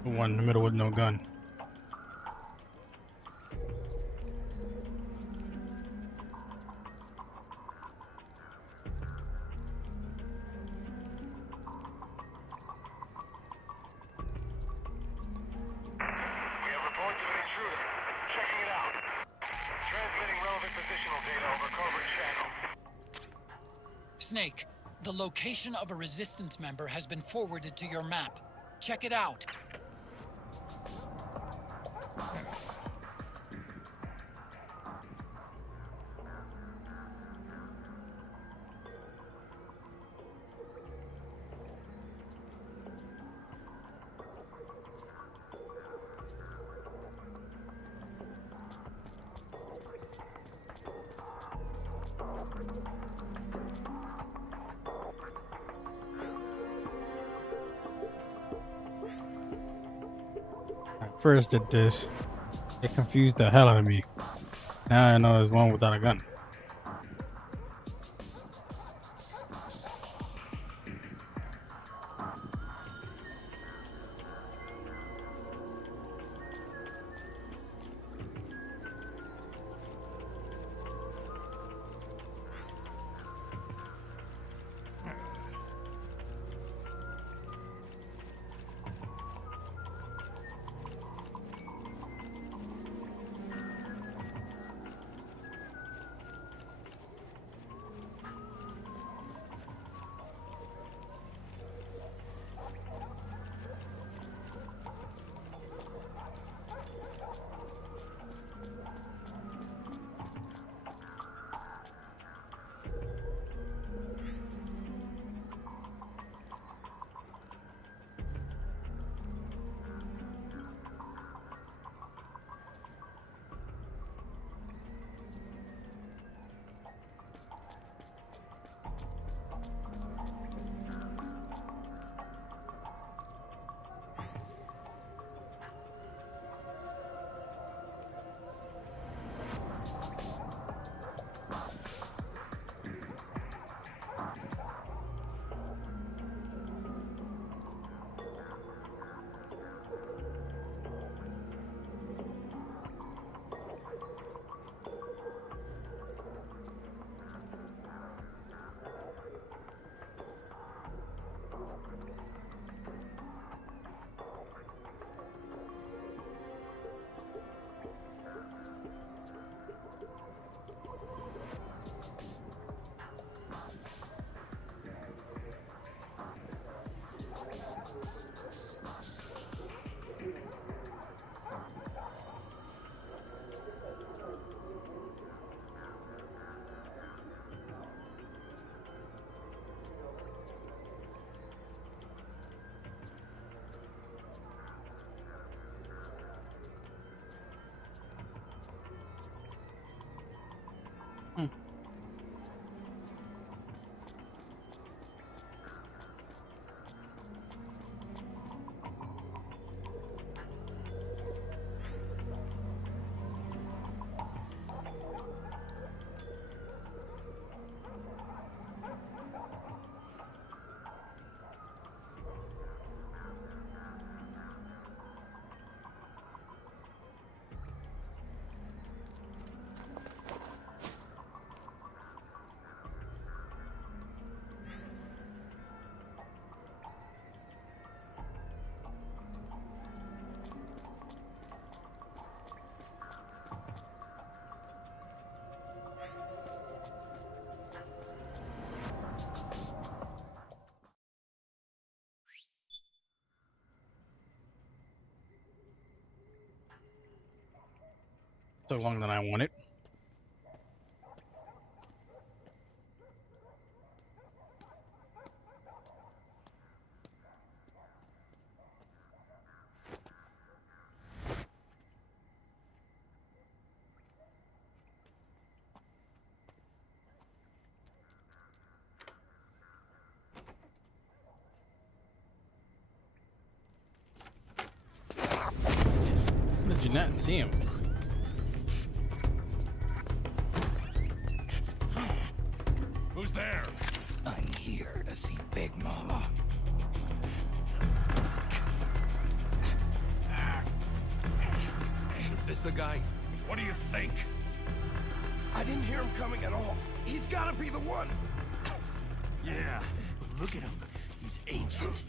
One in the middle with no gun. We have reports of an intruder. Checking it out. Transmitting relevant positional data over covert channel. Snake, the location of a resistance member has been forwarded to your map. Check it out. First did this, it confused the hell out of me. Now I know there's one without a gun. took longer than I wanted. Did you not see him? Who's there? I'm here to see Big Mama. Is this the guy? What do you think? I didn't hear him coming at all. He's gotta be the one. Yeah. Look at him. He's ancient.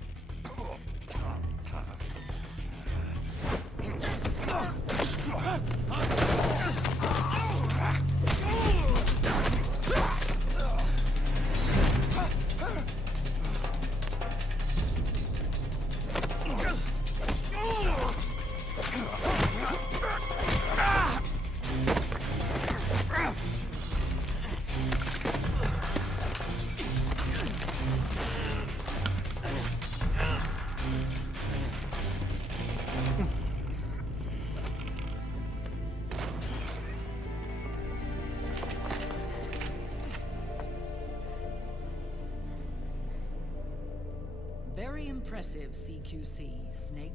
Very impressive, CQC, Snake.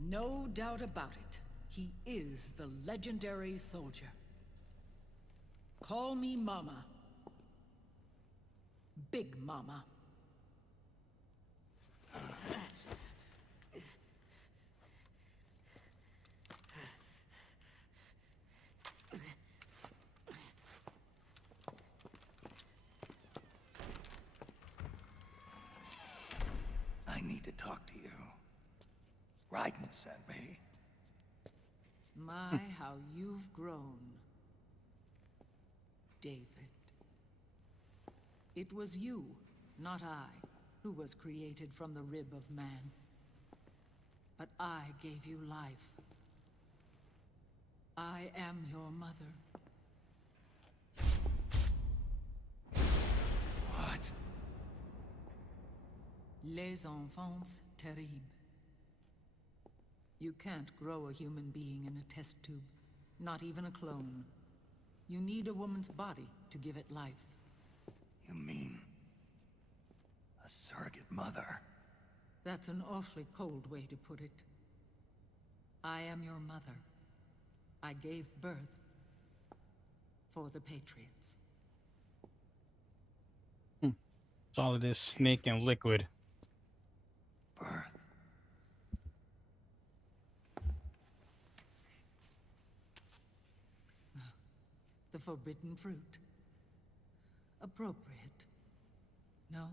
No doubt about it. He is the legendary soldier. Call me Mama. Big Mama. I need to talk to you. Raiden sent me. My, how you've grown, David. It was you, not I, who was created from the rib of man. But I gave you life. I am your mother. What? Les enfants terribles. You can't grow a human being in a test tube, not even a clone. You need a woman's body to give it life. You mean a surrogate mother? That's an awfully cold way to put it. I am your mother. I gave birth for the Patriots. It's all of this Snake and Liquid. Birth. The forbidden fruit. Appropriate. No?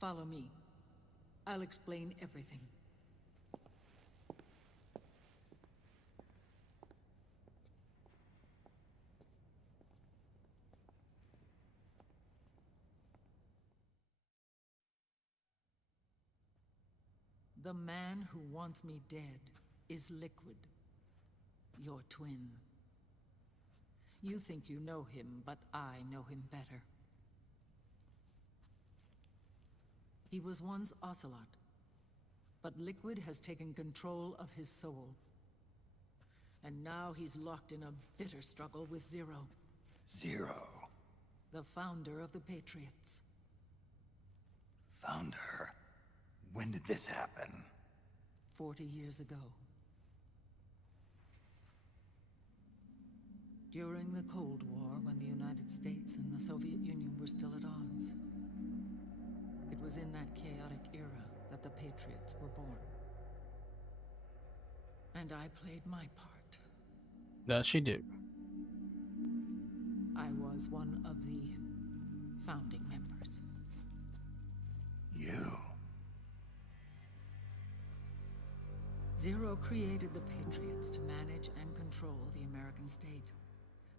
Follow me. I'll explain everything. The man who wants me dead is Liquid, your twin. You think you know him, but I know him better. He was once Ocelot, but Liquid has taken control of his soul. And now he's locked in a bitter struggle with Zero. Zero? The founder of the Patriots. Founder? When did this happen? 40 years ago. During the Cold War, when the United States and the Soviet Union were still at odds. It was in that chaotic era that the Patriots were born. And I played my part. That she did. I was one of the founding members. You? Zero created the Patriots to manage and control the American state.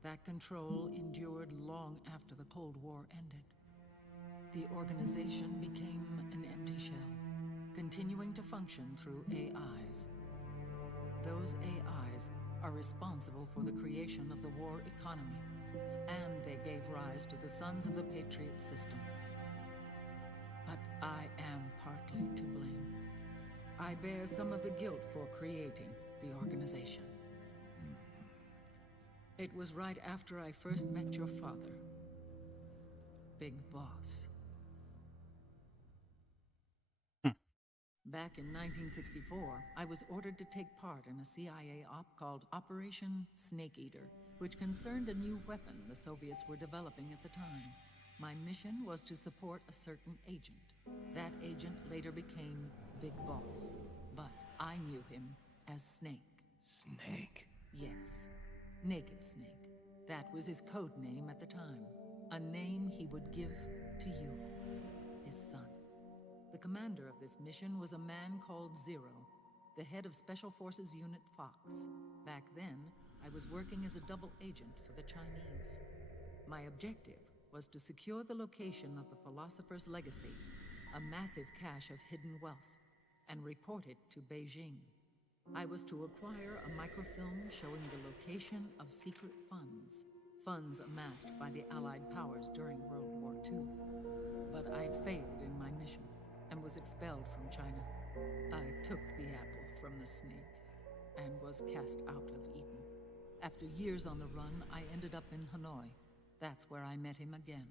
That control endured long after the Cold War ended. The organization became an empty shell, continuing to function through AIs. Those AIs are responsible for the creation of the war economy, and they gave rise to the Sons of the Patriot system. But I am partly to blame. I bear some of the guilt for creating the organization. It was right after I first met your father, Big Boss. Back in 1964, I was ordered to take part in a CIA op called Operation Snake Eater, which concerned a new weapon the Soviets were developing at the time. My mission was to support a certain agent. That agent later became Big Boss, but I knew him as Snake. Snake? Yes, Naked Snake. That was his code name at the time. A name he would give to you, his son. The commander of this mission was a man called Zero, the head of Special Forces Unit Fox. Back then, I was working as a double agent for the Chinese. My objective was to secure the location of the Philosopher's Legacy, a massive cache of hidden wealth, and report it to Beijing. I was to acquire a microfilm showing the location of secret funds amassed by the Allied powers during World War II. But I failed in my mission and was expelled from China. I took the apple from the snake and was cast out of Eden. After years on the run, I ended up in Hanoi. That's where I met him again.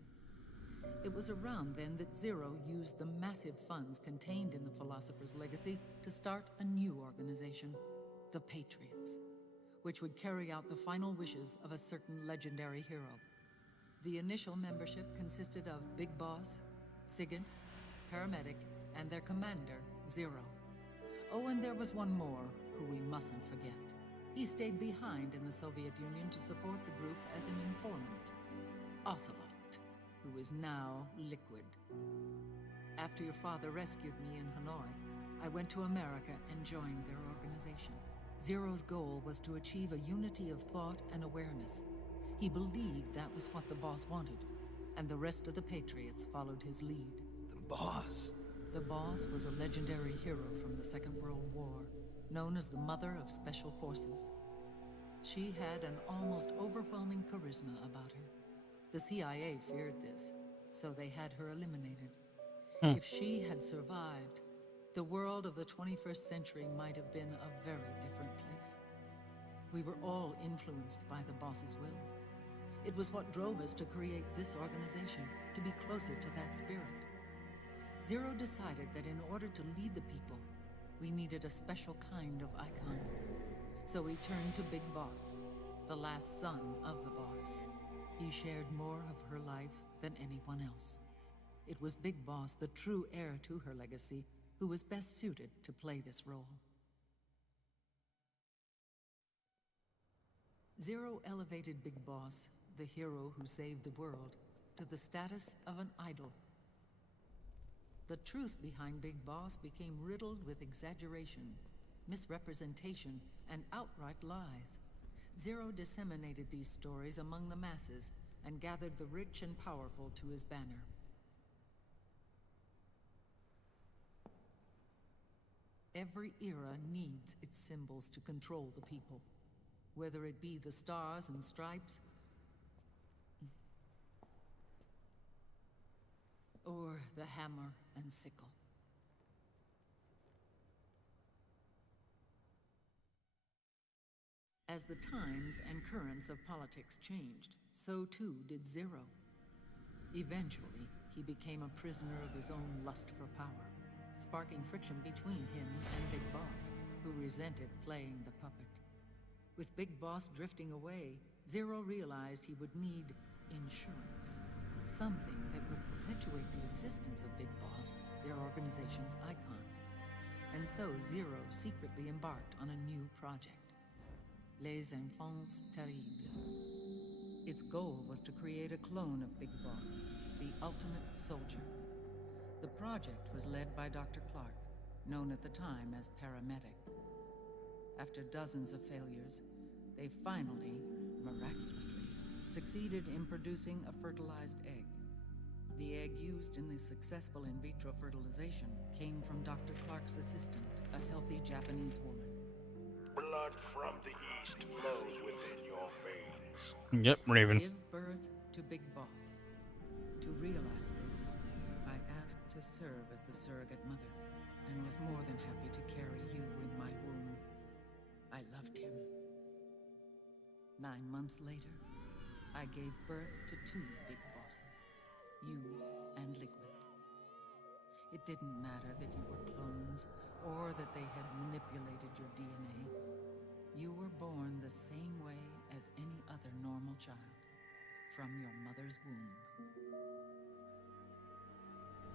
It was around then that Zero used the massive funds contained in the Philosopher's Legacy to start a new organization, the Patriots, which would carry out the final wishes of a certain legendary hero. The initial membership consisted of Big Boss, Sigint, Paramedic, and their commander, Zero. Oh, and there was one more who we mustn't forget. He stayed behind in the Soviet Union to support the group as an informant, Ocelot, who is now Liquid. After your father rescued me in Hanoi, I went to America and joined their organization. Zero's goal was to achieve a unity of thought and awareness. He believed that was what the boss wanted, and the rest of the Patriots followed his lead. The boss? The boss was a legendary hero from the Second World War, known as the Mother of Special Forces. She had an almost overwhelming charisma about her. The CIA feared this, so they had her eliminated. If she had survived, the world of the 21st century might have been a very different place. We were all influenced by the boss's will. It was what drove us to create this organization, to be closer to that spirit. Zero decided that in order to lead the people, we needed a special kind of icon. So we turned to Big Boss, the last son of the boss. He shared more of her life than anyone else. It was Big Boss, the true heir to her legacy, who was best suited to play this role. Zero elevated Big Boss, the hero who saved the world, to the status of an idol. The truth behind Big Boss became riddled with exaggeration, misrepresentation, and outright lies. Zero disseminated these stories among the masses and gathered the rich and powerful to his banner. Every era needs its symbols to control the people, whether it be the stars and stripes, or the hammer and sickle. As the times and currents of politics changed, so too did Zero. Eventually, he became a prisoner of his own lust for power, sparking friction between him and Big Boss, who resented playing the puppet. With Big Boss drifting away, Zero realized he would need insurance. Something that would perpetuate the existence of Big Boss, their organization's icon. And so Zero secretly embarked on a new project. Les Enfants Terribles. Its goal was to create a clone of Big Boss, the ultimate soldier. The project was led by Dr. Clark, known at the time as Paramedic. After dozens of failures, they finally, miraculously, succeeded in producing a fertilized egg. The egg used in the successful in vitro fertilization came from Dr. Clark's assistant, a healthy Japanese woman. Blood from the east flows within your veins. Yep, Raven. Give birth to Big Boss. To realize this, I asked to serve as the surrogate mother, and was more than happy to carry you in my womb. I loved him. 9 months later, I gave birth to 2 Big Bosses, you and Liquid. It didn't matter that you were clones, or that they had manipulated your DNA. You were born the same way as any other normal child, from your mother's womb.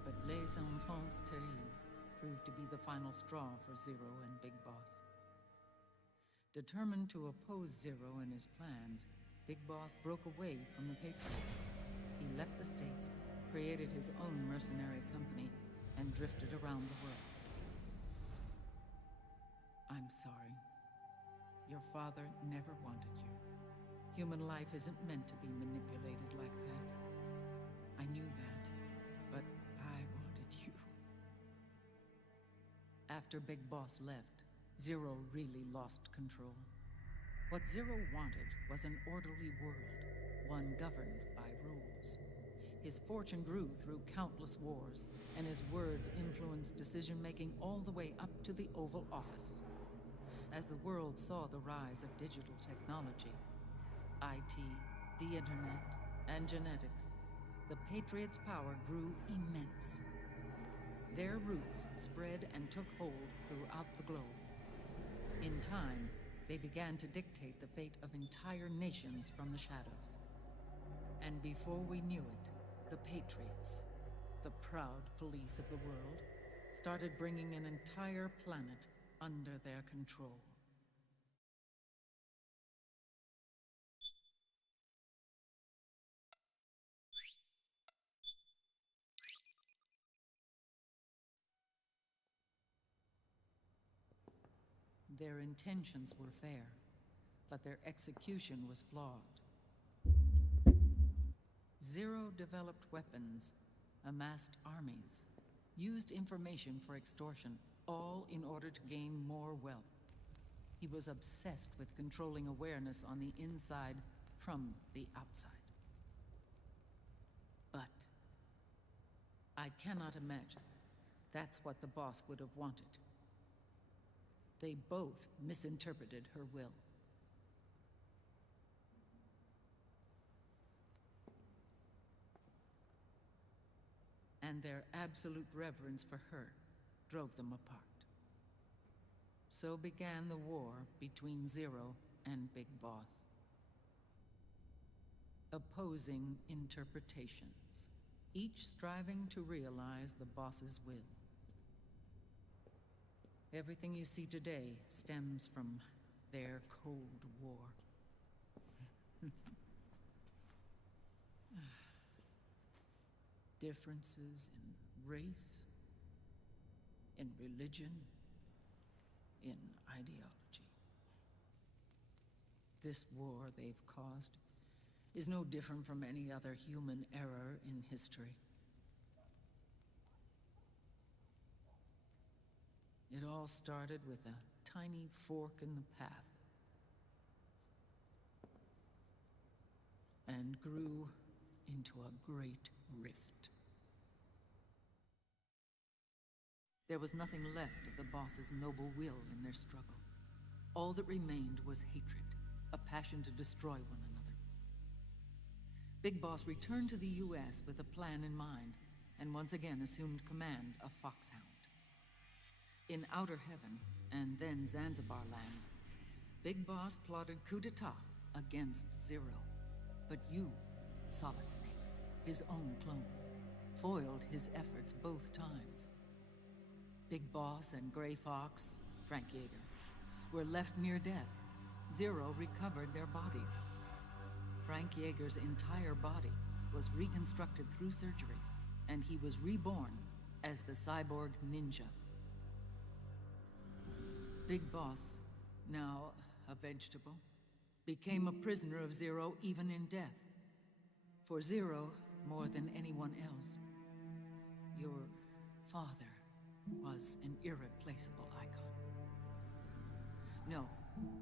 But Les Enfants Terribles proved to be the final straw for Zero and Big Boss. Determined to oppose Zero and his plans, Big Boss broke away from the Patriots. He left the States, created his own mercenary company, and drifted around the world. I'm sorry. Your father never wanted you. Human life isn't meant to be manipulated like that. I knew that, but I wanted you. After Big Boss left, Zero really lost control. What Zero wanted was an orderly world, one governed by rules. His fortune grew through countless wars, and his words influenced decision-making all the way up to the Oval Office. As the world saw the rise of digital technology, IT, the internet, and genetics, the Patriots' power grew immense. Their roots spread and took hold throughout the globe. In time, they began to dictate the fate of entire nations from the shadows. And before we knew it, the Patriots, the proud police of the world, started bringing an entire planet under their control. Their intentions were fair, but their execution was flawed. Zero developed weapons, amassed armies, used information for extortion, all in order to gain more wealth. He was obsessed with controlling awareness on the inside from the outside. But I cannot imagine that's what the boss would have wanted. They both misinterpreted her will. And their absolute reverence for her drove them apart. So began the war between Zero and Big Boss. Opposing interpretations, each striving to realize the boss's will. Everything you see today stems from their Cold War. Differences in race, in religion, in ideology. This war they've caused is no different from any other human error in history. It all started with a tiny fork in the path, and grew into a great rift. There was nothing left of the boss's noble will in their struggle. All that remained was hatred, a passion to destroy one another. Big Boss returned to the US with a plan in mind, and once again assumed command of Foxhound. In Outer Heaven, and then Zanzibar Land, Big Boss plotted coup d'etat against Zero. But you, Solid Snake, his own clone, foiled his efforts both times. Big Boss and Gray Fox, Frank Yeager, were left near death. Zero recovered their bodies. Frank Yeager's entire body was reconstructed through surgery, and he was reborn as the cyborg ninja. Big Boss, now a vegetable, became a prisoner of Zero even in death. For Zero, more than anyone else, your father was an irreplaceable icon. No,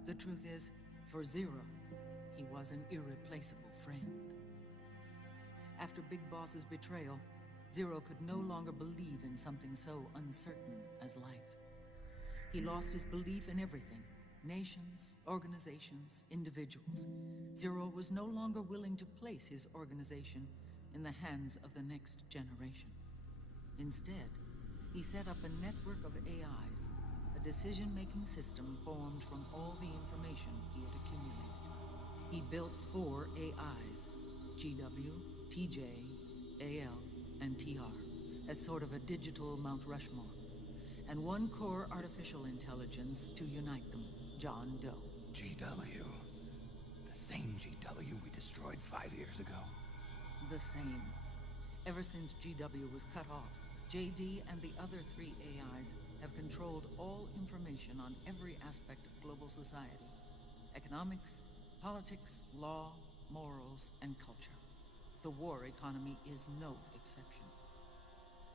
the truth is, for Zero, he was an irreplaceable friend. After Big Boss's betrayal, Zero could no longer believe in something so uncertain as life. He lost his belief in everything. Nations, organizations, individuals. Zero was no longer willing to place his organization in the hands of the next generation. Instead, he set up a network of AIs, a decision-making system formed from all the information he had accumulated. He built 4 AIs, GW, TJ, AL, and TR, as sort of a digital Mount Rushmore, and 1 core artificial intelligence to unite them, John Doe. GW. The same GW we destroyed 5 years ago. The same. Ever since GW was cut off, JD and the other 3 AIs have controlled all information on every aspect of global society. Economics, politics, law, morals, and culture. The war economy is no exception.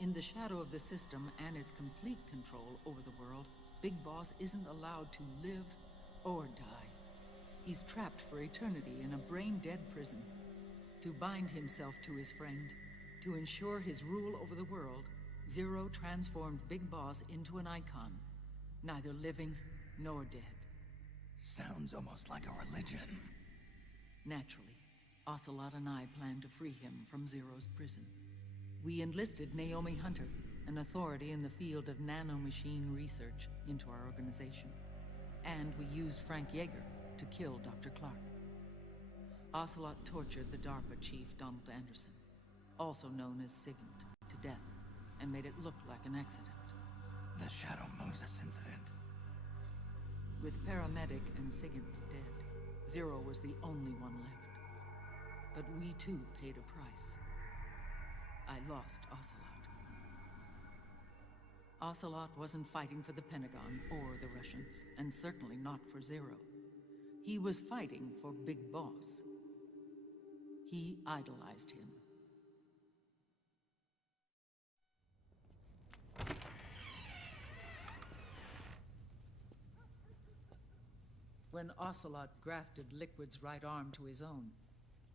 In the shadow of the system and its complete control over the world, Big Boss isn't allowed to live or die. He's trapped for eternity in a brain-dead prison. To bind himself to his friend, to ensure his rule over the world, Zero transformed Big Boss into an icon, neither living nor dead. Sounds almost like a religion. Naturally, Ocelot and I plan to free him from Zero's prison. We enlisted Naomi Hunter, an authority in the field of nanomachine research, into our organization. And we used Frank Yeager to kill Dr. Clark. Ocelot tortured the DARPA chief, Donald Anderson, also known as Sigint, to death, and made it look like an accident. The Shadow Moses incident. With Paramedic and Sigint dead, Zero was the only one left. But we too paid a price. I lost Ocelot. Ocelot wasn't fighting for the Pentagon or the Russians, and certainly not for Zero. He was fighting for Big Boss. He idolized him. When Ocelot grafted Liquid's right arm to his own,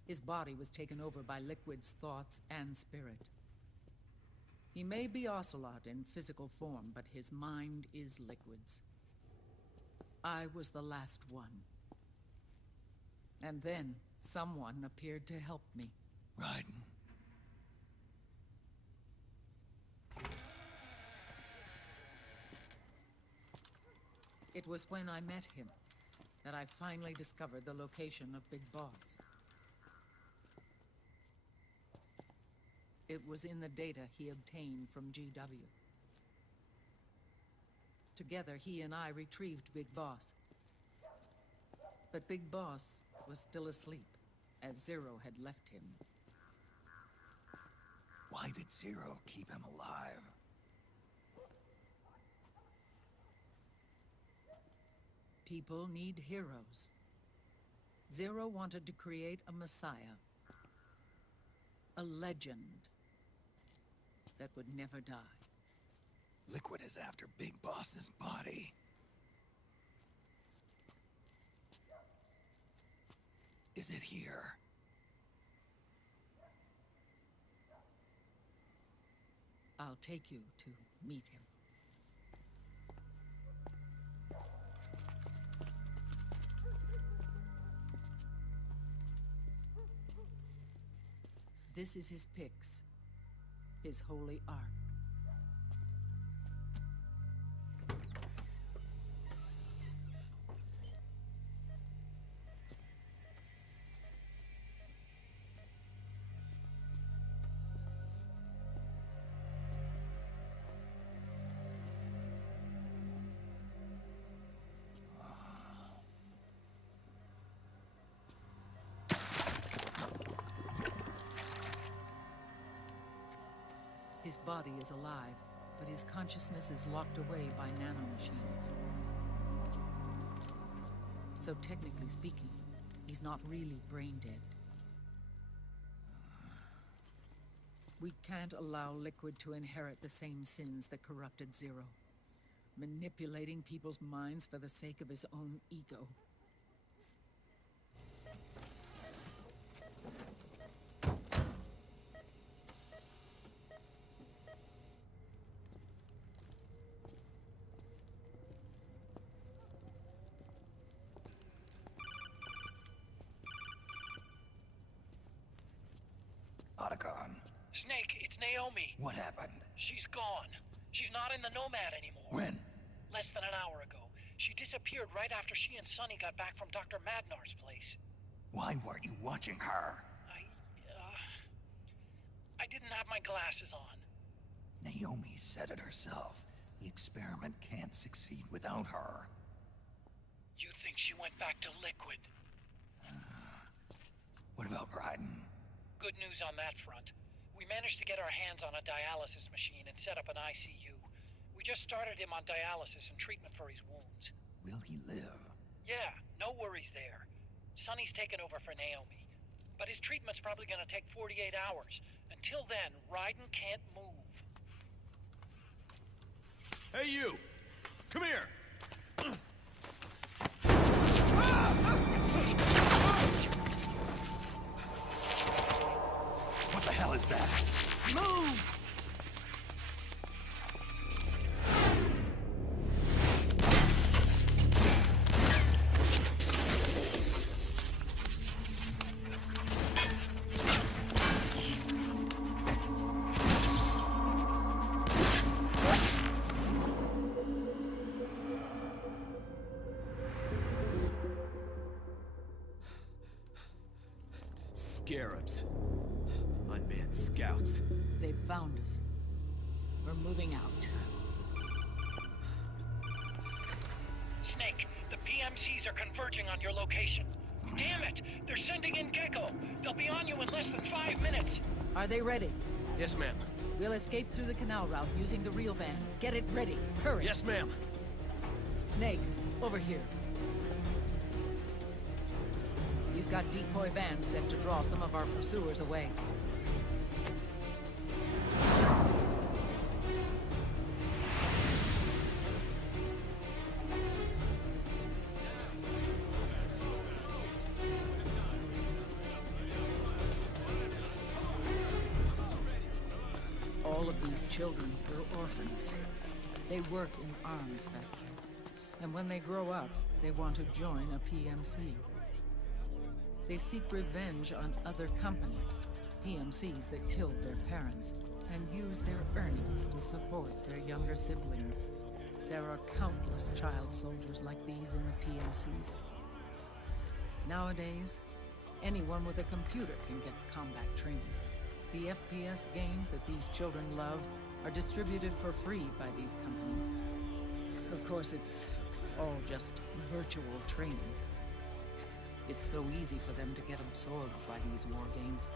his body was taken over by Liquid's thoughts and spirit. He may be Ocelot in physical form, but his mind is Liquid's. I was the last one. And then someone appeared to help me. Raiden. It was when I met him that I finally discovered the location of Big Boss. It was in the data he obtained from GW. Together, he and I retrieved Big Boss. But Big Boss was still asleep, as Zero had left him. Why did Zero keep him alive? People need heroes. Zero wanted to create a messiah. A legend that would never die. Liquid is after Big Boss's body. Is it here? I'll take you to meet him. This is his pyx, his holy ark. His body is alive, but his consciousness is locked away by nanomachines. So technically speaking, he's not really brain dead. We can't allow Liquid to inherit the same sins that corrupted Zero. Manipulating people's minds for the sake of his own ego. Otacon. Snake, it's Naomi. What happened? She's gone. She's not in the Nomad anymore. When? Less than an hour ago. She disappeared right after she and Sonny got back from Dr. Madnar's place. Why weren't you watching her? I didn't have my glasses on. Naomi said it herself. The experiment can't succeed without her. You think she went back to Liquid? What about Raiden? Good news on that front. We managed to get our hands on a dialysis machine and set up an ICU. We just started him on dialysis and treatment for his wounds. Will he live? Yeah, no worries there. Sonny's taken over for Naomi. But his treatment's probably gonna take 48 hours. Until then, Raiden can't move. Hey, you! Come here! What the hell is that? Move! Scarabs. Unmanned scouts. They've found us. We're moving out. Snake, the PMCs are converging on your location. Damn it! They're sending in Gecko! They'll be on you in less than 5 minutes! Are they ready? Yes, ma'am. We'll escape through the canal route using the real van. Get it ready. Hurry. Yes, ma'am. Snake, over here. We've got decoy vans set to draw some of our pursuers away. All of these children were orphans. They work in arms factories. And when they grow up, they want to join a PMC. They seek revenge on other companies, PMCs that killed their parents, and use their earnings to support their younger siblings. There are countless child soldiers like these in the PMCs. Nowadays, anyone with a computer can get combat training. The FPS games that these children love are distributed for free by these companies. Of course, it's all just virtual training. It's so easy for them to get absorbed by these war games.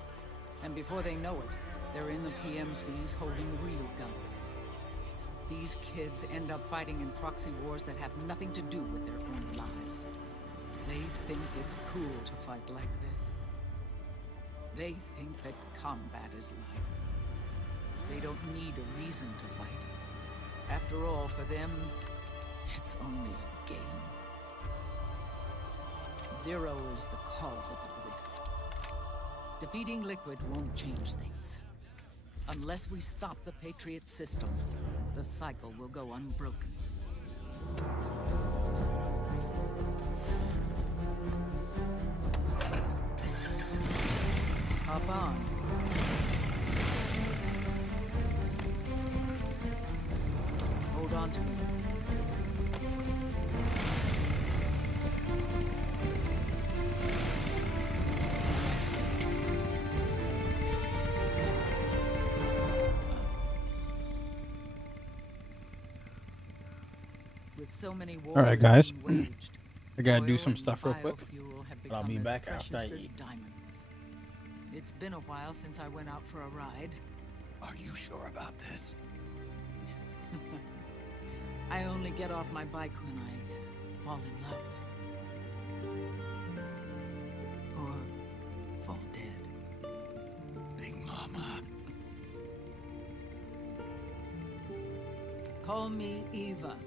And before they know it, they're in the PMCs holding real guns. These kids end up fighting in proxy wars that have nothing to do with their own lives. They think it's cool to fight like this. They think that combat is life. They don't need a reason to fight. After all, for them, it's only a game. Zero is the cause of all this. Defeating Liquid won't change things. Unless we stop the Patriot system, the cycle will go unbroken. Hop on. Hold on to me. With so many wars All right, guys. being waged, I gotta do oil some and stuff real quick. biofuel have But I'll become be as back after I precious as eat. diamonds. It's been a while since I went out for a ride. Are you sure about this? I only get off my bike when I fall in love. Or fall dead. Big Mama. Call me Eva.